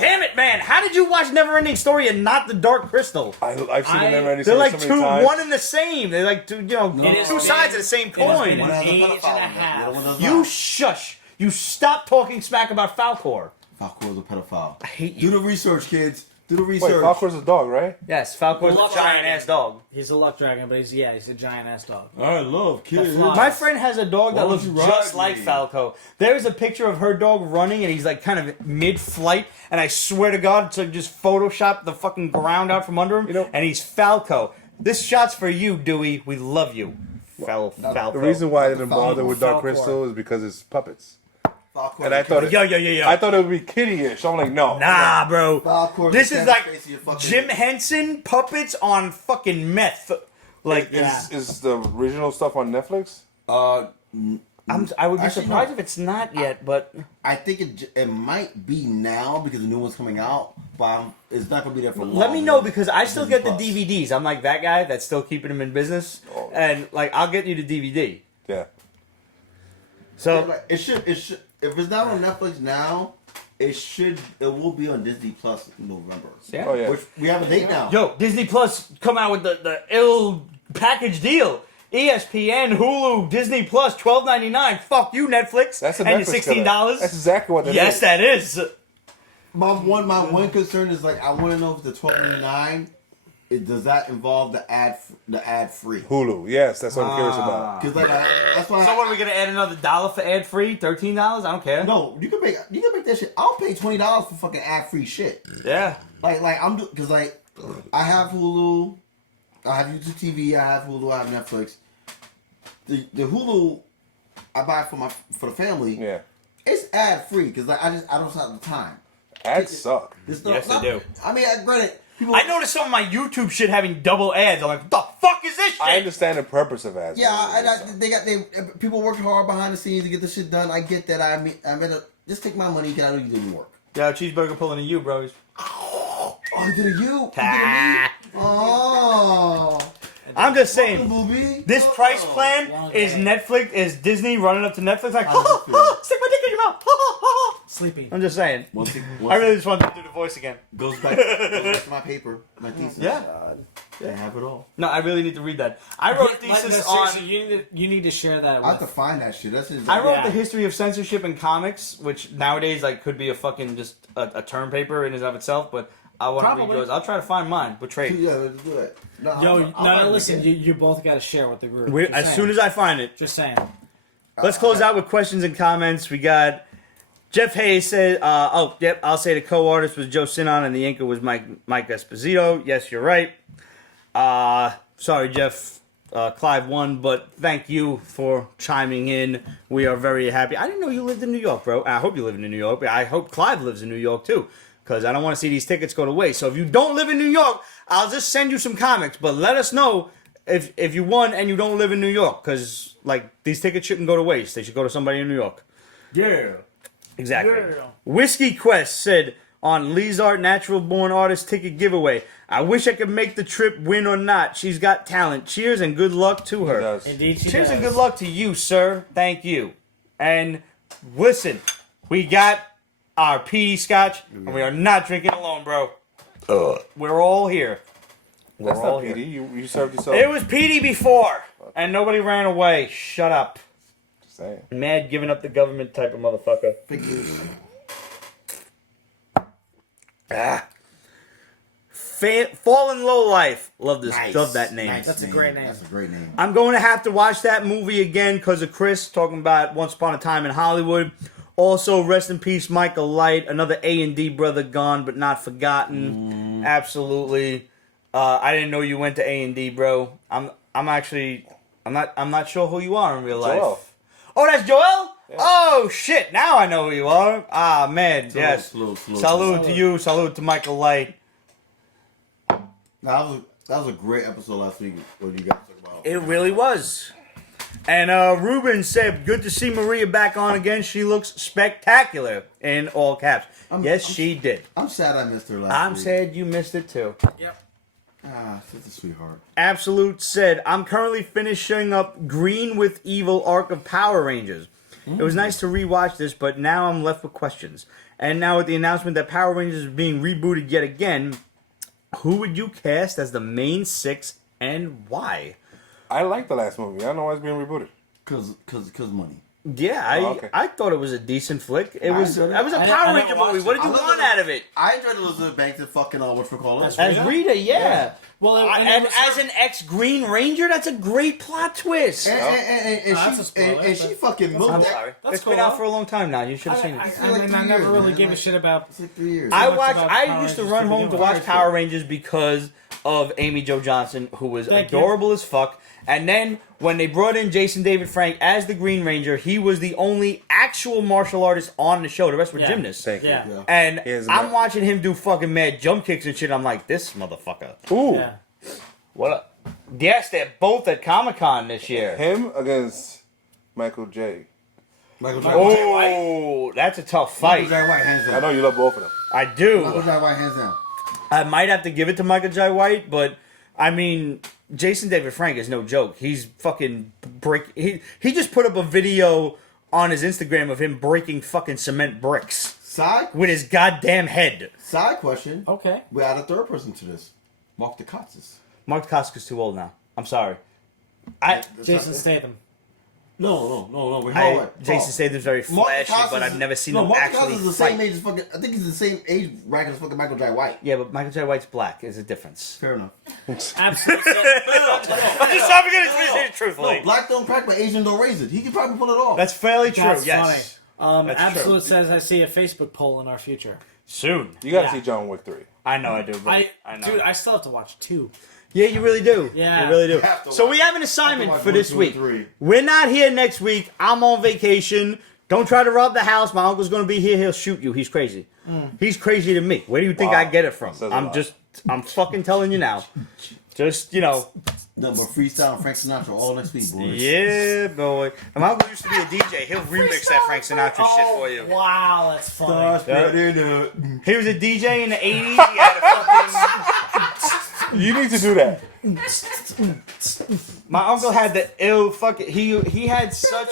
Damn it, man! How did you watch Neverending Story and not the Dark Crystal? I've seen the Never Ending They're Story like so two, many times. one and the same. They're like two, two sides of the same coin. One has a Age and a pedophile in it, the half. other one does You not. shush. You stop talking smack about Falcor. Falcor's a pedophile. I hate Do you. the research, kids. Do the Wait, research. Falcor's a dog, right? Yes, Falcor's Luck a giant ass dog. He's a luck dragon, but he's a giant ass dog. I love kids. The fly. My friend has a dog that Why looks don't you just ride like me? Falco. There's a picture of her dog running, and he's like kind of mid-flight, and I swear to God, it's like just Photoshop the fucking ground out from under him, and he's Falco. This shot's for you, Dewey. We love you. Falco. The reason why I didn't Falcor. bother with Dark Falcor. Crystal is because it's puppets. Falcor And I thought it, Yo. I thought it would be kiddie-ish. I'm like, no. Nah, bro. Falcor This is like face of your fucking- Jim Henson puppets on fucking meth. Like, Is the original stuff on Netflix? I would be Actually, surprised no. if it's not yet, but I think it might be now because the new one's coming out, but it's not gonna be there for long. let me know because I still Disney get the Plus. DVDs. I'm like that guy that's still keeping them in business, Oh. and like I'll get you the DVD. Yeah. So Like, it should. If it's not on Netflix now, it will be on Disney Plus in November. yeah. Oh yeah. Which we have a date now. Yo, Disney Plus come out with the ill package deal. ESPN, Hulu, Disney Plus, $12.99. Fuck you, Netflix. That's a and Netflix your $16. killer. That's exactly what that Yes, is. that is. My one concern is like I want to know if the $12.99 does that involve the ad free? Hulu. Yes, that's what I'm curious about. Because like that's why. So what are we gonna add another $1 for ad free? $13? I don't care. No, you can make that shit. I'll pay $20 for fucking ad free shit. Yeah. Like I'm because like I have Hulu, I have YouTube TV, I have Hulu, I have Netflix. The Hulu I buy for the family. Yeah. It's ad free because like I don't have the time. Ads suck. It's Yes, they do. I mean, granted, people. I noticed some of my YouTube shit having double ads. I'm like, what the fuck is this shit? I understand the purpose of ads. Yeah, people work hard behind the scenes to get this shit done. I get that. I mean, just take my money. Get out of doing work. Yeah, cheeseburger pulling a you, bros. Oh, he did a you. He did a Ah. me. Oh, I'm just saying, booby. this price plan is Netflix, is Disney running up to Netflix like, How does it feel? stick my dick in your mouth. Sleepy. I'm just saying. Once I really just wanted to do the voice again. goes back to my paper, my thesis. Yeah. I have it all. No, I really need to read that. I wrote a thesis on. Seriously, you need to share that. I have to With, find that shit. That's just, I wrote Yeah. the history of censorship in comics, which nowadays like could be a fucking just a term paper in and of itself. But I want to read Probably. yours. I'll try to find mine. Betray. Yeah, let's do that. No, no, listen. You both got to share with the group. Just As saying. soon as I find it, Just saying. let's close out with questions and comments. We got Jeff Hayes said, I'll say the co-artist was Joe Sinon and the inker was Mike Esposito. Yes, you're right. Sorry, Jeff. Clive won, but thank you for chiming in. We are very happy. I didn't know you lived in New York, bro. I hope you live in New York. I hope Clive lives in New York, too, because I don't want to see these tickets go to waste. So if you don't live in New York, I'll just send you some comics, but let us know if you won and you don't live in New York, because like these tickets shouldn't go to waste. They should go to somebody in New York. Yeah. Exactly. Yeah. Whiskey Quest said on Lee's Art Natural Born Artist ticket giveaway, I wish I could make the trip, win or not. She's got talent. Cheers and good luck to her. does. Indeed, she Cheers does. and good luck to you, sir. Thank you. And listen, we got our peaty scotch, and we are not drinking alone, bro. We're all here. We're That's all not here. PD. You served yourself. It was peaty before, and nobody ran away. Shut up. Just saying. Mad giving up the government type of motherfucker. Fallen Low Life. Love this. Nice. Love that name. Nice That's a great name. That's a great name. I'm going to have to watch that movie again because of Chris talking about Once Upon a Time in Hollywood. Also, rest in peace, Michael Light, another A&D brother gone but not forgotten. Absolutely. I didn't know you went to A&D, bro. I'm not sure who you are in real life. Joel. Oh, that's Joel? Yeah. Oh shit! Now I know who you are. Ah man, yes. Salute. Salute to you. Salute to Michael Light. That was a great episode last week. What you guys talk about? It really was. And Ruben said, good to see Maria back on again. She looks spectacular, in all caps. She did. I'm sad I missed her last I'm week. sad you missed it too. Yep. She's a sweetheart. Absolute said, I'm currently finishing up Green with Evil arc of Power Rangers. It was nice to rewatch this, but now I'm left with questions. And now with the announcement that Power Rangers is being rebooted yet again, who would you cast as the main six and why? I like the last movie. I don't know why it's being rebooted. Cause money. Yeah, okay. I thought it was a decent flick. It was a enjoyed it. Power I Ranger didn't watch movie. it. What did you I want out of it? I enjoyed Elizabeth Banks and fucking whatchamacallit. That's As Rita? Rita, yeah. Well, And as an ex-Green Ranger, that's a great plot twist. And that's a spoiler, she but- fucking I'm milked sorry. that. It's been out for a long time now. You should have seen it. I never really gave a shit about. It's like 3 years. I much watched. about I Power used to Rangers run to home begin to with. watch Power Rangers because of Amy Jo Johnson, who was Thank you. adorable as fuck. And then when they brought in Jason David Frank as the Green Ranger, he was the only actual martial artist on the show. The rest were gymnasts. Thank you. Yeah. And He is I'm a- watching him do fucking mad jump kicks and shit. I'm like, this motherfucker. Ooh. Yeah. What? Yes, they're both at Comic-Con this year. Him against Michael J. Michael Jai Oh, that's a tough Michael fight. Jai White, hands I down. know you love both of them. I Michael do. Jai White, hands down. I might have to give it to Michael Jai White, but I mean, Jason David Frank is no joke. He's fucking He just put up a video on his Instagram of him breaking fucking cement bricks Side with his goddamn head. question. Okay. We add a third person to this. Mark Dacascos. Mark Koska's too old now. I'm sorry. Jason Statham. No. We're Jason Statham's very Mark flashy, Dacascos but I've never seen him Mark actually Dacascos is the fight. same age as fucking. I think he's the same age bracket as fucking Michael Jai White. Yeah, but Michael J. White's black. Is a difference. Fair enough. Absolute. I'm just I'm gonna say it truthfully. No, black don't crack, but Asian don't raise it. He can probably pull it off. That's fairly true. That's Yes. funny. That's Absolute true. says I see a Facebook poll in our future. Soon. You gotta Yeah. see John Wick 3. I know I do. Bro. I know. dude, I still have to watch 2. Yeah, you really do. Yeah. You really do. Have to So watch- we have an assignment watch for this 1, 2, week. and 3. We're not here next week. I'm on vacation. Don't try to rob the house. My uncle's going to be here. He'll shoot you. He's crazy. He's crazy to me. Where do you think Wow. I get it from? Says a lot. I'm fucking telling you now. Just, you know. No, but freestyle and Frank Sinatra all next week, boys. Yeah, boy. And my uncle used to be a DJ. He'll remix that Frank Sinatra shit for you. Wow, that's funny. He was a DJ in the 80s. He had a fucking... You need to do that. My uncle had the ill fucking... He had such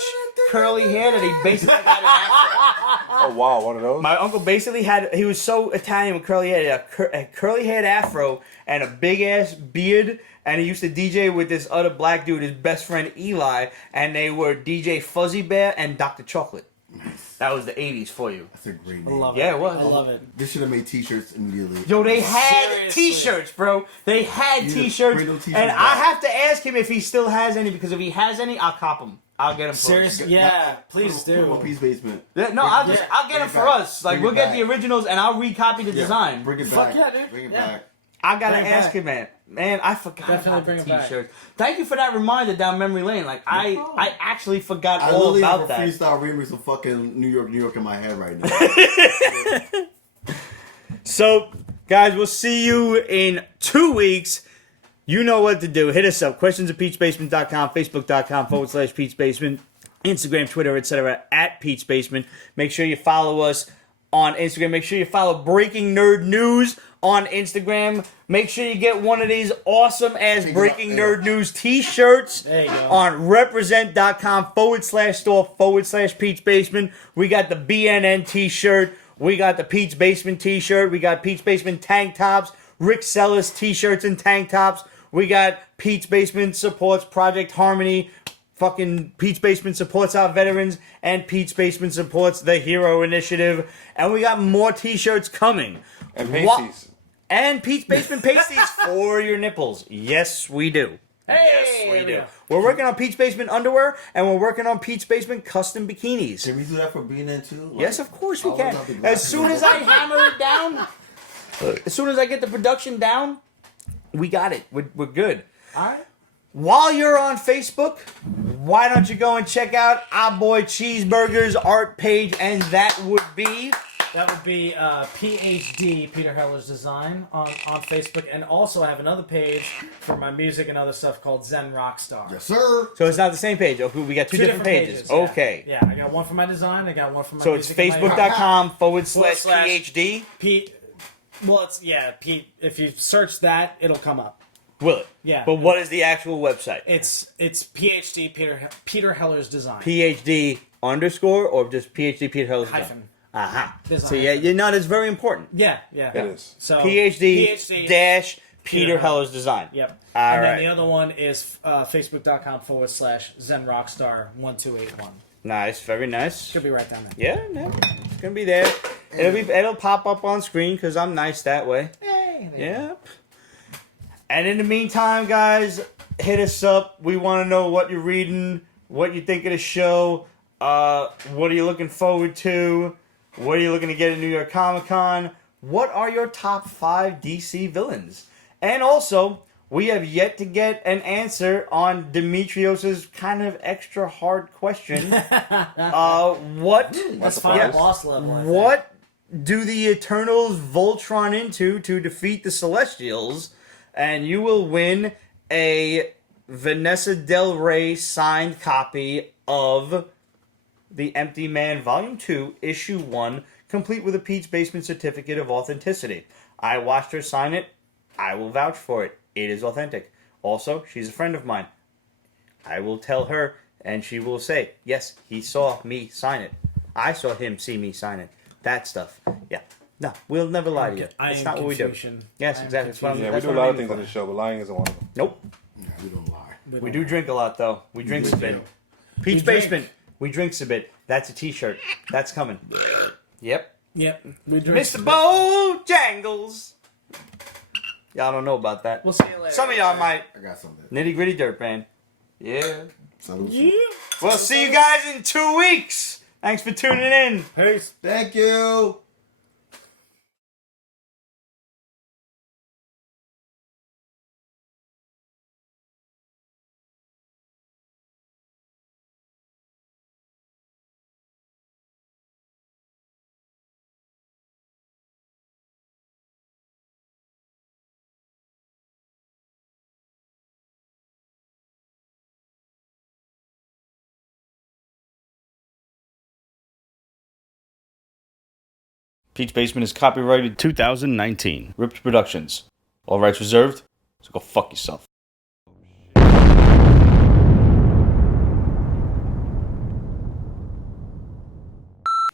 curly hair that he basically had an afro. Oh wow, one of those. My uncle basically had... He was so Italian with curly hair. He had a curly-haired afro and a big-ass beard. And he used to DJ with this other black dude, his best friend Eli. And they were DJ Fuzzy Bear and Dr. Chocolate. That was the 80s for you. That's a great I name. love Yeah, it. it was. I love it. This should have made t-shirts immediately. Yo, they had Seriously. t-shirts, bro. They had Yeah, t-shirts. bring those t-shirts And I back. have to ask him if he still has any, because if he has any, I'll cop them. I'll get them for Seriously, us. yeah, please Put them on do. Peace Basement. Yeah, no, I'll get Bring them it for back. us. Like, Bring we'll it get back. the originals, and I'll recopy the design. Bring it Fuck back. yeah, dude. Bring it Yeah. back. I gotta Bring it ask back. him, man. Man, I forgot Definitely about bring the it back. t-shirts. Thank you for that reminder down memory lane. Like, I actually forgot I all literally have about a that. freestyle remix of fucking New York in my head right now. So, guys, we'll see you in 2 weeks. You know what to do. Hit us up. Questionsofpeachbasement.com, Facebook.com/PeachBasement, Instagram, Twitter, etc. @PeachBasement. Make sure you follow us on Instagram. Make sure you follow Breaking Nerd News on Instagram. Make sure you get one of these awesome-ass Breaking Nerd News t-shirts There you go. on represent.com/store/Peach Basement. We got the BNN t-shirt. We got the Peach Basement t-shirt. We got Peach Basement tank tops. Rick Sellis t-shirts and tank tops. We got Peach Basement supports Project Harmony. Fucking Peach Basement supports our veterans. And Peach Basement supports the Hero Initiative. And we got more t-shirts coming. And Wha- pasties. And Peach Basement pasties for your nipples. Yes, we do. Hey, Yes, we there we do. go. We're working on Peach Basement underwear, and we're working on Peach Basement custom bikinis. Can we do that for BNN too? Like, Yes, of course we I'll can. look up the As glasses soon and as go- I hammer it down, as soon as I get the production down, we got it. We're good. Alright. While you're on Facebook, why don't you go and check out our boy Cheeseburger's art page, and that would be... That would be PhD, Peter Heller's Design, on Facebook. And also I have another page for my music and other stuff called Zen Rockstar. Yes, sir. So it's not the same page. Okay, we got two different pages. yeah. Okay. Yeah, I got one for my design, I got one for my So it's music. and my- facebook.com/PhD. Pete. Well, it's, yeah, Pete. If you search that, it'll come up. Will it? Yeah. But what is the actual website? It's PhD, Peter Heller's Design. PhD underscore or just PhD Peter Heller's Hyphen. Aha. Design. So yeah, you know that's very important. Yeah, yeah. It is. So PhD dash Peter Peter Heller's Design. Yep. All and right. then the other one is facebook.com/Zen Rockstar 1281. Nice, very nice. Should be right down there. Yeah, no, it's gonna be there. It'll pop up on screen because I'm nice that way. Hey, there you go. Yep. And in the meantime, guys, hit us up. We want to know what you're reading, what you think of the show. What are you looking forward to? What are you looking to get at New York Comic Con? What are your top 5 DC villains? And also, we have yet to get an answer on Demetrios's kind of extra hard question. What That's fine. final boss level. I think. what do the Eternals Voltron into to defeat the Celestials? And you will win a Vanessa Del Rey signed copy of The Empty Man Volume 2, Issue 1, complete with a Pete's Basement certificate of authenticity. I watched her sign it. I will vouch for it. It is authentic. Also, she's a friend of mine. I will tell her, and she will say, yes, he saw me sign it. I saw him see me sign it. That stuff. Yeah. No, we'll never lie to you. It's not what we do. Yes, exactly. That's what I'm, Yeah, we that's do a what lot I'm of things aiming on for. the show, but lying isn't one of them. Nope. Yeah, we don't lie. We do drink a lot, though. We drink a bit. Pete's Basement. We drinks a bit. That's a t-shirt. That's coming. Yep. Yep. We drink. Mr. Bojangles. Y'all don't know about that. We'll see you later. Some of y'all might. I got something. Nitty Gritty Dirt Band. Yeah. Salute. We'll see you guys in 2 weeks. Thanks for tuning in. Peace. Thank you. Pete's Basement is copyrighted 2019. Ripped Productions. All rights reserved. So go fuck yourself.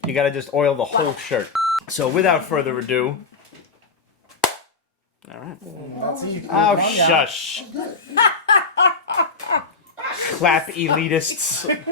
You gotta just oil the whole shirt. So without further ado. Alright. Oh, shush. Clap elitists.